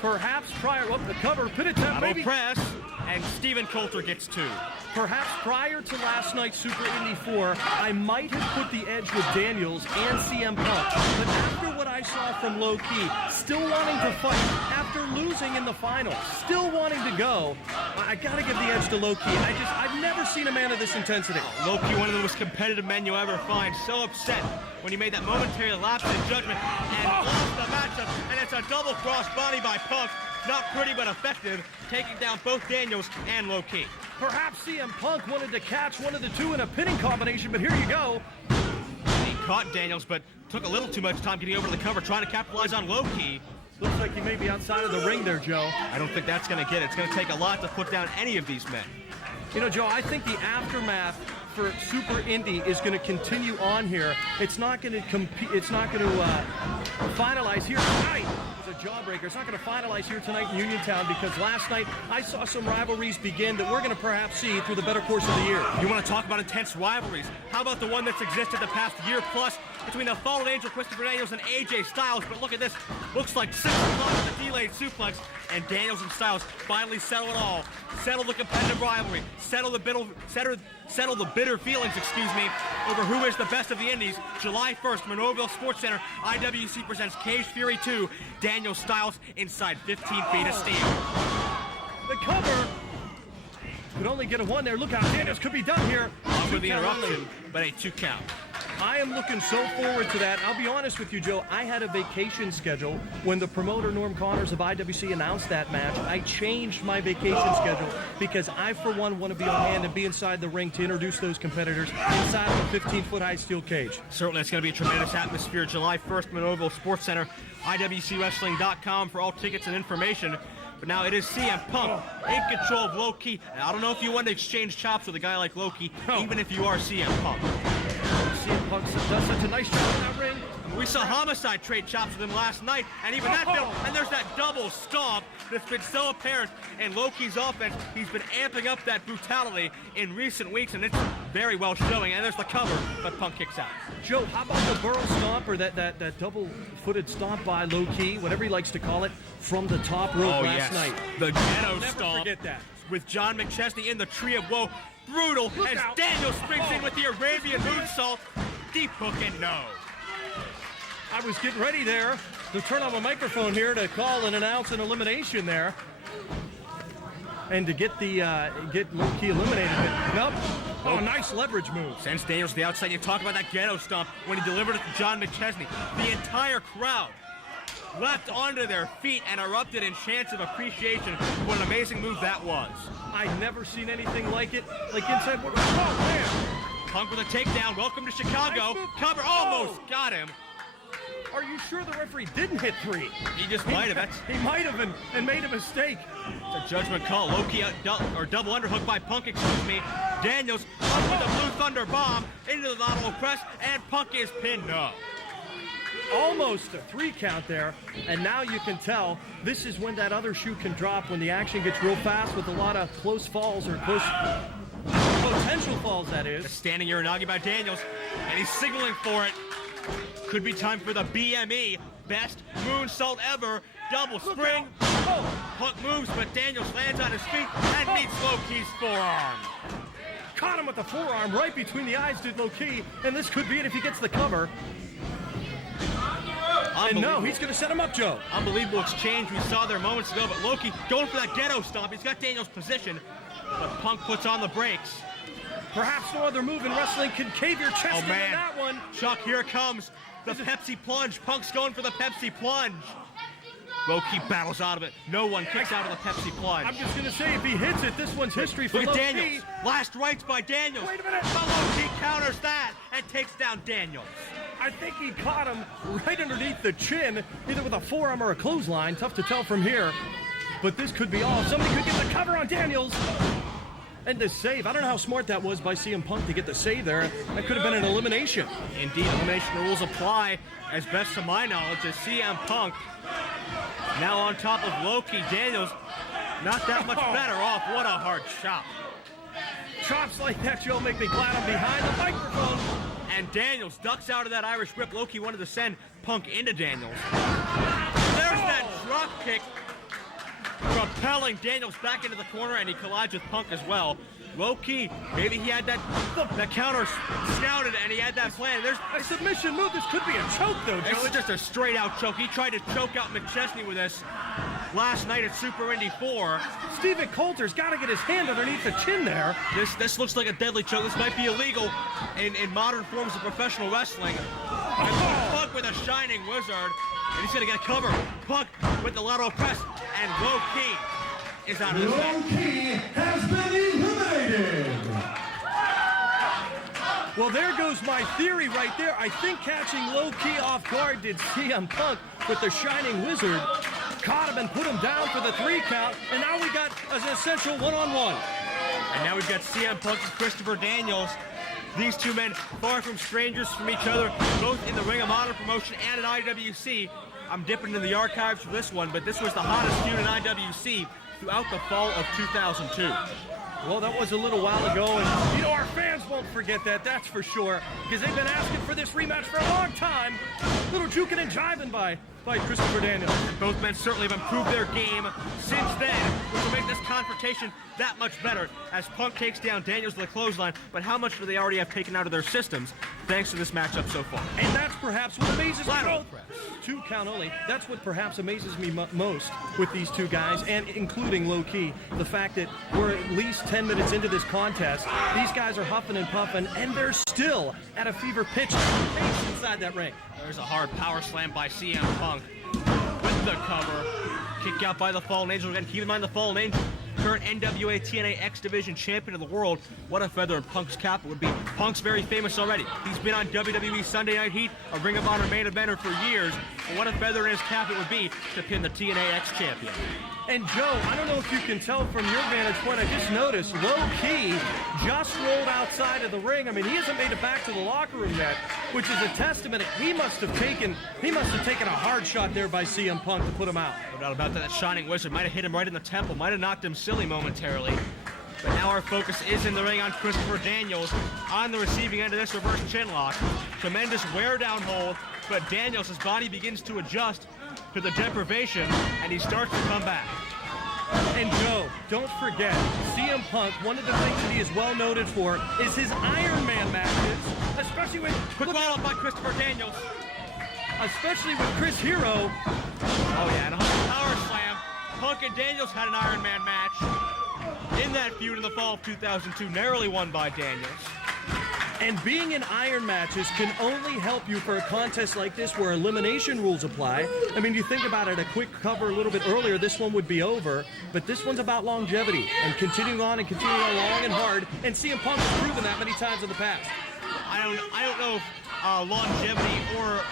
Perhaps prior up the cover, pin attempt, baby. Press, and Steven Coulter gets 2. Perhaps prior to last night's Super Indy 4, I might have put the edge with Daniels and CM Punk. But after what I saw from Low Key, still wanting to fight, after losing in the final, still wanting to go, I gotta give the edge to Low Key. I've never seen a man of this intensity. Low Key, one of the most competitive men you'll ever find. So upset when he made that momentary lapse in judgment and lost the matchup. And it's a double cross body by Punk. Not pretty, but effective, taking down both Daniels and Low Key. Perhaps CM Punk wanted to catch one of the two in a pinning combination, but here you go. He caught Daniels, but took a little too much time getting over the cover, trying to capitalize on Low Key. Looks like he may be outside of the ring there, Joe. I don't think that's going to get it. It's going to take a lot to put down any of these men. You know, Joe, I think the aftermath for Super Indy is going to continue on here. It's not going to compete. It's not going to finalize here tonight. It's a jawbreaker. It's not going to finalize here tonight in Uniontown because last night I saw some rivalries begin that we're going to perhaps see through the better course of the year. You want to talk about intense rivalries? How about the one that's existed the past year plus between the Fallen Angel, Christopher Daniels, and AJ Styles? But look at this. Looks like 6 o'clock with a delayed suplex, and Daniels and Styles finally settle it all. Settle the competitive rivalry. Settle the bitter feelings, over who is the best of the Indies. July 1st, Monroeville Sports Center, IWC presents Cage Fury 2. Daniel Styles inside 15 feet of steel. The cover could only get a 1 there. Look how Daniels could be done here. Off with the interruption, but a 2 count. I am looking so forward to that. I'll be honest with you, Joe. I had a vacation schedule when the promoter, Norm Connors of IWC, announced that match. I changed my vacation schedule because I, for one, want to be on hand and be inside the ring to introduce those competitors inside of a 15-foot high steel cage. Certainly, it's going to be a tremendous atmosphere. July 1st, Monroeville Sports Center, IWCWrestling.com for all tickets and information. But now it is CM Punk in control of Low Key. And I don't know if you want to exchange chops with a guy like Low Key, even if you are CM Punk. CM Punk does such a nice job in that ring. We saw Homicide trade chops with him last night, and even that built, and there's that double stomp that's been so apparent in Low Key's offense. He's been amping up that brutality in recent weeks, and it's very well showing. And there's the cover, but Punk kicks out. Joe, how about the burrow stomp or that double-footed stomp by Low Key, whatever he likes to call it, from the top rope last night? The ghetto Never stomp. forget that. With John McChesney in the Tree of Woe. Brutal as Daniel springs in with the Arabian moonsault. Deep hook and no. I was getting ready there to turn on my microphone here to call and announce an elimination there. And to get Low Key eliminated. Nope. Oh, nice leverage move. Sends Daniels to the outside. You talk about that ghetto stomp when he delivered it to John McChesney. The entire crowd leapt onto their feet and erupted in chants of appreciation. What an amazing move that was. I've never seen anything like it. Like inside. Oh, man. Punk with a takedown. Welcome to Chicago. Cover almost got him. Are you sure the referee didn't hit 3? He just might have. He might have and made a mistake. It's a judgment call. Low Key or double underhook by Punk, Daniels up with a Blue Thunder bomb into the lateral press, and Punk is pinned up. Almost a 3 count there, and now you can tell this is when that other shoe can drop, when the action gets real fast with a lot of close falls or close potential falls, that is. A standing Uranagi by Daniels, and he's signaling for it. Could be time for the BME, best moonsault ever. Double spring. Punk moves, but Daniels lands on his feet and meets Low-Key's forearm. Caught him with the forearm right between the eyes, did Low-Key, and this could be it if he gets the cover. And no, he's going to set him up, Joe. Unbelievable exchange we saw there moments ago, but Low-Key going for that ghetto stomp. He's got Daniels' position, but Punk puts on the brakes. Perhaps no other move in wrestling can cave your chest in man. that one. Chuck, here it comes. The Pepsi plunge. Punk's going for the Pepsi plunge. Low-Key battles out of it. No one kicks out of the Pepsi plunge. I'm just going to say, if he hits it, this one's history for Look at Low-Key. Daniels. Last rights by Daniels. Wait a minute. But Low-Key counters that and takes down Daniels. I think he caught him right underneath the chin, either with a forearm or a clothesline. Tough to tell from here. But this could be all. Somebody could get the cover on Daniels. And the save. I don't know how smart that was by CM Punk to get the save there. That could have been an elimination. Indeed, elimination rules apply, as best to my knowledge, as CM Punk now on top of Low-Key. Daniels not that much better off. What a hard shot. Chops like that, Joe, make me glad I'm behind the microphone. And Daniels ducks out of that Irish whip. Low-Key wanted to send Punk into Daniels. There's that drop kick, propelling Daniels back into the corner, and he collides with Punk as well. Low-Key, maybe he had that counter scouted, and he had that plan. There's a submission move. This could be a choke, though, Joe. It's just a straight-out choke. He tried to choke out McChesney with this last night at Super Indy 4. Steven Coulter's got to get his hand underneath the chin there. This looks like a deadly choke. This might be illegal in modern forms of professional wrestling. And Punk with a shining wizard, and he's going to get covered. Punk with the lateral press, and Low-Key is out of this match. Low-Key has been eliminated. Well, there goes my theory right there. I think catching Low-Key off guard did CM Punk with the shining wizard. Caught him and put him down for the 3 count, and now we got an essential one-on-one. And now we've got CM Punk and Christopher Daniels. These two men far from strangers from each other, both in the Ring of Honor promotion and in IWC. I'm dipping into the archives for this one, but this was the hottest feud in IWC throughout the fall of 2002. Well, that was a little while ago, and our fans won't forget that, that's for sure, because they've been asking for this rematch for a long time. Little juking and jiving by Christopher Daniels. And both men certainly have improved their game since then, which will make this confrontation that much better as Punk takes down Daniels with a clothesline. But how much do they already have taken out of their systems thanks to this matchup so far? And that's perhaps what amazes me Lateral most. press. 2 count only. That's what perhaps amazes me most with these two guys, and including Low-Key. The fact that we're at least 10 minutes into this contest. These guys are huffing and puffing, and they're still at a fever pitch inside that ring. There's a hard power slam by CM Punk with the cover. Kick out by the Fallen Angel. Again, keep in mind the Fallen Angel, current NWA TNA X Division champion of the world. What a feather in Punk's cap it would be. Punk's very famous already. He's been on WWE Sunday Night Heat, a Ring of Honor main eventer for years. And what a feather in his cap it would be to pin the TNA X champion. And Joe, I don't know if you can tell from your vantage point, I just noticed Low-Key just rolled outside of the ring. I mean, he hasn't made it back to the locker room yet, which is a testament. He must have taken a hard shot there by CM Punk to put him out. No doubt about that. That shining wizard might have hit him right in the temple, might have knocked him silly momentarily. But now our focus is in the ring on Christopher Daniels on the receiving end of this reverse chin lock. Tremendous wear down hold, but Daniels, his body begins to adjust to the deprivation, and he starts to come back. And Joe, don't forget, CM Punk, one of the things that he is well noted for is his Iron Man matches, especially with... Quick follow-up by Christopher Daniels. Especially with Chris Hero. Oh yeah, and a power slam. Punk and Daniels had an Iron Man match in that feud in the fall of 2002, narrowly won by Daniels. And being in iron matches can only help you for a contest like this where elimination rules apply. I mean, you think about it, a quick cover a little bit earlier, this one would be over. But this one's about longevity and continuing on long and hard. And CM Punk has proven that many times in the past. I don't know if longevity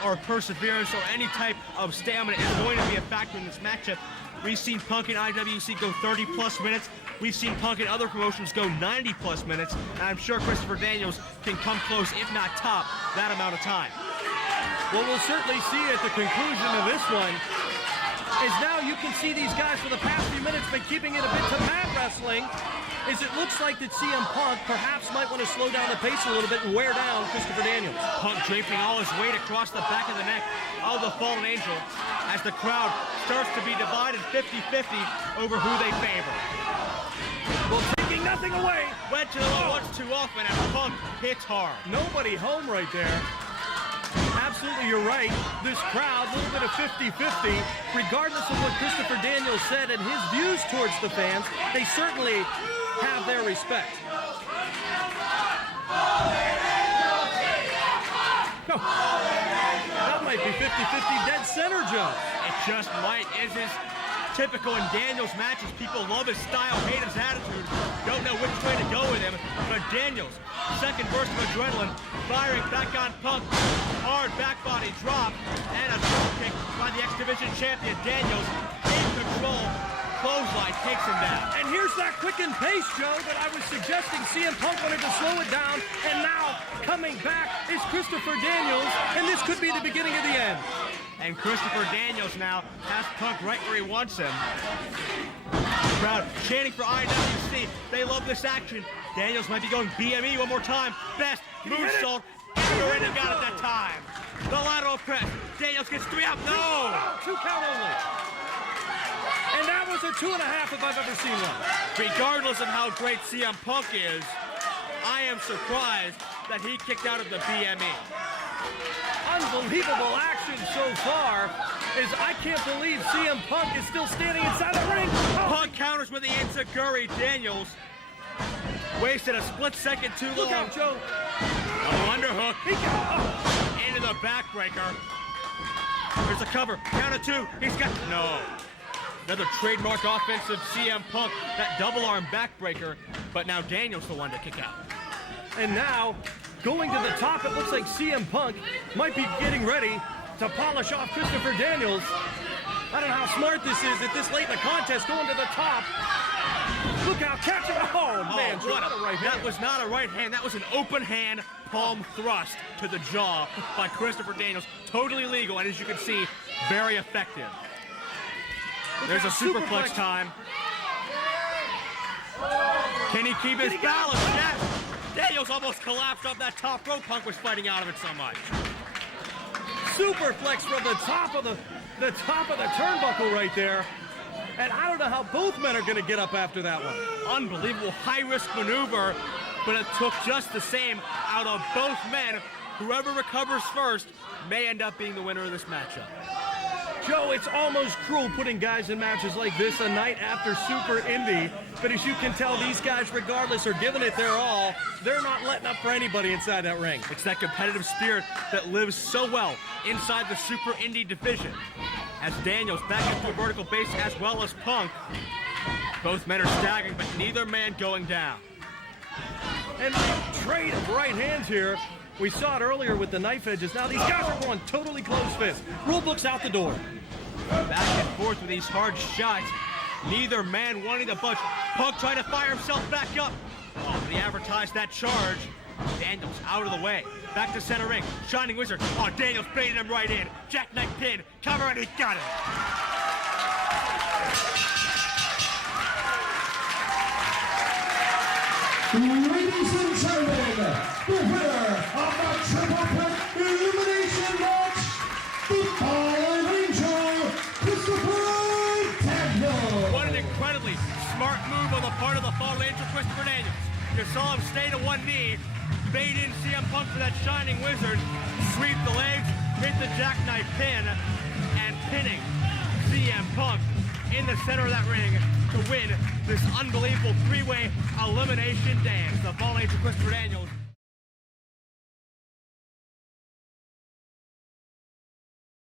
or perseverance or any type of stamina is going to be a factor in this matchup. We've seen Punk in IWC go 30-plus minutes. We've seen Punk in other promotions go 90-plus minutes, and I'm sure Christopher Daniels can come close, if not top, that amount of time. Well, we'll certainly see at the conclusion of this one. is now you can see these guys for the past few minutes been keeping it a bit to mat wrestling, is it looks like that CM Punk perhaps might want to slow down the pace a little bit and wear down Christopher Daniels. Punk draping all his weight across the back of the neck of the Fallen Angel as the crowd starts to be divided 50-50 over who they favor. Well, taking nothing away. Went to the low once too often and Punk hits hard. Nobody home right there. Absolutely, you're right. This crowd, a little bit of 50-50. Regardless of what Christopher Daniels said and his views towards the fans, they certainly have their respect. No. That might be 50-50 dead center, Joe. It just might. Is his typical in Daniels matches. People love his style, hate his attitude. Don't know which way to go with him. But Daniels, second burst of adrenaline, firing back on Punk. Hard back body drop and a drop kick by the X Division champion Daniels. In control. Clothesline takes him down. And here's that quickened pace, Joe, that I was suggesting CM Punk wanted to slow it down. And now, coming back is Christopher Daniels, and this could be the beginning of the end. And Christopher Daniels now has Punk right where he wants him. The crowd chanting for IWC. They love this action. Daniels might be going BME one more time. Best moonsault. Indy got it that time. The lateral press. Daniels gets 3 out. No! 2 count only. And that was a 2.5 if I've ever seen one. Regardless of how great CM Punk is, I am surprised that he kicked out of the BME. Unbelievable action so far, as I can't believe CM Punk is still standing inside the ring. Oh. Punk counters with the Enziguri. Daniels wasted a split second too long. Look out, Joe. Oh, underhook. Into the backbreaker. There's a cover. Count of 2. He's got no. Another trademark offensive CM Punk, that double arm backbreaker, but now Daniels the one to kick out. And now, going to the top, it looks like CM Punk might be getting ready to polish off Christopher Daniels. I don't know how smart this is at this late in the contest, going to the top. Look out, catch it. Oh, man, what a right hand. That was not a right hand. That was an open hand palm thrust to the jaw by Christopher Daniels. Totally legal, and as you can see, very effective. There's a superplex time. Can he keep his balance? Yes. Daniels almost collapsed off that top rope. Punk was fighting out of it so much. Superplex from the top of the turnbuckle right there. And I don't know how both men are going to get up after that one. Unbelievable high-risk maneuver, but it took just the same out of both men. Whoever recovers first may end up being the winner of this matchup. Joe, it's almost cruel putting guys in matches like this a night after Super Indy, but as you can tell, these guys, regardless, are giving it their all. They're not letting up for anybody inside that ring. It's that competitive spirit that lives so well inside the Super Indy division. As Daniels back into a vertical base as well as Punk. Both men are staggering, but neither man going down. And a trade of right hands here. We saw it earlier with the knife edges. Now these guys are going totally close fist. Rulebook's out the door. Back and forth with these hard shots. Neither man wanting to budge. Punk trying to fire himself back up. Oh, but he advertised that charge. Daniels out of the way. Back to center ring. Shining Wizard. Oh, Daniels baited him right in. Jackknife pin. Cover, and he got it. Ladies and gentlemen, the winner of the triple threat elimination match, the Fallen Angel, Christopher Daniels. What an incredibly smart move on the part of the Fallen Angel, Christopher Daniels. You saw him stay to one knee, bait in CM Punk for that Shining Wizard, sweep the legs, hit the jackknife pin, and pinning CM Punk in the center of that ring to win this unbelievable 3-way elimination dance. The Fallen Angel, Christopher Daniels